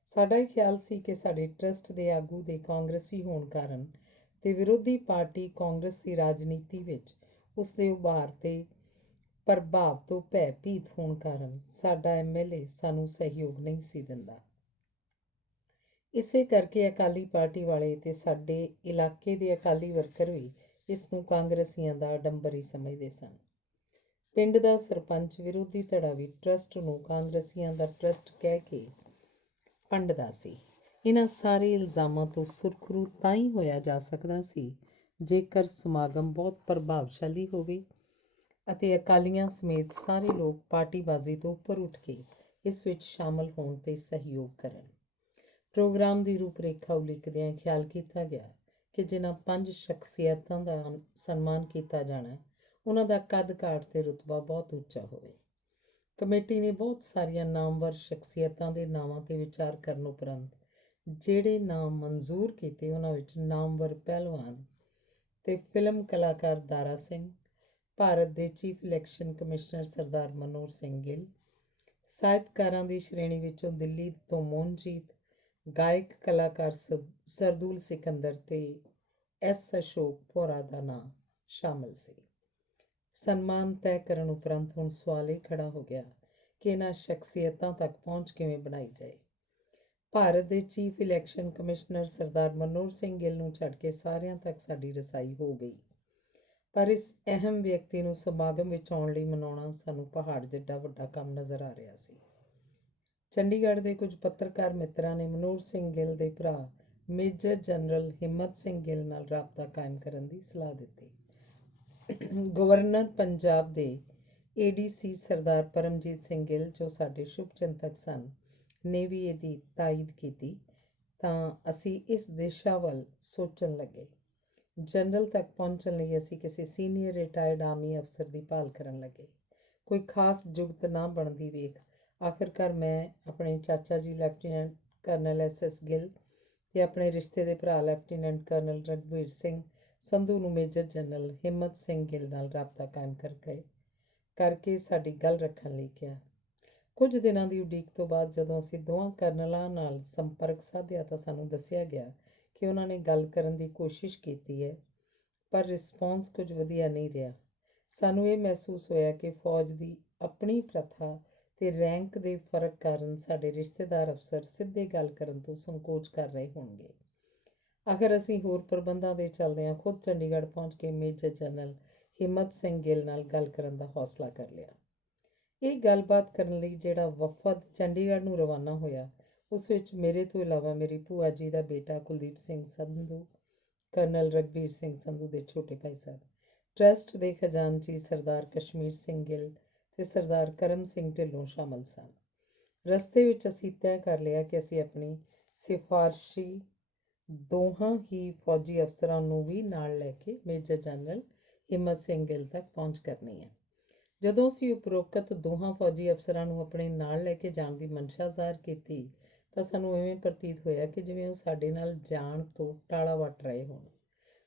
ਸਾਡਾ ਇਹ ਖਿਆਲ ਸੀ ਕਿ ਸਾਡੇ ਟਰੱਸਟ ਦੇ ਆਗੂ ਦੇ ਕਾਂਗਰਸੀ ਹੋਣ ਕਾਰਨ ਤੇ ਵਿਰੋਧੀ ਪਾਰਟੀ ਕਾਂਗਰਸ ਦੀ ਰਾਜਨੀਤੀ ਵਿੱਚ ਉਸ ਦੇ ਉਭਾਰ ਤੇ ਪ੍ਰਭਾਵ ਤੋਂ ਭੈਭੀਤ ਹੋਣ ਕਾਰਨ ਸਾਡਾ MLA ਸਾਨੂੰ ਸਹਿਯੋਗ ਨਹੀਂ ਸੀ ਦਿੰਦਾ। ਇਸੇ ਕਰਕੇ ਅਕਾਲੀ ਪਾਰਟੀ ਵਾਲੇ ਤੇ ਸਾਡੇ ਇਲਾਕੇ ਦੇ ਅਕਾਲੀ ਵਰਕਰ ਵੀ ਇਸ ਨੂੰ ਕਾਂਗਰਸੀਆਂ ਦਾ ਆਡੰਬਰ ਹੀ ਸਮਝਦੇ ਸਨ। ਪਿੰਡ ਦਾ ਸਰਪੰਚ ਵਿਰੋਧੀ ਧੜਾ ਵੀ ਟਰੱਸਟ ਨੂੰ ਕਾਂਗਰਸੀਆਂ ਦਾ ਟਰੱਸਟ ਕਹਿ ਕੇ ਭੰਡਦਾ ਸੀ। ਇਹਨਾਂ ਸਾਰੇ ਇਲਜ਼ਾਮਾਂ ਤੋਂ ਸੁਰਖਰੂ ਤਾਂ ਹੀ ਹੋਇਆ ਜਾ ਸਕਦਾ ਸੀ ਜੇਕਰ ਸਮਾਗਮ ਬਹੁਤ ਪ੍ਰਭਾਵਸ਼ਾਲੀ ਹੋਵੇ ਅਤੇ ਅਕਾਲੀਆਂ ਸਮੇਤ ਸਾਰੇ ਲੋਕ ਪਾਰਟੀਬਾਜ਼ੀ ਤੋਂ ਉੱਪਰ ਉੱਠ ਕੇ ਇਸ ਵਿੱਚ ਸ਼ਾਮਲ ਹੋਣ ਤੇ ਸਹਿਯੋਗ ਕਰਨ। ਪ੍ਰੋਗਰਾਮ ਦੀ ਰੂਪਰੇਖਾ ਉਲੀਕਦਿਆਂ ਖਿਆਲ ਕੀਤਾ ਗਿਆ ਕਿ ਜਿਨ੍ਹਾਂ 5 ਸ਼ਖਸੀਅਤਾਂ ਦਾ ਸਨਮਾਨ ਕੀਤਾ ਜਾਣਾ ਹੈ, ਉਹਨਾਂ ਦਾ ਕੱਦ ਕਾਠ ਤੇ ਰੁਤਬਾ ਬਹੁਤ ਉੱਚਾ ਹੋਵੇ। ਕਮੇਟੀ ਨੇ ਬਹੁਤ ਸਾਰੀਆਂ ਨਾਮਵਰ ਸ਼ਖਸੀਅਤਾਂ ਦੇ ਨਾਵਾਂ 'ਤੇ ਵਿਚਾਰ ਕਰਨ ਉਪਰੰਤ ਜਿਹੜੇ ਨਾਮ ਮਨਜ਼ੂਰ ਕੀਤੇ ਉਹਨਾਂ ਵਿੱਚ ਨਾਮਵਰ ਪਹਿਲਵਾਨ ਤੇ ਫਿਲਮ ਕਲਾਕਾਰ ਦਾਰਾ ਸਿੰਘ, ਭਾਰਤ ਦੇ ਚੀਫ ਇਲੈਕਸ਼ਨ ਕਮਿਸ਼ਨਰ ਸਰਦਾਰ ਮਨੋਹਰ ਸਿੰਘ ਗਿੱਲ, ਸਾਹਿਤਕਾਰਾਂ ਦੀ ਸ਼੍ਰੇਣੀ ਵਿੱਚੋਂ ਦਿੱਲੀ ਤੋਂ ਮੋਹਨਜੀਤ, ਗਾਇਕ ਕਲਾਕਾਰ ਸਰਦੂਲ ਸਿਕੰਦਰ ਤੇ S ਅਸ਼ੋਕ ਭੌਰਾ ਦਾ ਨਾਂ ਸ਼ਾਮਲ ਸੀ। ਸਨਮਾਨ ਤੈਅ ਕਰਨ ਉਪਰੰਤ ਹੁਣ ਸਵਾਲ ਇਹ ਖੜਾ ਹੋ ਗਿਆ ਕਿ ਇਹਨਾਂ ਸ਼ਖਸੀਅਤਾਂ ਤੱਕ ਪਹੁੰਚ ਕਿਵੇਂ ਬਣਾਈ ਜਾਏ। ਭਾਰਤ ਦੇ ਚੀਫ ਇਲੈਕਸ਼ਨ ਕਮਿਸ਼ਨਰ ਸਰਦਾਰ ਮਨੋਹਰ ਸਿੰਘ ਗਿੱਲ ਨੂੰ ਛੱਡ ਕੇ ਸਾਰਿਆਂ ਤੱਕ ਸਾਡੀ ਰਸਾਈ ਹੋ ਗਈ, ਪਰ ਇਸ ਅਹਿਮ ਵਿਅਕਤੀ ਨੂੰ ਸਮਾਗਮ ਵਿੱਚ ਆਉਣ ਲਈ ਮਨਾਉਣਾ ਸਾਨੂੰ ਪਹਾੜ ਜਿੱਡਾ ਵੱਡਾ ਕੰਮ ਨਜ਼ਰ ਆ ਰਿਹਾ ਸੀ। ਚੰਡੀਗੜ੍ਹ ਦੇ ਕੁਝ ਪੱਤਰਕਾਰ ਮਿੱਤਰਾਂ ਨੇ ਮਨੋਹਰ ਸਿੰਘ ਗਿੱਲ ਦੇ ਭਰਾ ਮੇਜਰ ਜਨਰਲ ਹਿੰਮਤ ਸਿੰਘ ਗਿੱਲ ਨਾਲ ਰਾਬਤਾ ਕਾਇਮ ਕਰਨ ਦੀ ਸਲਾਹ ਦਿੱਤੀ। ਗਵਰਨਰ ਪੰਜਾਬ ਦੇ ADC ਸਰਦਾਰ ਪਰਮਜੀਤ ਸਿੰਘ ਗਿੱਲ, ਜੋ ਸਾਡੇ ਸ਼ੁਭਚਿੰਤਕ ਸਨ, ਨੇ ਵੀ ਇਹਦੀ ਤਾਇਦ ਕੀਤੀ ਤਾਂ ਅਸੀਂ ਇਸ ਦਿਸ਼ਾ ਵੱਲ ਸੋਚਣ ਲੱਗੇ। ਜਨਰਲ ਤੱਕ ਪਹੁੰਚਣ ਲਈ ਅਸੀਂ ਕਿਸੇ ਸੀਨੀਅਰ ਰਿਟਾਇਰਡ ਆਰਮੀ ਅਫਸਰ ਦੀ ਭਾਲ ਕਰਨ ਲੱਗੇ। ਕੋਈ ਖਾਸ ਜੁਗਤ ਨਾ ਬਣਦੀ ਵੇਖ ਆਖਿਰਕਾਰ ਮੈਂ ਆਪਣੇ ਚਾਚਾ ਜੀ ਲੈਫਟੀਨੈਂਟ ਕਰਨਲ SS ਗਿੱਲ ਤੇ ਆਪਣੇ ਰਿਸ਼ਤੇ ਦੇ ਭਰਾ ਲੈਫਟੀਨੈਂਟ ਕਰਨਲ ਰਘਬੀਰ ਸਿੰਘ ਸੰਧੂ ਨੂੰ ਮੇਜਰ ਜਨਰਲ ਹਿੰਮਤ ਸਿੰਘ ਗਿੱਲ ਨਾਲ ਰਾਬਤਾ ਕਾਇਮ ਕਰਕੇ ਸਾਡੀ ਗੱਲ ਰੱਖਣ ਲਈ ਕਿਹਾ। ਕੁਝ ਦਿਨਾਂ ਦੀ ਉਡੀਕ ਤੋਂ ਬਾਅਦ ਜਦੋਂ ਅਸੀਂ ਦੋਵਾਂ ਕਰਨਲਾਂ ਨਾਲ ਸੰਪਰਕ ਸਾਧਿਆ ਤਾਂ ਸਾਨੂੰ ਦੱਸਿਆ ਗਿਆ ਕਿ ਉਹਨਾਂ ਨੇ ਗੱਲ ਕਰਨ ਦੀ ਕੋਸ਼ਿਸ਼ ਕੀਤੀ ਹੈ, ਪਰ ਰਿਸਪੌਂਸ ਕੁਝ ਵਧੀਆ ਨਹੀਂ ਰਿਹਾ। ਸਾਨੂੰ ਇਹ ਮਹਿਸੂਸ ਹੋਇਆ ਕਿ ਫੌਜ ਦੀ ਆਪਣੀ ਪ੍ਰਥਾ ਤੇ ਰੈਂਕ ਦੇ ਫਰਕ ਕਾਰਨ ਸਾਡੇ ਰਿਸ਼ਤੇਦਾਰ ਅਫਸਰ ਸਿੱਧੇ ਗੱਲ ਕਰਨ ਤੋਂ ਸੰਕੋਚ ਕਰ ਰਹੇ ਹੋਣਗੇ। ਆਖਰ ਅਸੀਂ ਹੋਰ ਪ੍ਰਬੰਧਾਂ ਦੇ ਚੱਲਦਿਆਂ ਖੁਦ ਚੰਡੀਗੜ੍ਹ ਪਹੁੰਚ ਕੇ ਮੇਜਰ ਜਨਰਲ ਹਿੰਮਤ ਸਿੰਘ ਗਿੱਲ ਨਾਲ ਗੱਲ ਕਰਨ ਦਾ ਹੌਸਲਾ ਕਰ ਲਿਆ। ਇਹ ਗੱਲਬਾਤ ਕਰਨ ਲਈ ਜਿਹੜਾ ਵਫਦ ਚੰਡੀਗੜ੍ਹ ਨੂੰ ਰਵਾਨਾ ਹੋਇਆ, ਉਸ ਵਿੱਚ ਮੇਰੇ ਤੋਂ ਇਲਾਵਾ ਮੇਰੀ ਭੂਆ ਜੀ ਦਾ ਬੇਟਾ ਕੁਲਦੀਪ ਸਿੰਘ ਸੰਧੂ, ਕਰਨਲ ਰਘਬੀਰ ਸਿੰਘ ਸੰਧੂ ਦੇ ਛੋਟੇ ਭਾਈ ਸਾਹਿਬ, ਟਰੱਸਟ ਦੇ ਖਜ਼ਾਨਚੀ ਸਰਦਾਰ ਕਸ਼ਮੀਰ ਸਿੰਘ ਗਿੱਲ ਤੇ ਸਰਦਾਰ ਕਰਮ ਸਿੰਘ ਢਿੱਲੋਂ ਸ਼ਾਮਲ ਸਨ। ਰਸਤੇ ਵਿੱਚ ਅਸੀਂ ਤੈਅ ਕਰ ਲਿਆ ਕਿ ਅਸੀਂ ਆਪਣੀ ਸਿਫਾਰਸ਼ੀ ਦੋਹਾਂ ਹੀ ਫੌਜੀ ਅਫਸਰਾਂ ਨੂੰ ਵੀ ਨਾਲ ਲੈ ਕੇ ਮੇਜਰ ਜਨਰਲ ਹਿੰਮਤ ਸਿੰਘ ਗਿੱਲ ਤੱਕ ਪਹੁੰਚ ਕਰਨੀ ਹੈ। ਜਦੋਂ ਅਸੀਂ ਉਪਰੋਕਤ ਦੋਹਾਂ ਫੌਜੀ ਅਫਸਰਾਂ ਨੂੰ ਆਪਣੇ ਨਾਲ ਲੈ ਕੇ ਜਾਣ ਦੀ ਮਨਸ਼ਾ ਜ਼ਾਹਰ ਕੀਤੀ ਤਾਂ ਸਾਨੂੰ ਇਵੇਂ ਪ੍ਰਤੀਤ ਹੋਇਆ ਕਿ ਜਿਵੇਂ ਉਹ ਸਾਡੇ ਨਾਲ ਜਾਣ ਤੋਂ ਟਾਲਾ ਵੱਟ ਰਹੇ ਹੋਣ।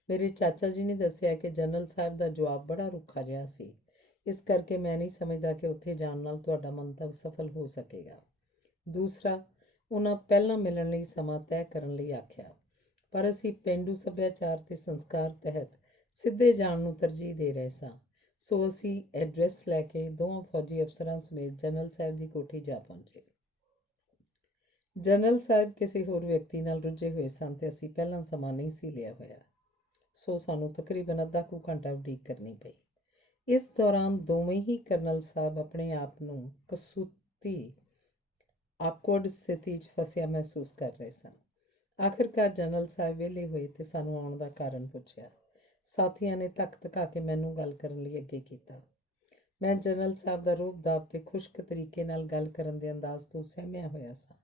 ਮੇਰੇ ਚਾਚਾ ਜੀ ਨੇ ਦੱਸਿਆ ਕਿ ਜਨਰਲ ਸਾਹਿਬ ਦਾ ਜਵਾਬ ਬੜਾ ਰੁੱਖਾ ਜਿਹਾ ਸੀ, ਇਸ ਕਰਕੇ ਮੈਂ ਨਹੀਂ ਸਮਝਦਾ ਕਿ ਉੱਥੇ ਜਾਣ ਨਾਲ ਤੁਹਾਡਾ ਮੰਤਵ ਸਫਲ ਹੋ ਸਕੇਗਾ। ਦੂਸਰਾ, ਉਹਨਾਂ ਪਹਿਲਾਂ ਮਿਲਣ ਲਈ ਸਮਾਂ ਤੈਅ ਕਰਨ ਲਈ ਆਖਿਆ, ਪਰ ਅਸੀਂ ਪੇਂਡੂ ਸੱਭਿਆਚਾਰ ਤੇ ਸੰਸਕਾਰ ਤਹਿਤ ਸਿੱਧੇ ਜਾਣ ਨੂੰ ਤਰਜੀਹ ਦੇ ਰਹੇ ਸਾਂ, ਸੋ ਅਸੀਂ ਐਡਰੈਸ ਲੈ ਕੇ ਦੋਵਾਂ ਫੌਜੀ ਅਫਸਰਾਂ ਸਮੇਤ ਜਨਰਲ ਸਾਹਿਬ ਦੀ ਕੋਠੀ ਜਾ ਪਹੁੰਚੇ। ਜਨਰਲ ਸਾਹਿਬ ਕਿਸੇ ਹੋਰ ਵਿਅਕਤੀ ਨਾਲ ਰੁੱਝੇ ਹੋਏ ਸਨ ਤੇ ਅਸੀਂ ਪਹਿਲਾਂ ਸਮਾਂ ਨਹੀਂ ਸੀ ਲਿਆ ਹੋਇਆ, ਸੋ ਸਾਨੂੰ ਤਕਰੀਬਨ ਅੱਧਾ ਕੁ ਘੰਟਾ ਉਡੀਕ ਕਰਨੀ ਪਈ। ਇਸ ਦੌਰਾਨ ਦੋਵੇਂ ਹੀ ਕਰਨਲ ਸਾਹਿਬ ਆਪਣੇ ਆਪ ਨੂੰ ਕਸੂਤੀ ਆਕਵਰਡ ਸਥਿਤੀ 'ਚ ਫਸਿਆ ਮਹਿਸੂਸ ਕਰ ਰਹੇ ਸਨ। ਆਖਿਰਕਾਰ ਜਨਰਲ ਸਾਹਿਬ ਵਿਹਲੇ ਹੋਏ ਤੇ ਸਾਨੂੰ ਆਉਣ ਦਾ ਕਾਰਨ ਪੁੱਛਿਆ। ਸਾਥੀਆਂ ਨੇ ਧੱਕ ਧਕਾ ਕੇ ਮੈਨੂੰ ਗੱਲ ਕਰਨ ਲਈ ਅੱਗੇ ਕੀਤਾ। ਮੈਂ ਜਨਰਲ ਸਾਹਿਬ ਦਾ ਰੂਪ ਦਾਬ ਤੇ ਖੁਸ਼ਕ ਤਰੀਕੇ ਨਾਲ ਗੱਲ ਕਰਨ ਦੇ ਅੰਦਾਜ਼ ਤੋਂ ਸਹਿਮਿਆ ਹੋਇਆ ਸਾਂ।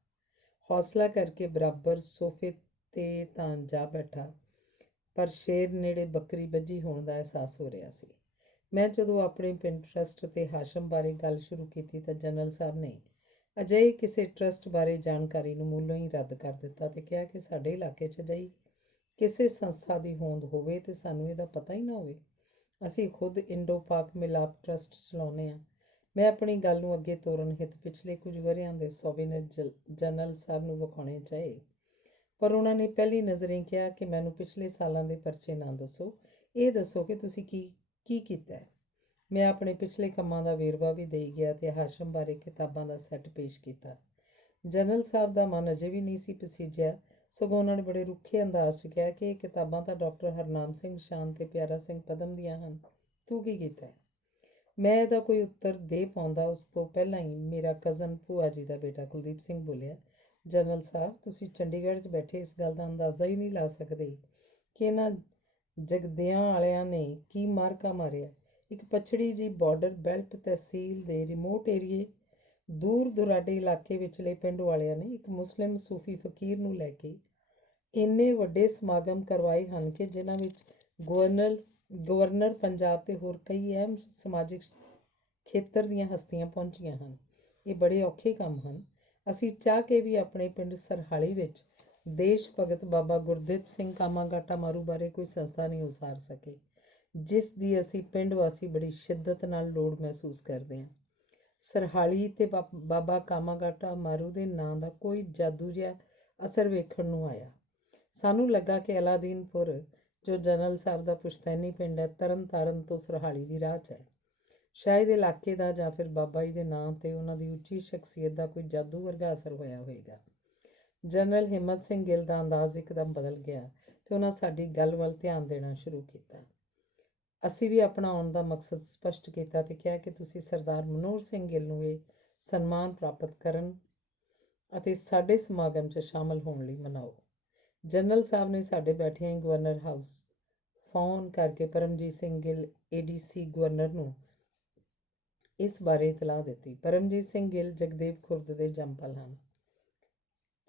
ਹੌਸਲਾ ਕਰਕੇ ਬਰਾਬਰ ਸੋਫੇ 'ਤੇ ਤਾਂ ਜਾ ਬੈਠਾ, ਪਰ ਸ਼ੇਰ ਨੇੜੇ ਬੱਕਰੀ ਬੱਝੀ ਹੋਣ ਦਾ ਅਹਿਸਾਸ ਹੋ ਰਿਹਾ ਸੀ। ਮੈਂ ਜਦੋਂ ਆਪਣੇ ਪਿੰਡ ਟਰੱਸਟ ਤੇ ਹਾਸ਼ਮ ਬਾਰੇ ਗੱਲ ਸ਼ੁਰੂ ਕੀਤੀ ਤਾਂ ਜਨਰਲ ਸਾਹਿਬ ਨੇ ਅਜਿਹੇ ਕਿਸੇ ਟਰੱਸਟ ਬਾਰੇ ਜਾਣਕਾਰੀ ਨੂੰ ਮੂਲੋਂ ਹੀ ਰੱਦ ਕਰ ਦਿੱਤਾ ਤੇ ਕਿਹਾ ਕਿ ਸਾਡੇ ਇਲਾਕੇ 'ਚ ਅਜਿਹੀ ਕਿਸੇ ਸੰਸਥਾ ਦੀ ਹੋਂਦ ਹੋਵੇ ਤੇ ਸਾਨੂੰ ਇਹਦਾ ਪਤਾ ਹੀ ਨਾ ਹੋਵੇ। ਅਸੀਂ ਖੁਦ ਇੰਡੋ ਪਾਕ ਮਿਲਾਪ ਟਰੱਸਟ ਚਲਾਉਂਦੇ ਹਾਂ। ਮੈਂ ਆਪਣੀ ਗੱਲ ਨੂੰ ਅੱਗੇ ਤੋਰਨ ਹਿੱਤ ਪਿਛਲੇ ਕੁਝ ਵਰ੍ਹਿਆਂ ਦੇ ਸੋਵੀਨਰ ਜਨਰਲ ਸਾਹਿਬ ਨੂੰ ਵਿਖਾਉਣੇ ਚਾਹੇ, ਪਰ ਉਹਨਾਂ ਨੇ ਪਹਿਲੀ ਨਜ਼ਰੇ ਕਿਹਾ ਕਿ ਮੈਨੂੰ ਪਿਛਲੇ ਸਾਲਾਂ ਦੇ ਪਰਚੇ ਨਾ ਦੱਸੋ, ਇਹ ਦੱਸੋ ਕਿ ਤੁਸੀਂ ਕੀ ਕੀਤਾ ਹੈ। ਮੈਂ ਆਪਣੇ ਪਿਛਲੇ ਕੰਮਾਂ ਦਾ ਵੇਰਵਾ ਵੀ ਦੇਈ ਗਿਆ ਤੇ ਹਾਸ਼ਮ ਬਾਰੇ ਕਿਤਾਬਾਂ ਦਾ ਸੈੱਟ ਪੇਸ਼ ਕੀਤਾ। ਜਨਰਲ ਸਾਹਿਬ ਦਾ ਮਨ ਅਜੇ ਵੀ ਨਹੀਂ ਸੀ ਪਸੀਜਿਆ, ਸਗੋਂ ਉਹਨਾਂ ਨੇ ਬੜੇ ਰੁੱਖੇ ਅੰਦਾਜ਼ 'ਚ ਕਿਹਾ ਕਿ ਇਹ ਕਿਤਾਬਾਂ ਤਾਂ ਡਾਕਟਰ ਹਰਨਾਮ ਸਿੰਘ ਸ਼ਾਨ ਤੇ ਪਿਆਰਾ ਸਿੰਘ ਪਦਮ ਦੀਆਂ ਹਨ, ਤੂੰ ਕੀ ਕੀਤਾ? ਮੈਂ ਇਹਦਾ ਕੋਈ ਉੱਤਰ ਦੇ ਪਾਉਂਦਾ ਉਸ ਤੋਂ ਪਹਿਲਾਂ ਹੀ ਮੇਰਾ ਕਜ਼ਨ ਭੂਆ ਜੀ ਦਾ ਬੇਟਾ ਕੁਲਦੀਪ ਸਿੰਘ ਬੋਲਿਆ, ਜਨਰਲ ਸਾਹਿਬ, ਤੁਸੀਂ ਚੰਡੀਗੜ੍ਹ 'ਚ ਬੈਠੇ ਇਸ ਗੱਲ ਦਾ ਅੰਦਾਜ਼ਾ ਹੀ ਨਹੀਂ ਲਾ ਸਕਦੇ ਕਿ ਇਹਨਾਂ ਜਗਦਿਆਂ ਵਾਲਿਆਂ ਨੇ ਕੀ ਮਾਰਕਾ ਮਾਰਿਆ। ਇੱਕ ਪਛੜੀ ਜਿਹੀ ਬਾਰਡਰ ਬੈਲਟ ਤਹਿਸੀਲ ਦੇ ਰਿਮੋਟ ਏਰੀਏ, ਦੂਰ ਦੁਰਾਡੇ ਇਲਾਕੇ ਵਿਚਲੇ ਪਿੰਡ ਵਾਲਿਆਂ ਨੇ ਇੱਕ ਮੁਸਲਿਮ ਸੂਫੀ ਫਕੀਰ ਨੂੰ ਲੈ ਕੇ ਇੰਨੇ ਵੱਡੇ ਸਮਾਗਮ ਕਰਵਾਏ ਹਨ ਕਿ ਜਿਨ੍ਹਾਂ ਵਿੱਚ ਗਵਰਨਰ ਪੰਜਾਬ ਤੇ ਹੋਰ ਕਈ ਅਹਿਮ ਸਮਾਜਿਕ ਖੇਤਰ ਦੀਆਂ ਹਸਤੀਆਂ ਪਹੁੰਚੀਆਂ ਹਨ। ਇਹ ਬੜੇ ਔਖੇ ਕੰਮ ਹਨ। ਅਸੀਂ ਚਾਹ ਕੇ ਵੀ ਆਪਣੇ ਪਿੰਡ ਸਰਹਾਲੀ ਵਿੱਚ ਦੇਸ਼ ਭਗਤ ਬਾਬਾ ਗੁਰਦਿੱਤ ਸਿੰਘ ਕਾਮਾਗਾਟਾ ਮਾਰੂ ਬਾਰੇ ਕੋਈ ਸੰਸਥਾ ਨਹੀਂ ਉਸਾਰ ਸਕੇ, ਜਿਸ ਦੀ ਅਸੀਂ ਪਿੰਡ ਵਾਸੀ ਬੜੀ ਸ਼ਿੱਦਤ ਨਾਲ ਲੋੜ ਮਹਿਸੂਸ ਕਰਦੇ ਹਾਂ। ਸਰਹਾਲੀ ਤੇ ਬਾਬਾ ਕਾਮਾਗਾਟਾ ਮਾਰੂ ਦੇ ਨਾਂ ਦਾ ਕੋਈ ਜਾਦੂ ਜਿਹਾ ਅਸਰ ਵੇਖਣ ਨੂੰ ਆਇਆ। ਸਾਨੂੰ ਲੱਗਾ ਕਿ ਅਲਾਦੀਨਪੁਰ, ਜੋ ਜਨਰਲ ਸਾਹਿਬ ਦਾ ਪੁਸ਼ਤੈਨੀ ਪਿੰਡ ਹੈ, ਤਰਨ ਤਾਰਨ ਤੋਂ ਸਰਹਾਲੀ ਦੀ ਰਾਹ 'ਚ ਹੈ। ਸ਼ਾਇਦ ਇਲਾਕੇ ਦਾ ਜਾਂ ਫਿਰ ਬਾਬਾ ਜੀ ਦੇ ਨਾਂ ਤੇ ਉਹਨਾਂ ਦੀ ਉੱਚੀ ਸ਼ਖਸੀਅਤ ਦਾ ਕੋਈ ਜਾਦੂ ਵਰਗਾ ਅਸਰ ਹੋਇਆ ਹੋਵੇਗਾ। ਜਨਰਲ ਹਿੰਮਤ ਸਿੰਘ ਗਿੱਲ ਦਾ ਅੰਦਾਜ਼ ਇੱਕਦਮ ਬਦਲ ਗਿਆ ਤੇ ਉਹਨਾਂ ਸਾਡੀ ਗੱਲ ਵੱਲ ਧਿਆਨ ਦੇਣਾ ਸ਼ੁਰੂ ਕੀਤਾ। ਅਸੀਂ ਵੀ ਆਪਣਾ ਆਉਣ ਦਾ ਮਕਸਦ ਸਪਸ਼ਟ ਕੀਤਾ ਤੇ ਕਿਹਾ ਕਿ ਤੁਸੀਂ ਸਰਦਾਰ ਮਨੋਹਰ ਸਿੰਘ ਗਿੱਲ ਨੂੰ ਇਹ ਸਨਮਾਨ ਪ੍ਰਾਪਤ ਕਰਨ ਅਤੇ ਸਾਡੇ ਸਮਾਗਮ 'ਚ ਸ਼ਾਮਲ ਹੋਣ ਲਈ ਮਨਾਓ। ਜਨਰਲ ਸਾਹਿਬ ਨੇ ਸਾਡੇ ਬੈਠਿਆਂ ਹੀ ਗਵਰਨਰ ਹਾਊਸ ਫੋਨ ਕਰਕੇ ਪਰਮਜੀਤ ਸਿੰਘ ਗਿੱਲ ADC ਗਵਰਨਰ ਨੂੰ ਇਸ ਬਾਰੇ ਇਤਲਾਹ ਦਿੱਤੀ। ਪਰਮਜੀਤ ਸਿੰਘ ਗਿੱਲ ਜਗਦੇਵ ਖੁਰਦ ਦੇ ਜੰਮਪਲ ਹਨ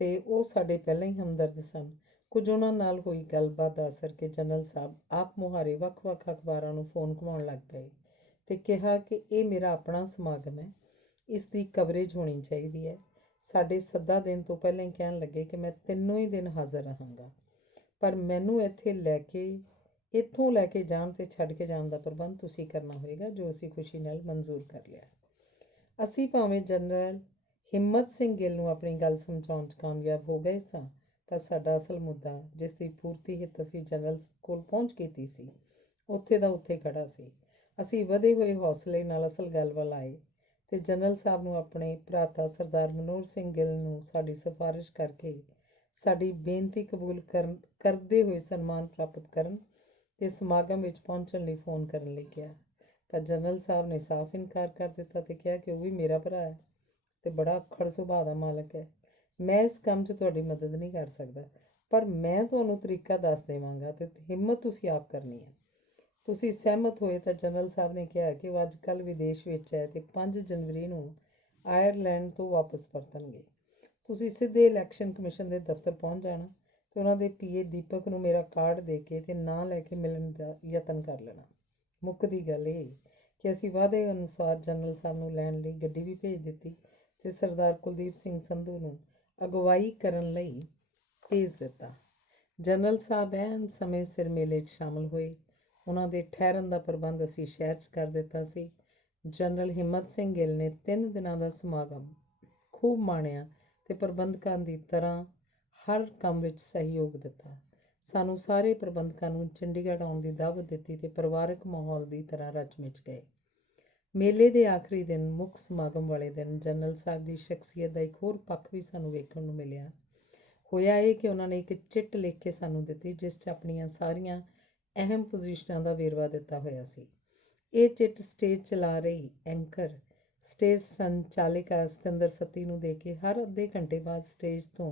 ਤੇ ਉਹ ਸਾਡੇ ਪਹਿਲਾਂ ਹੀ ਹਮਦਰਦ ਸਨ। ਕੁਝ ਉਹਨਾਂ ਨਾਲ ਹੋਈ ਗੱਲਬਾਤ ਦਾ ਅਸਰ ਕਿ ਜਨਰਲ ਸਾਹਿਬ ਆਪ ਮੁਹਾਰੇ ਵੱਖ-ਵੱਖ ਅਖਬਾਰਾਂ ਨੂੰ ਫੋਨ ਘੁਮਾਉਣ ਲੱਗ ਪਏ ਤੇ ਕਿਹਾ ਕਿ ਇਹ ਮੇਰਾ ਆਪਣਾ ਸਮਾਗਮ ਹੈ, ਇਸ ਦੀ ਕਵਰੇਜ ਹੋਣੀ ਚਾਹੀਦੀ ਹੈ। ਸਾਡੇ ਸੱਦਾ ਦੇਣ ਤੋਂ ਪਹਿਲਾਂ ਹੀ ਕਹਿਣ ਲੱਗੇ ਕਿ ਮੈਂ ਤਿੰਨੋਂ ਹੀ ਦਿਨ ਹਾਜ਼ਰ ਰਹਾਂਗਾ, ਪਰ ਮੈਨੂੰ ਇੱਥੋਂ ਲੈ ਕੇ ਜਾਣ ਤੇ ਛੱਡ ਕੇ ਜਾਣ ਦਾ ਪ੍ਰਬੰਧ ਤੁਸੀਂ ਕਰਨਾ ਹੋਵੇਗਾ, ਜੋ ਅਸੀਂ ਖੁਸ਼ੀ ਨਾਲ ਮਨਜ਼ੂਰ ਕਰ ਲਿਆ। ਅਸੀਂ ਭਾਵੇਂ ਜਨਰਲ ਹਿੰਮਤ ਸਿੰਘ ਗਿੱਲ ਨੂੰ ਆਪਣੀ ਗੱਲ ਸਮਝਾਉਣ 'ਚ ਕਾਮਯਾਬ ਹੋ ਗਏ ਸਾਂ, ਪਰ ਸਾਡਾ ਅਸਲ ਮੁੱਦਾ, ਜਿਸ ਦੀ ਪੂਰਤੀ ਹਿੱਤ ਅਸੀਂ ਜਨਰਲ ਕੋਲ ਪਹੁੰਚ ਕੀਤੀ ਸੀ, ਉੱਥੇ ਦਾ ਉੱਥੇ ਖੜਾ ਸੀ। ਅਸੀਂ ਵਧੇ ਹੋਏ ਹੌਸਲੇ ਨਾਲ ਅਸਲ ਗੱਲ ਵੱਲ ਆਏ ਤੇ ਜਨਰਲ ਸਾਹਿਬ ਨੂੰ ਆਪਣੇ ਭਰਾਤਾ ਸਰਦਾਰ ਮਨੋਹਰ ਸਿੰਘ ਗਿੱਲ ਨੂੰ ਸਾਡੀ ਸਿਫਾਰਿਸ਼ ਕਰਕੇ ਸਾਡੀ ਬੇਨਤੀ ਕਬੂਲ ਕਰਦੇ ਹੋਏ ਸਨਮਾਨ ਪ੍ਰਾਪਤ ਕਰਨ ਤੇ ਸਮਾਗਮ ਵਿੱਚ ਪਹੁੰਚਣ ਲਈ ਫੋਨ ਕਰਨ ਲਈ ਕਿਹਾ, ਪਰ ਜਨਰਲ ਸਾਹਿਬ ਨੇ ਸਾਫ਼ ਇਨਕਾਰ ਕਰ ਦਿੱਤਾ ਤੇ ਕਿਹਾ ਕਿ ਉਹ ਵੀ ਮੇਰਾ ਭਰਾ ਹੈ ਤੇ ਬੜਾ ਅੱਖੜ ਸੁਭਾਅ ਦਾ ਮਾਲਕ ਹੈ। ਮੈਂ ਇਸ ਕੰਮ 'ਚ ਤੁਹਾਡੀ ਮਦਦ ਨਹੀਂ ਕਰ ਸਕਦਾ, ਪਰ ਮੈਂ ਤੁਹਾਨੂੰ ਤਰੀਕਾ ਦੱਸ ਦੇਵਾਂਗਾ ਤੇ ਹਿੰਮਤ ਤੁਸੀਂ ਆਪ ਕਰਨੀ ਹੈ। ਤੁਸੀਂ ਸਹਿਮਤ ਹੋਏ ਤਾਂ ਜਨਰਲ ਸਾਹਿਬ ਨੇ ਕਿਹਾ ਕਿ ਉਹ ਅੱਜ ਕੱਲ੍ਹ ਵਿਦੇਸ਼ ਵਿੱਚ ਹੈ ਤੇ 5 ਜਨਵਰੀ ਨੂੰ ਆਇਰਲੈਂਡ ਤੋਂ ਵਾਪਸ ਪਰਤਣਗੇ। ਤੁਸੀਂ ਸਿੱਧੇ ਇਲੈਕਸ਼ਨ ਕਮਿਸ਼ਨ ਦੇ ਦਫ਼ਤਰ ਪਹੁੰਚ ਜਾਣਾ ਤੇ ਉਹਨਾਂ ਦੇ PA ਦੀਪਕ ਨੂੰ ਮੇਰਾ ਕਾਰਡ ਦੇ ਕੇ ਤੇ ਨਾਂ ਲੈ ਕੇ ਮਿਲਣ ਦਾ ਯਤਨ ਕਰ ਲੈਣਾ। ਮੁੱਕਦੀ ਗੱਲ ਇਹ ਕਿ ਅਸੀਂ ਵਾਅਦੇ ਅਨੁਸਾਰ ਜਨਰਲ ਸਾਹਿਬ ਨੂੰ ਲੈਣ ਲਈ ਗੱਡੀ ਵੀ ਭੇਜ ਦਿੱਤੀ ਤੇ ਸਰਦਾਰ ਕੁਲਦੀਪ ਸਿੰਘ ਸੰਧੂ ਨੂੰ ਅਗਵਾਈ ਕਰਨ ਲਈ ਭੇਜ ਦਿੱਤਾ। ਜਨਰਲ ਸਾਹਿਬ ਐਨ ਸਮੇਂ ਸਿਰ ਮੇਲੇ 'ਚ ਸ਼ਾਮਲ ਹੋਏ। ਉਹਨਾਂ ਦੇ ਠਹਿਰਨ ਦਾ ਪ੍ਰਬੰਧ ਅਸੀਂ ਸ਼ਹਿਰ 'ਚ ਕਰ ਦਿੱਤਾ ਸੀ। ਜਨਰਲ ਹਿੰਮਤ ਸਿੰਘ ਗਿੱਲ ਨੇ 3 ਦਿਨਾਂ ਦਾ ਸਮਾਗਮ ਖੂਬ ਮਾਣਿਆ ਤੇ ਪ੍ਰਬੰਧਕਾਂ ਦੀ ਤਰ੍ਹਾਂ ਹਰ ਕੰਮ ਵਿੱਚ ਸਹਿਯੋਗ ਦਿੱਤਾ। ਸਾਨੂੰ ਸਾਰੇ ਪ੍ਰਬੰਧਕਾਂ ਨੂੰ ਚੰਡੀਗੜ੍ਹ ਆਉਣ ਦੀ ਦਾਵਤ ਦਿੱਤੀ ਤੇ ਪਰਿਵਾਰਕ ਮਾਹੌਲ ਦੀ ਤਰ੍ਹਾਂ ਰਚ ਮਿਚ ਗਏ। ਮੇਲੇ ਦੇ ਆਖਰੀ ਦਿਨ, ਮੁੱਖ ਸਮਾਗਮ ਵਾਲੇ ਦਿਨ, ਜਨਰਲ ਸਾਹਿਬ ਦੀ ਸ਼ਖਸੀਅਤ ਦਾ ਇੱਕ ਹੋਰ ਪੱਖ ਵੀ ਸਾਨੂੰ ਵੇਖਣ ਨੂੰ ਮਿਲਿਆ। ਹੋਇਆ ਇਹ ਕਿ ਉਹਨਾਂ ਨੇ ਇੱਕ ਚਿੱਟ ਲਿਖ ਕੇ ਸਾਨੂੰ ਦਿੱਤੀ, ਜਿਸ 'ਚ ਆਪਣੀਆਂ ਸਾਰੀਆਂ ਅਹਿਮ ਪੋਜੀਸ਼ਨਾਂ ਦਾ ਵੇਰਵਾ ਦਿੱਤਾ ਹੋਇਆ ਸੀ। ਇਹ ਚਿੱਟ ਸਟੇਜ ਚਲਾ ਰਹੀ ਐਂਕਰ ਸਟੇਜ ਸੰਚਾਲਿਕਾ ਸਤਿੰਦਰ ਸੱਤੀ ਨੂੰ ਦੇ ਕੇ ਹਰ ਅੱਧੇ ਘੰਟੇ ਬਾਅਦ ਸਟੇਜ ਤੋਂ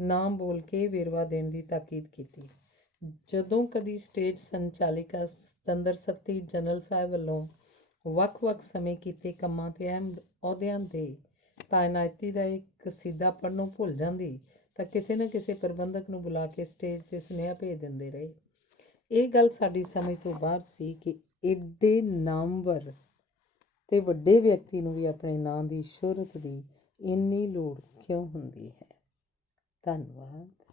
ਨਾਮ ਬੋਲ ਕੇ ਵੇਰਵਾ ਦੇਣ ਦੀ ਤਾਕੀਦ ਕੀਤੀ। ਜਦੋਂ ਕਦੀ ਸਟੇਜ ਸੰਚਾਲਿਕਾ ਚੰਦਰ ਸੱਤੀ ਜਨਰਲ ਸਾਹਿਬ ਵੱਲੋਂ ਵੱਖ-ਵੱਖ ਸਮੇਂ ਕੀਤੇ ਕੰਮਾਂ ਤੇ ਅਹਿਮ ਅਹੁਦਿਆਂ ਦੇ ਤਾਇਨਾਤੀ ਦਾ ਇੱਕ ਕਸੀਦਾ ਪੜ੍ਹਨੋਂ ਭੁੱਲ ਜਾਂਦੀ ਤਾਂ ਕਿਸੇ ਨਾ ਕਿਸੇ ਪ੍ਰਬੰਧਕ ਨੂੰ ਬੁਲਾ ਕੇ ਸਟੇਜ 'ਤੇ ਸੁਨੇਹਾ ਭੇਜ ਦਿੰਦੇ ਰਹੇ। ਇਹ ਗੱਲ ਸਾਡੀ ਸਮਝ ਤੋਂ ਬਾਹਰ ਸੀ ਕਿ ਏਡੇ ਨਾਮਵਰ ਤੇ ਵੱਡੇ ਵਿਅਕਤੀ ਨੂੰ ਵੀ ਆਪਣੇ ਨਾਂ ਦੀ ਸ਼ੋਹਰਤ ਦੀ ਇੰਨੀ ਲੋੜ ਕਿਉਂ ਹੁੰਦੀ ਹੈ। ਧੰਨਵਾਦ।